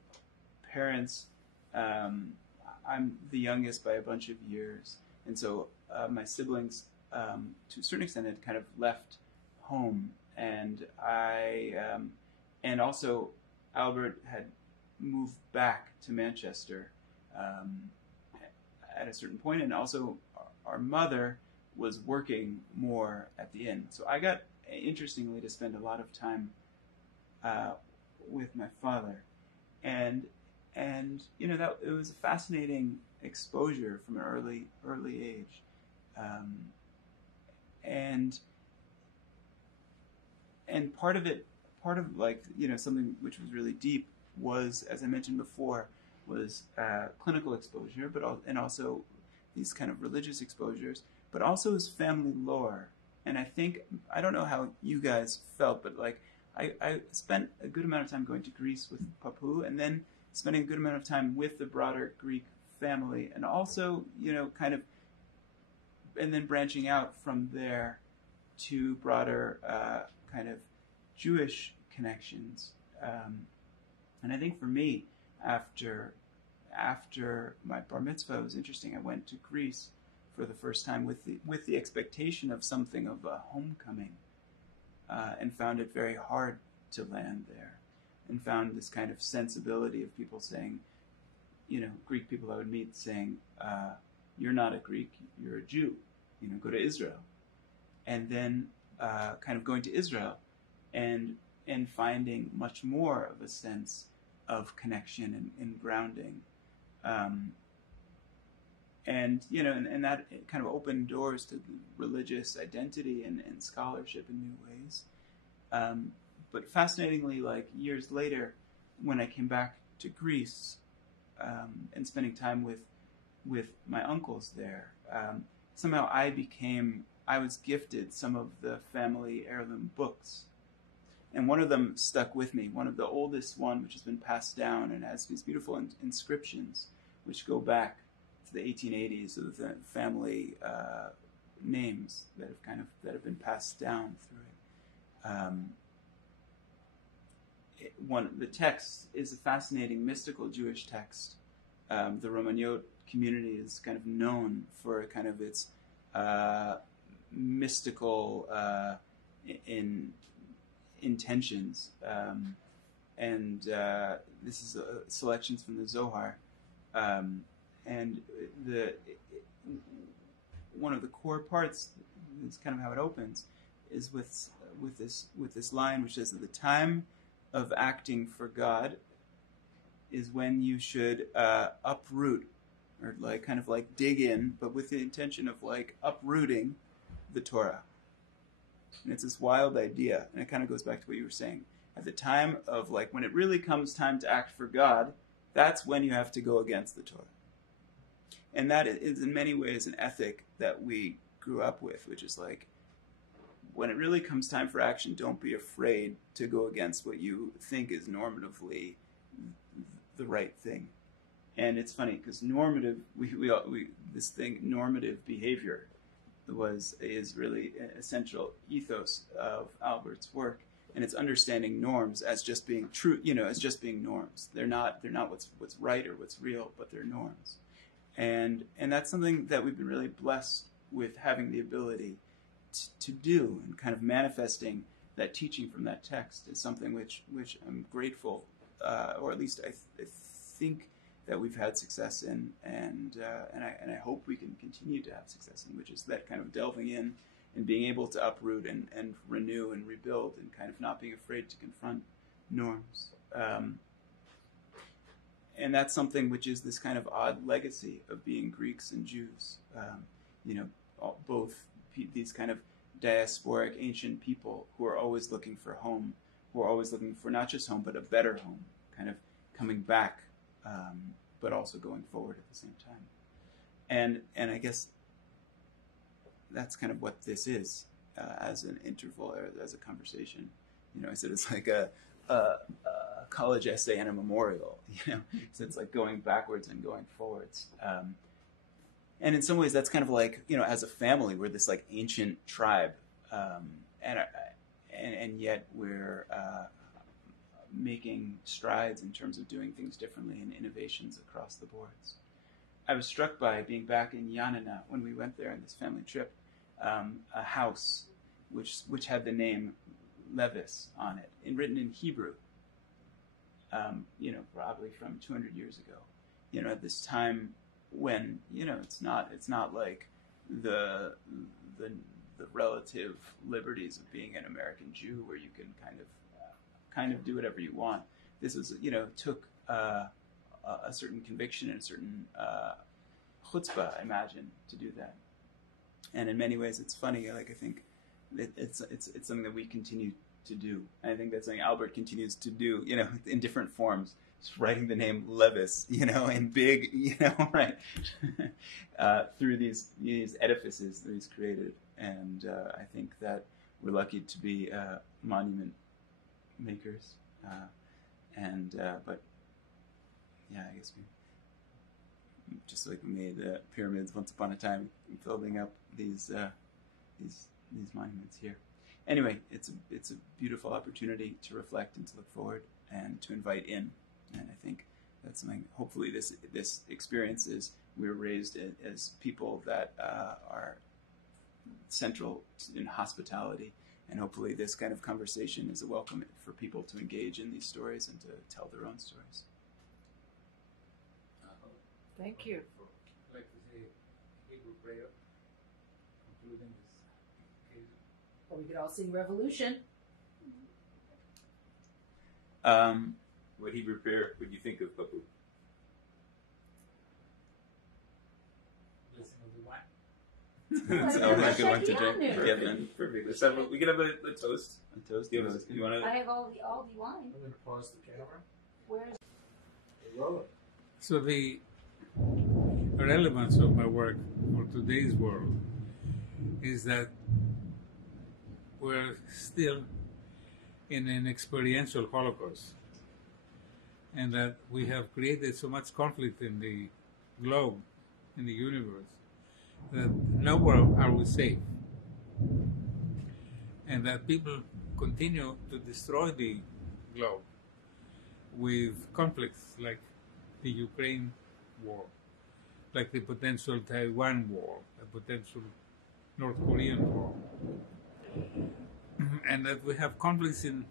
parents, I'm the youngest by a bunch of years, and so my siblings, to a certain extent, had kind of left home, and and also Albert had moved back to Manchester at a certain point, and also our mother was working more at the inn. So I got, interestingly, to spend a lot of time with my father, and that it was a fascinating exposure from an early age, and part of like something which was really deep was, as I mentioned before, was clinical exposure, and also these kind of religious exposures, but also his family lore. And I don't know how you guys felt, but like I spent a good amount of time going to Greece with Papu, and then spending a good amount of time with the broader Greek family, and also and then branching out from there to broader kind of Jewish connections. And I think for me, after my bar mitzvah, it was interesting. I went to Greece for the first time with the expectation of something of a homecoming, and found it very hard to land there, and found this kind of sensibility of people saying, Greek people I would meet saying, "You're not a Greek, you're a Jew. Go to Israel," and then kind of going to Israel, and finding much more of a sense of connection and grounding. And that kind of opened doors to religious identity and scholarship in new ways. But fascinatingly, like years later, when I came back to Greece, and spending time with my uncles there, somehow I was gifted some of the family heirloom books. And one of them stuck with me, one of the oldest one, which has been passed down and has these beautiful inscriptions, which go back to the 1880s of the family names that have been passed down through it. The text is a fascinating mystical Jewish text. The Romagnot community is kind of known for kind of its mystical intentions, and this is selections from the Zohar, and one of the core parts is kind of how it opens, is with this line which says that the time of acting for God is when you should uproot, or kind of dig in, but with the intention of uprooting the Torah. And it's this wild idea, and it kind of goes back to what you were saying. At the time of when it really comes time to act for God, that's when you have to go against the Torah. And that is in many ways an ethic that we grew up with, which is when it really comes time for action, don't be afraid to go against what you think is normatively the right thing. And it's funny because normative behavior is really an essential ethos of Albert's work, and it's understanding norms as just being true, as just being norms. They're not what's right or what's real, but they're norms. And that's something that we've been really blessed with having the ability to do, and kind of manifesting that teaching from that text is something which I'm grateful or at least I think that we've had success in, and I hope we can continue to have success in, which is that kind of delving in and being able to uproot and renew and rebuild, and kind of not being afraid to confront norms. And that's something which is this kind of odd legacy of being Greeks and Jews. Both these kind of diasporic ancient people who are always looking for home, who are always looking for not just home, but a better home, kind of coming back, but also going forward at the same time. And I guess that's kind of what this is, as an interval, or as a conversation. I said it's like a college essay and a memorial, so it's like going backwards and going forwards. And in some ways that's kind of like, as a family, we're this like ancient tribe, and yet we're making strides in terms of doing things differently and innovations across the boards. I was struck by being back in Yanina when we went there on this family trip, a house which had the name Levis on it, and written in Hebrew, probably from 200 years ago, at this time when, it's not like the relative liberties of being an American Jew where you can kind of do whatever you want. This was, took a certain conviction and a certain chutzpah, I imagine, to do that. And in many ways, it's funny. Like, I think it's something that we continue to do. And I think that's something Albert continues to do, in different forms. Just writing the name Levis, in big, right, through these edifices that he's created. And I think that we're lucky to be monument makers. But yeah, I guess we just like we made pyramids once upon a time, building up these monuments here. Anyway, it's a beautiful opportunity to reflect and to look forward and to invite in. And I think that's something. Hopefully, this experience is we're raised as people that are central in hospitality, and hopefully, this kind of conversation is a welcome for people to engage in these stories and to tell their own stories. Thank you. I'd like to say Hebrew prayer, concluding this occasion. Or we could all sing Revolution. What Hebrew prayer would you think of, Papu? Blessing of the wine. So like a one to drink. Yeah, then perfect. Let's have we can have a toast. A toast. You want to? I have all the wine. I'm going to pause the camera. Where's So the relevance of my work for today's world is that we're still in an experiential Holocaust, and that we have created so much conflict in the globe, in the universe, that nowhere are we safe, and that people continue to destroy the globe with conflicts like the Ukraine war, like the potential Taiwan war, the potential North Korean war, and that we have conflicts in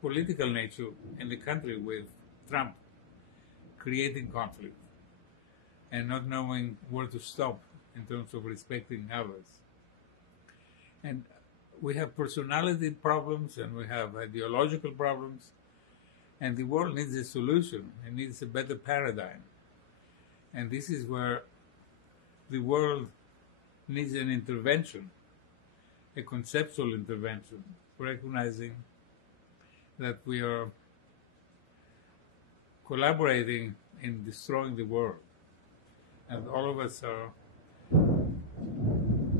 political nature in the country with Trump creating conflict and not knowing where to stop in terms of respecting others. And we have personality problems and we have ideological problems, and the world needs a solution. It needs a better paradigm. And this is where the world needs an intervention, a conceptual intervention, recognizing that we are collaborating in destroying the world. And all of us are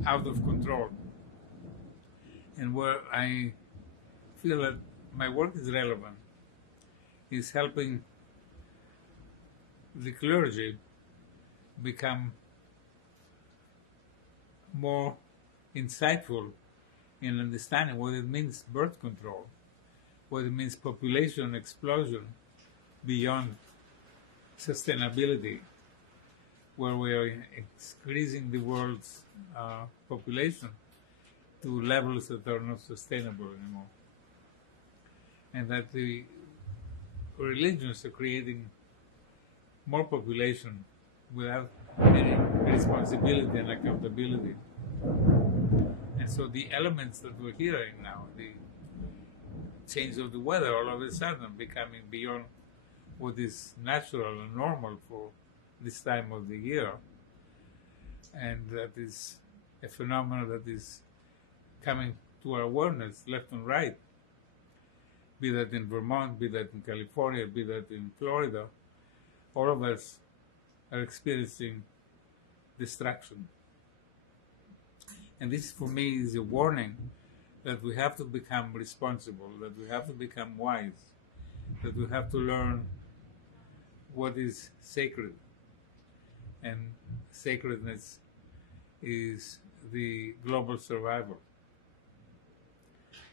out of control. And where I feel that my work is relevant is helping the clergy become more insightful in understanding what it means birth control, what it means population explosion beyond sustainability, where we are increasing the world's population to levels that are not sustainable anymore. And that the religions are creating more population without any responsibility and accountability. And so the elements that we're hearing now, the change of the weather all of a sudden becoming beyond what is natural and normal for this time of the year, and that is a phenomenon that is coming to our awareness left and right, be that in Vermont, be that in California, be that in Florida. All of us are experiencing destruction. And this, for me, is a warning that we have to become responsible, that we have to become wise, that we have to learn what is sacred. And sacredness is the global survival.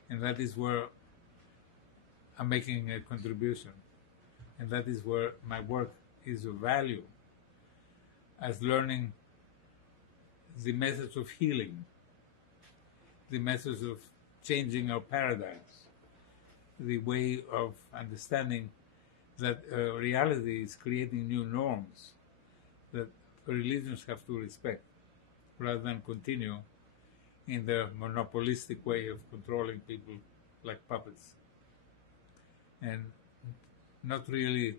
And that is where I'm making a contribution. And that is where my work is of value, as learning the methods of healing, the methods of changing our paradigms, the way of understanding that reality is creating new norms that religions have to respect, rather than continue in their monopolistic way of controlling people like puppets, and not really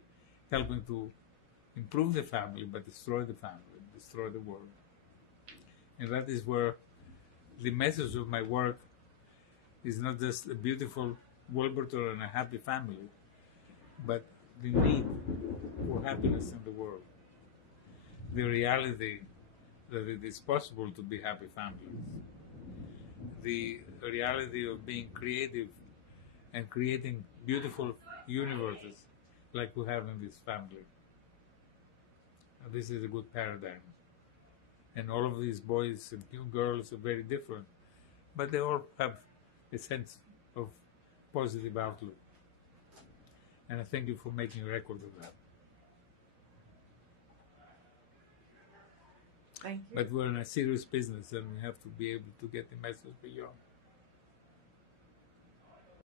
helping to improve the family, but destroy the family, destroy the world. And that is where the message of my work is not just a beautiful Wilburton and a happy family, but the need for happiness in the world. The reality that it is possible to be happy families. The reality of being creative and creating beautiful universes like we have in this family. This is a good paradigm. And all of these boys and girls are very different, but they all have a sense of positive outlook. And I thank you for making a record of that. Thank you. But we're in a serious business, and we have to be able to get the message beyond.